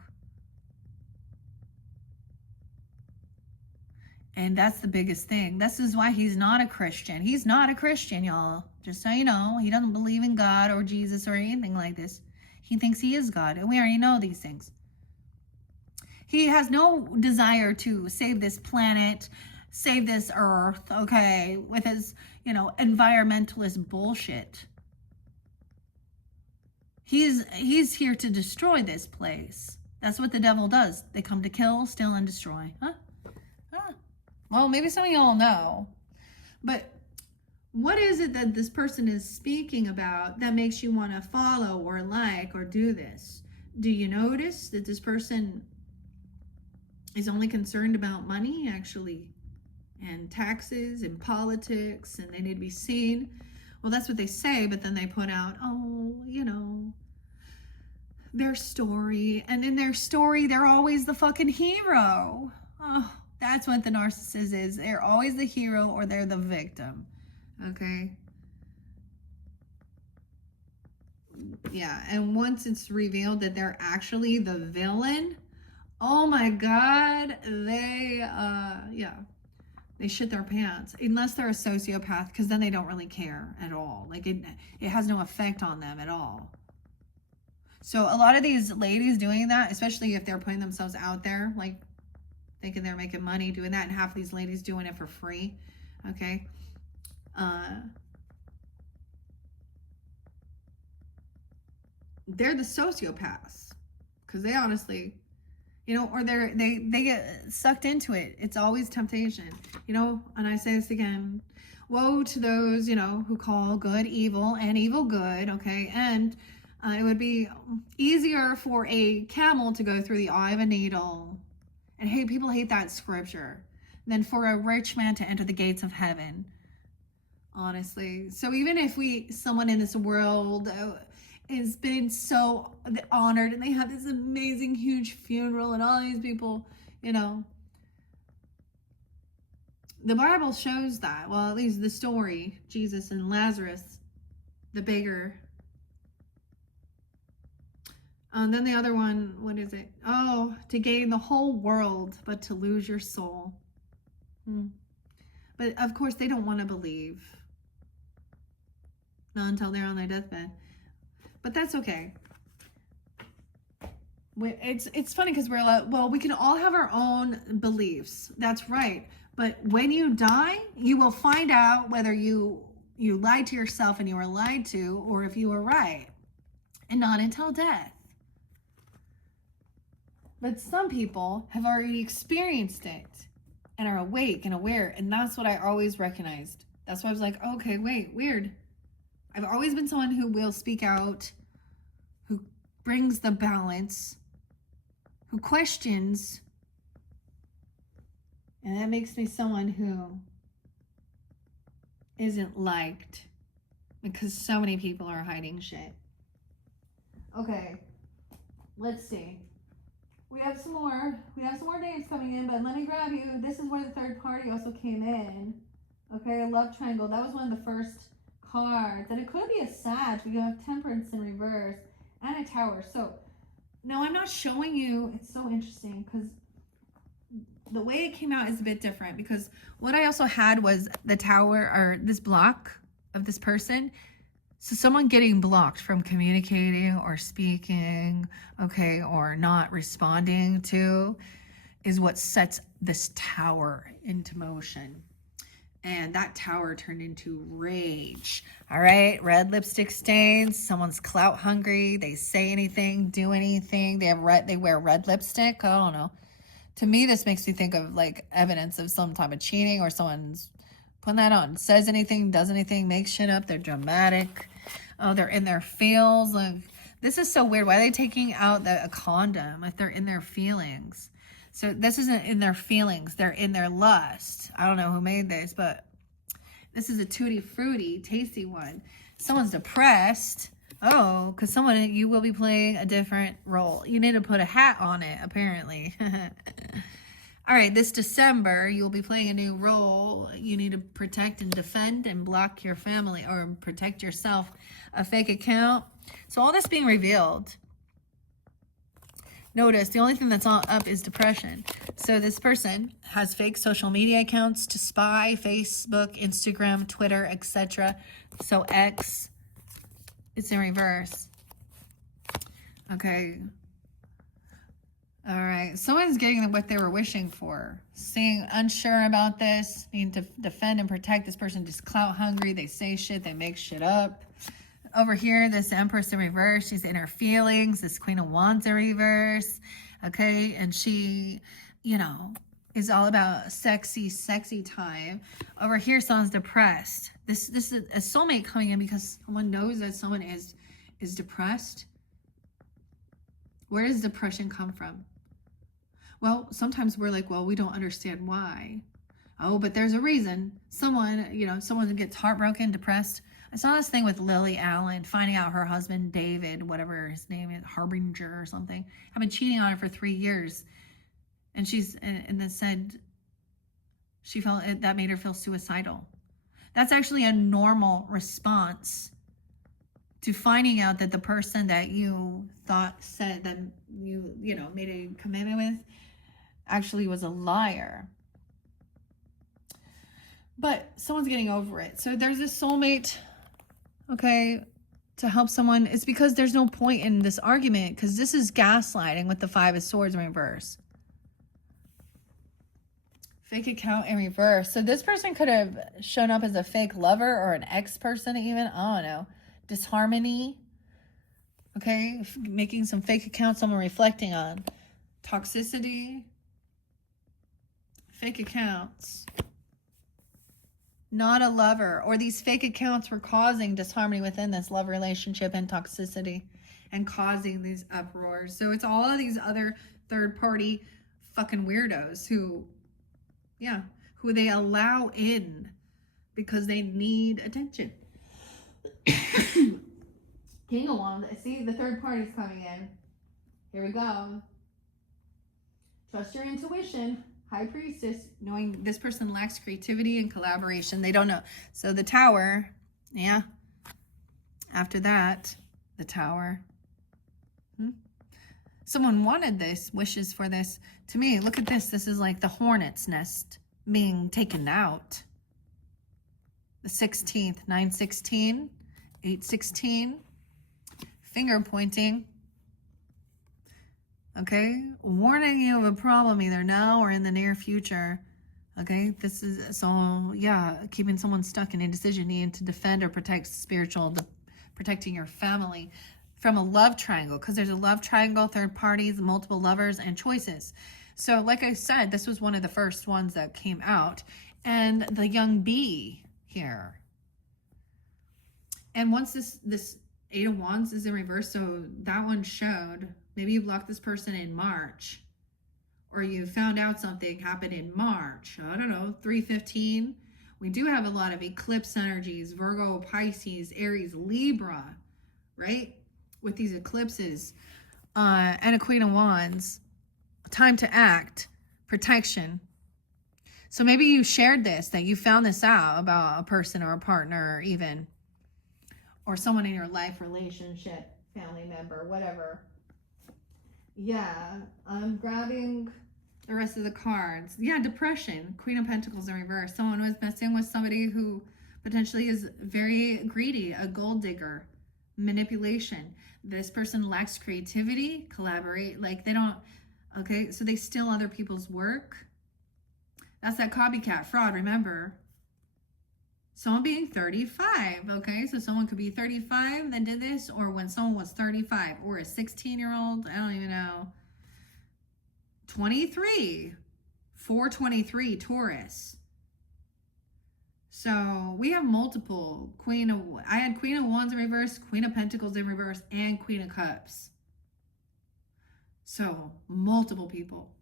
And that's the biggest thing. This is why he's not a Christian. He's not a Christian, y'all. Just so you know, he doesn't believe in God or Jesus or anything like this. He thinks he is God, and we already know these things. He has no desire to save this planet, save this earth, okay, with his, environmentalist bullshit. He's here to destroy this place. That's what the devil does. They come to kill, steal, and destroy. Huh? Well, maybe some of y'all know. But what is it that this person is speaking about that makes you want to follow or like or do this? Do you notice that this person is only concerned about money, actually, and taxes and politics, and they need to be seen? Well, that's what they say, but then they put out, their story. And in their story, they're always the fucking hero. Oh, that's what the narcissist is. They're always the hero or they're the victim. Okay? Yeah, and once it's revealed that they're actually the villain, oh my God, they shit their pants. Unless they're a sociopath, because then they don't really care at all. Like, it has no effect on them at all. So a lot of these ladies doing that, especially if they're putting themselves out there, like thinking they're making money doing that, and half of these ladies doing it for free, okay? They're the sociopaths, because they honestly, or they get sucked into it. It's always temptation, and I say this again, woe to those, who call good evil and evil good, okay? And it would be easier for a camel to go through the eye of a needle, and people hate that scripture, than for a rich man to enter the gates of heaven, honestly. So even if someone in this world has been so honored, and they have this amazing huge funeral, and all these people, the Bible shows that. Well, at least the story, Jesus and Lazarus, the beggar. Then the other one, what is it? Oh, to gain the whole world, but to lose your soul. But of course, they don't want to believe. Not until they're on their deathbed. But that's okay. It's funny because we're like, well, we can all have our own beliefs. That's right. But when you die, you will find out whether you lied to yourself and you were lied to, or if you were right. And not until death. But some people have already experienced it and are awake and aware. And that's what I always recognized. That's why I was like, okay, wait, weird. I've always been someone who will speak out, who brings the balance, who questions. And that makes me someone who isn't liked, because so many people are hiding shit. Okay, let's see. We have some more names coming in, but let me grab you. This is where the third party also came in. Okay, a love triangle. That was one of the first cards. And it could be a Sag. We have Temperance in reverse and a Tower. So, now I'm not showing you. It's so interesting because the way it came out is a bit different, because what I also had was the Tower, or this block of this person. So someone getting blocked from communicating or speaking, okay, or not responding to, is what sets this Tower into motion. And that Tower turned into rage. All right, red lipstick stains. Someone's clout hungry. They say anything, do anything. They wear red lipstick. I don't know. To me, this makes me think of like evidence of some type of cheating, or someone's putting that on. Says anything, does anything, makes shit up. They're dramatic. Oh, they're in their feels. Like, this is so weird. Why are they taking out a condom if they're in their feelings? So this isn't in their feelings. They're in their lust. I don't know who made this, but this is a tutti frutti, tasty one. Someone's depressed. Oh, because you will be playing a different role. You need to put a hat on it, apparently. All right, this December, you'll be playing a new role. You need to protect and defend and block your family or protect yourself. A fake account. So all this being revealed. Notice the only thing that's all up is depression. So this person has fake social media accounts to spy, Facebook, Instagram, Twitter, etc. So X, it's in reverse. Okay. All right. Someone's getting what they were wishing for. Saying unsure about this, needing to defend and protect this person, just clout hungry. They say shit, they make shit up. Over here, this Empress in reverse, she's in her feelings. This Queen of Wands in reverse, okay? And she, you know, is all about sexy time. Over here, someone's depressed. This is a soulmate coming in because someone knows that someone is depressed. Where does depression come from? Well, sometimes we're like, well, we don't understand why. Oh, but there's a reason. Someone gets heartbroken, depressed. I saw this thing with Lily Allen finding out her husband, David, whatever his name is, Harbinger or something, had been cheating on her for 3 years. And then said she felt that made her feel suicidal. That's actually a normal response to finding out that the person that you said that you made a commitment with actually was a liar. But someone's getting over it. So there's this soulmate, okay, to help someone. It's because there's no point in this argument because this is gaslighting with the Five of Swords in reverse. Fake account in reverse. So this person could have shown up as a fake lover or an ex-person even. I don't know. Disharmony. Okay, making some fake accounts someone reflecting on. Toxicity. Fake accounts. Not a lover, or these fake accounts were causing disharmony within this love relationship and toxicity and causing these uproars. So it's all of these other third party fucking weirdos who they allow in because they need attention. King of Wands, see the third party's coming in. Here we go. Trust your intuition. High Priestess, knowing this person lacks creativity and collaboration. They don't know. So the Tower, yeah. After that, the Tower. Someone wanted this, wishes for this. To me, look at this. This is like the hornet's nest being taken out. The 16th, 9/16, 8/16. Finger pointing. Okay, warning you of a problem either now or in the near future. Okay, this is so, keeping someone stuck in a decision, needing to defend or protect protecting your family from a love triangle, because there's a love triangle, third parties, multiple lovers, and choices. So like I said, this was one of the first ones that came out, and the young bee here. And once this Eight of Wands is in reverse, so that one showed. Maybe you blocked this person in March, or you found out something happened in March. I don't know, 3/15. We do have a lot of eclipse energies, Virgo, Pisces, Aries, Libra, right? With these eclipses. And a Queen of Wands. Time to act, protection. So maybe you shared this, that you found this out about a person or a partner or even, or someone in your life, relationship, family member, whatever. Yeah, I'm grabbing the rest of the cards. Yeah, depression, Queen of Pentacles in reverse. Someone was messing with somebody who potentially is very greedy, a gold digger, manipulation. This person lacks creativity, collaborate, like they don't, okay, so they steal other people's work. That's that copycat fraud, remember? Someone being 35, okay? So someone could be 35 that did this, or when someone was 35, or a 16-year-old, I don't even know. 23, 423, Taurus. So we have multiple I had Queen of Wands in reverse, Queen of Pentacles in reverse, and Queen of Cups. So multiple people.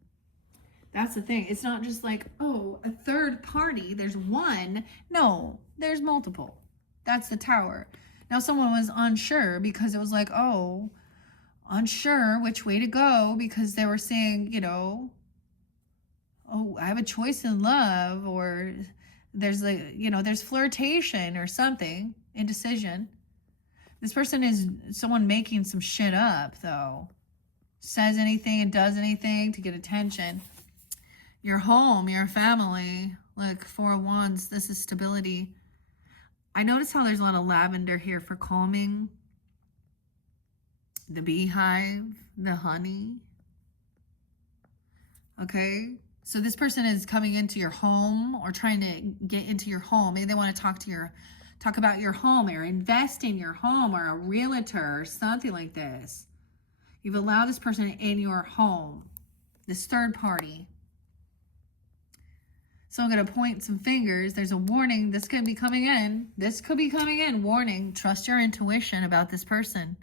That's the thing. It's not just like, oh, a third party. There's one. No, there's multiple. That's the Tower. Now, someone was unsure because it was like, oh, unsure which way to go because they were saying, oh, I have a choice in love, or there's there's flirtation or something, indecision. This person is someone making some shit up, though. Says anything and does anything to get attention. Your home, your family. Look, Four of Wands, this is stability. I notice how there's a lot of lavender here for calming. The beehive, the honey. Okay? So this person is coming into your home or trying to get into your home. Maybe they want to talk about your home or invest in your home or a realtor or something like this. You've allowed this person in your home, this third party. So I'm going to point some fingers. There's a warning. This could be coming in. This could be coming in. Warning. Trust your intuition about this person.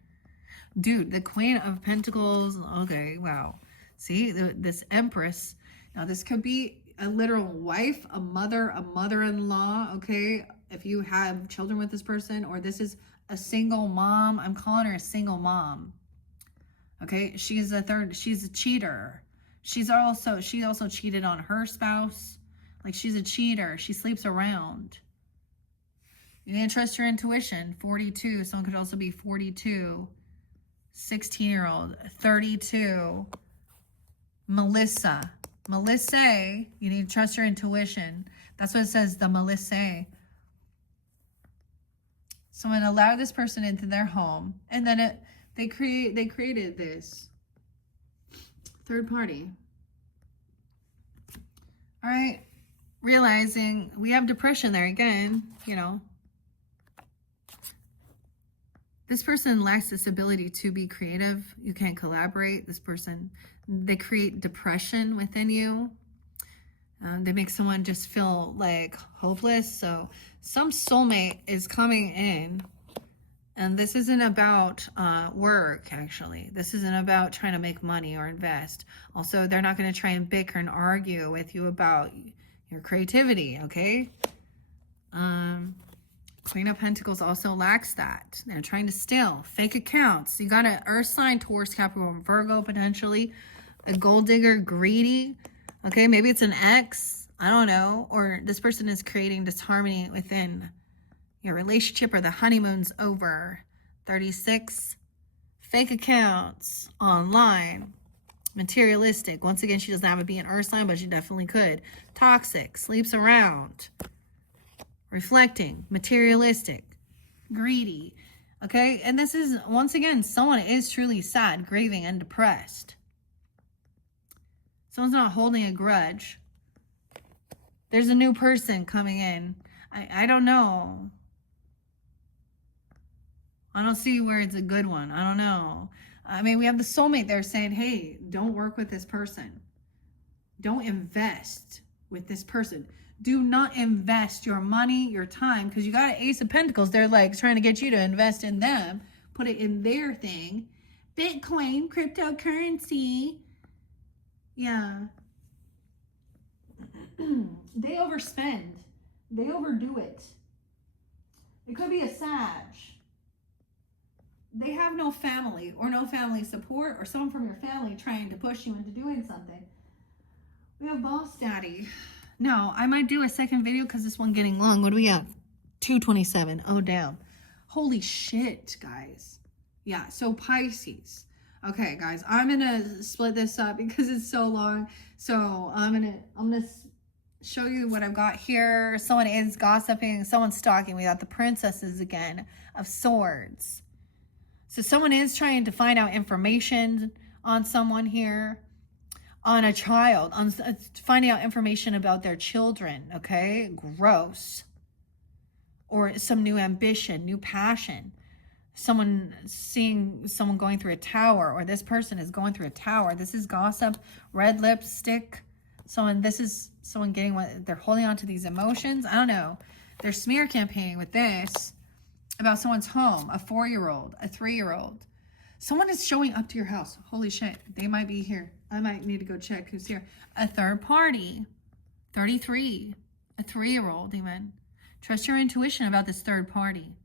Dude, the Queen of Pentacles. Okay, wow. See, this Empress. Now, this could be a literal wife, a mother-in-law, okay? If you have children with this person, or this is a single mom. I'm calling her a single mom. Okay, she's a cheater. She also cheated on her spouse. Like, she's a cheater. She sleeps around. You need to trust your intuition. 42. Someone could also be 42. 16-year-old. 32. Melissa, you need to trust your intuition. That's what it says, the Melissa. So I'm going to allow this person into their home. And then they created this third party. All right. Realizing we have depression there again, This person lacks this ability to be creative. You can't collaborate. This person, they create depression within you. They make someone just feel like hopeless. So some soulmate is coming in. And this isn't about work, actually. This isn't about trying to make money or invest. Also, they're not going to try and bicker and argue with you about your creativity, okay? Queen of Pentacles also lacks that. They're trying to steal. Fake accounts. You got an Earth sign, Taurus, Capricorn, Virgo, potentially. A gold digger, greedy. Okay, maybe it's an ex. I don't know. Or this person is creating disharmony within your relationship, or the honeymoon's over. 36. Fake accounts. Online. Materialistic. Once again, she doesn't have to be an Earth sign, but she definitely could. Toxic. Sleeps around. Reflecting. Materialistic. Greedy. Okay? And this is, once again, someone is truly sad, grieving, and depressed. Someone's not holding a grudge. There's a new person coming in. I don't know. I don't see where it's a good one. I don't know. I mean, we have the soulmate there saying, hey, don't work with this person. Don't invest with this person. Do not invest your money, your time, because you got an Ace of Pentacles. They're like trying to get you to invest in them, put it in their thing. Bitcoin, cryptocurrency. Yeah. They overspend. They overdo it. It could be a Sag. They have no family or no family support, or someone from your family trying to push you into doing something. We have Boss Daddy. No, I might do a second video because this one getting long. What do we have? 2:27. Oh, damn. Holy shit, guys. Yeah, so Pisces. Okay, guys, I'm gonna split this up because it's so long. So I'm gonna show you what I've got here. Someone is gossiping. Someone's stalking. We got the Princesses again of Swords. So someone is trying to find out information on someone here, on a child, on finding out information about their children, okay? Gross. Or some new ambition, new passion. Someone seeing someone going through a tower, or this person is going through a tower. This is gossip, red lipstick. This is someone getting what they're holding on to these emotions. I don't know. They're smear campaigning with this about someone's home, a 4-year-old, a 3-year-old. Someone is showing up to your house. Holy shit, they might be here. I might need to go check who's here. A third party, 33, a 3-year-old even. Trust your intuition about this third party.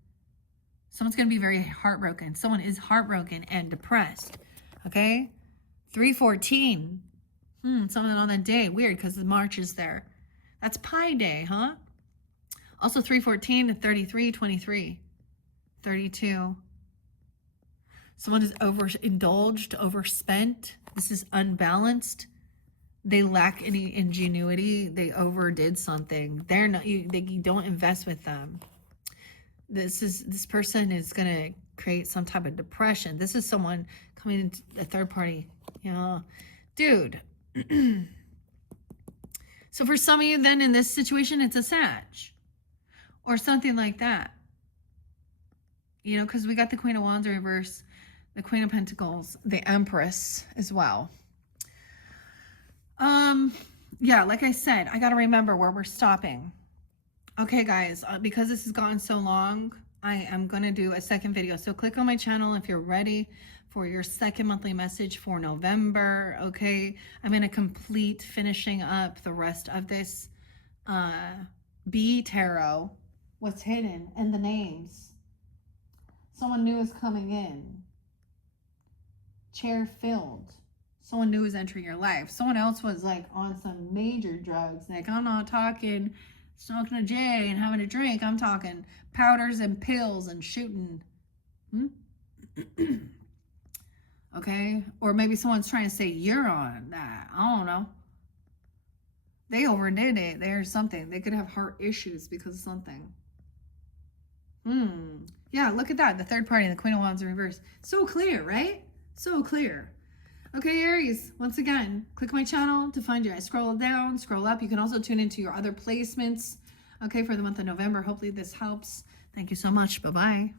Someone's going to be very heartbroken. Someone is heartbroken and depressed. Okay? 314. Something on that day. Weird, because the March is there. That's Pi Day, huh? Also 314, 33, 23, 32. Someone is overindulged, overspent. This is unbalanced. They lack any ingenuity. They overdid something. They're not. You don't invest with them. This person is gonna create some type of depression. This is someone coming into a third party. Dude. So for some of you, then in this situation, it's a Sag or something like that. Because we got the Queen of Wands in reverse, the Queen of Pentacles, the Empress as well. Yeah, like I said, I got to remember where we're stopping. Okay, guys, because this has gone so long, I am going to do a second video. So click on my channel if you're ready for your second monthly message for November. Okay, I'm going to complete finishing up the rest of this B tarot. What's hidden and the names. Someone new is coming in. Chair filled. Someone new is entering your life. Someone else was like on some major drugs. Like, I'm not talking smoking a J and having a drink. I'm talking powders and pills and shooting. Okay? Or maybe someone's trying to say you're on that. I don't know. They overdid it. There's something. They could have heart issues because of something. Yeah, look at that. The third party, the Queen of Wands in reverse. So clear, right? So clear. Okay, Aries, once again, click my channel to find you. I scroll down, scroll up. You can also tune into your other placements, okay, for the month of November. Hopefully this helps. Thank you so much. Bye-bye.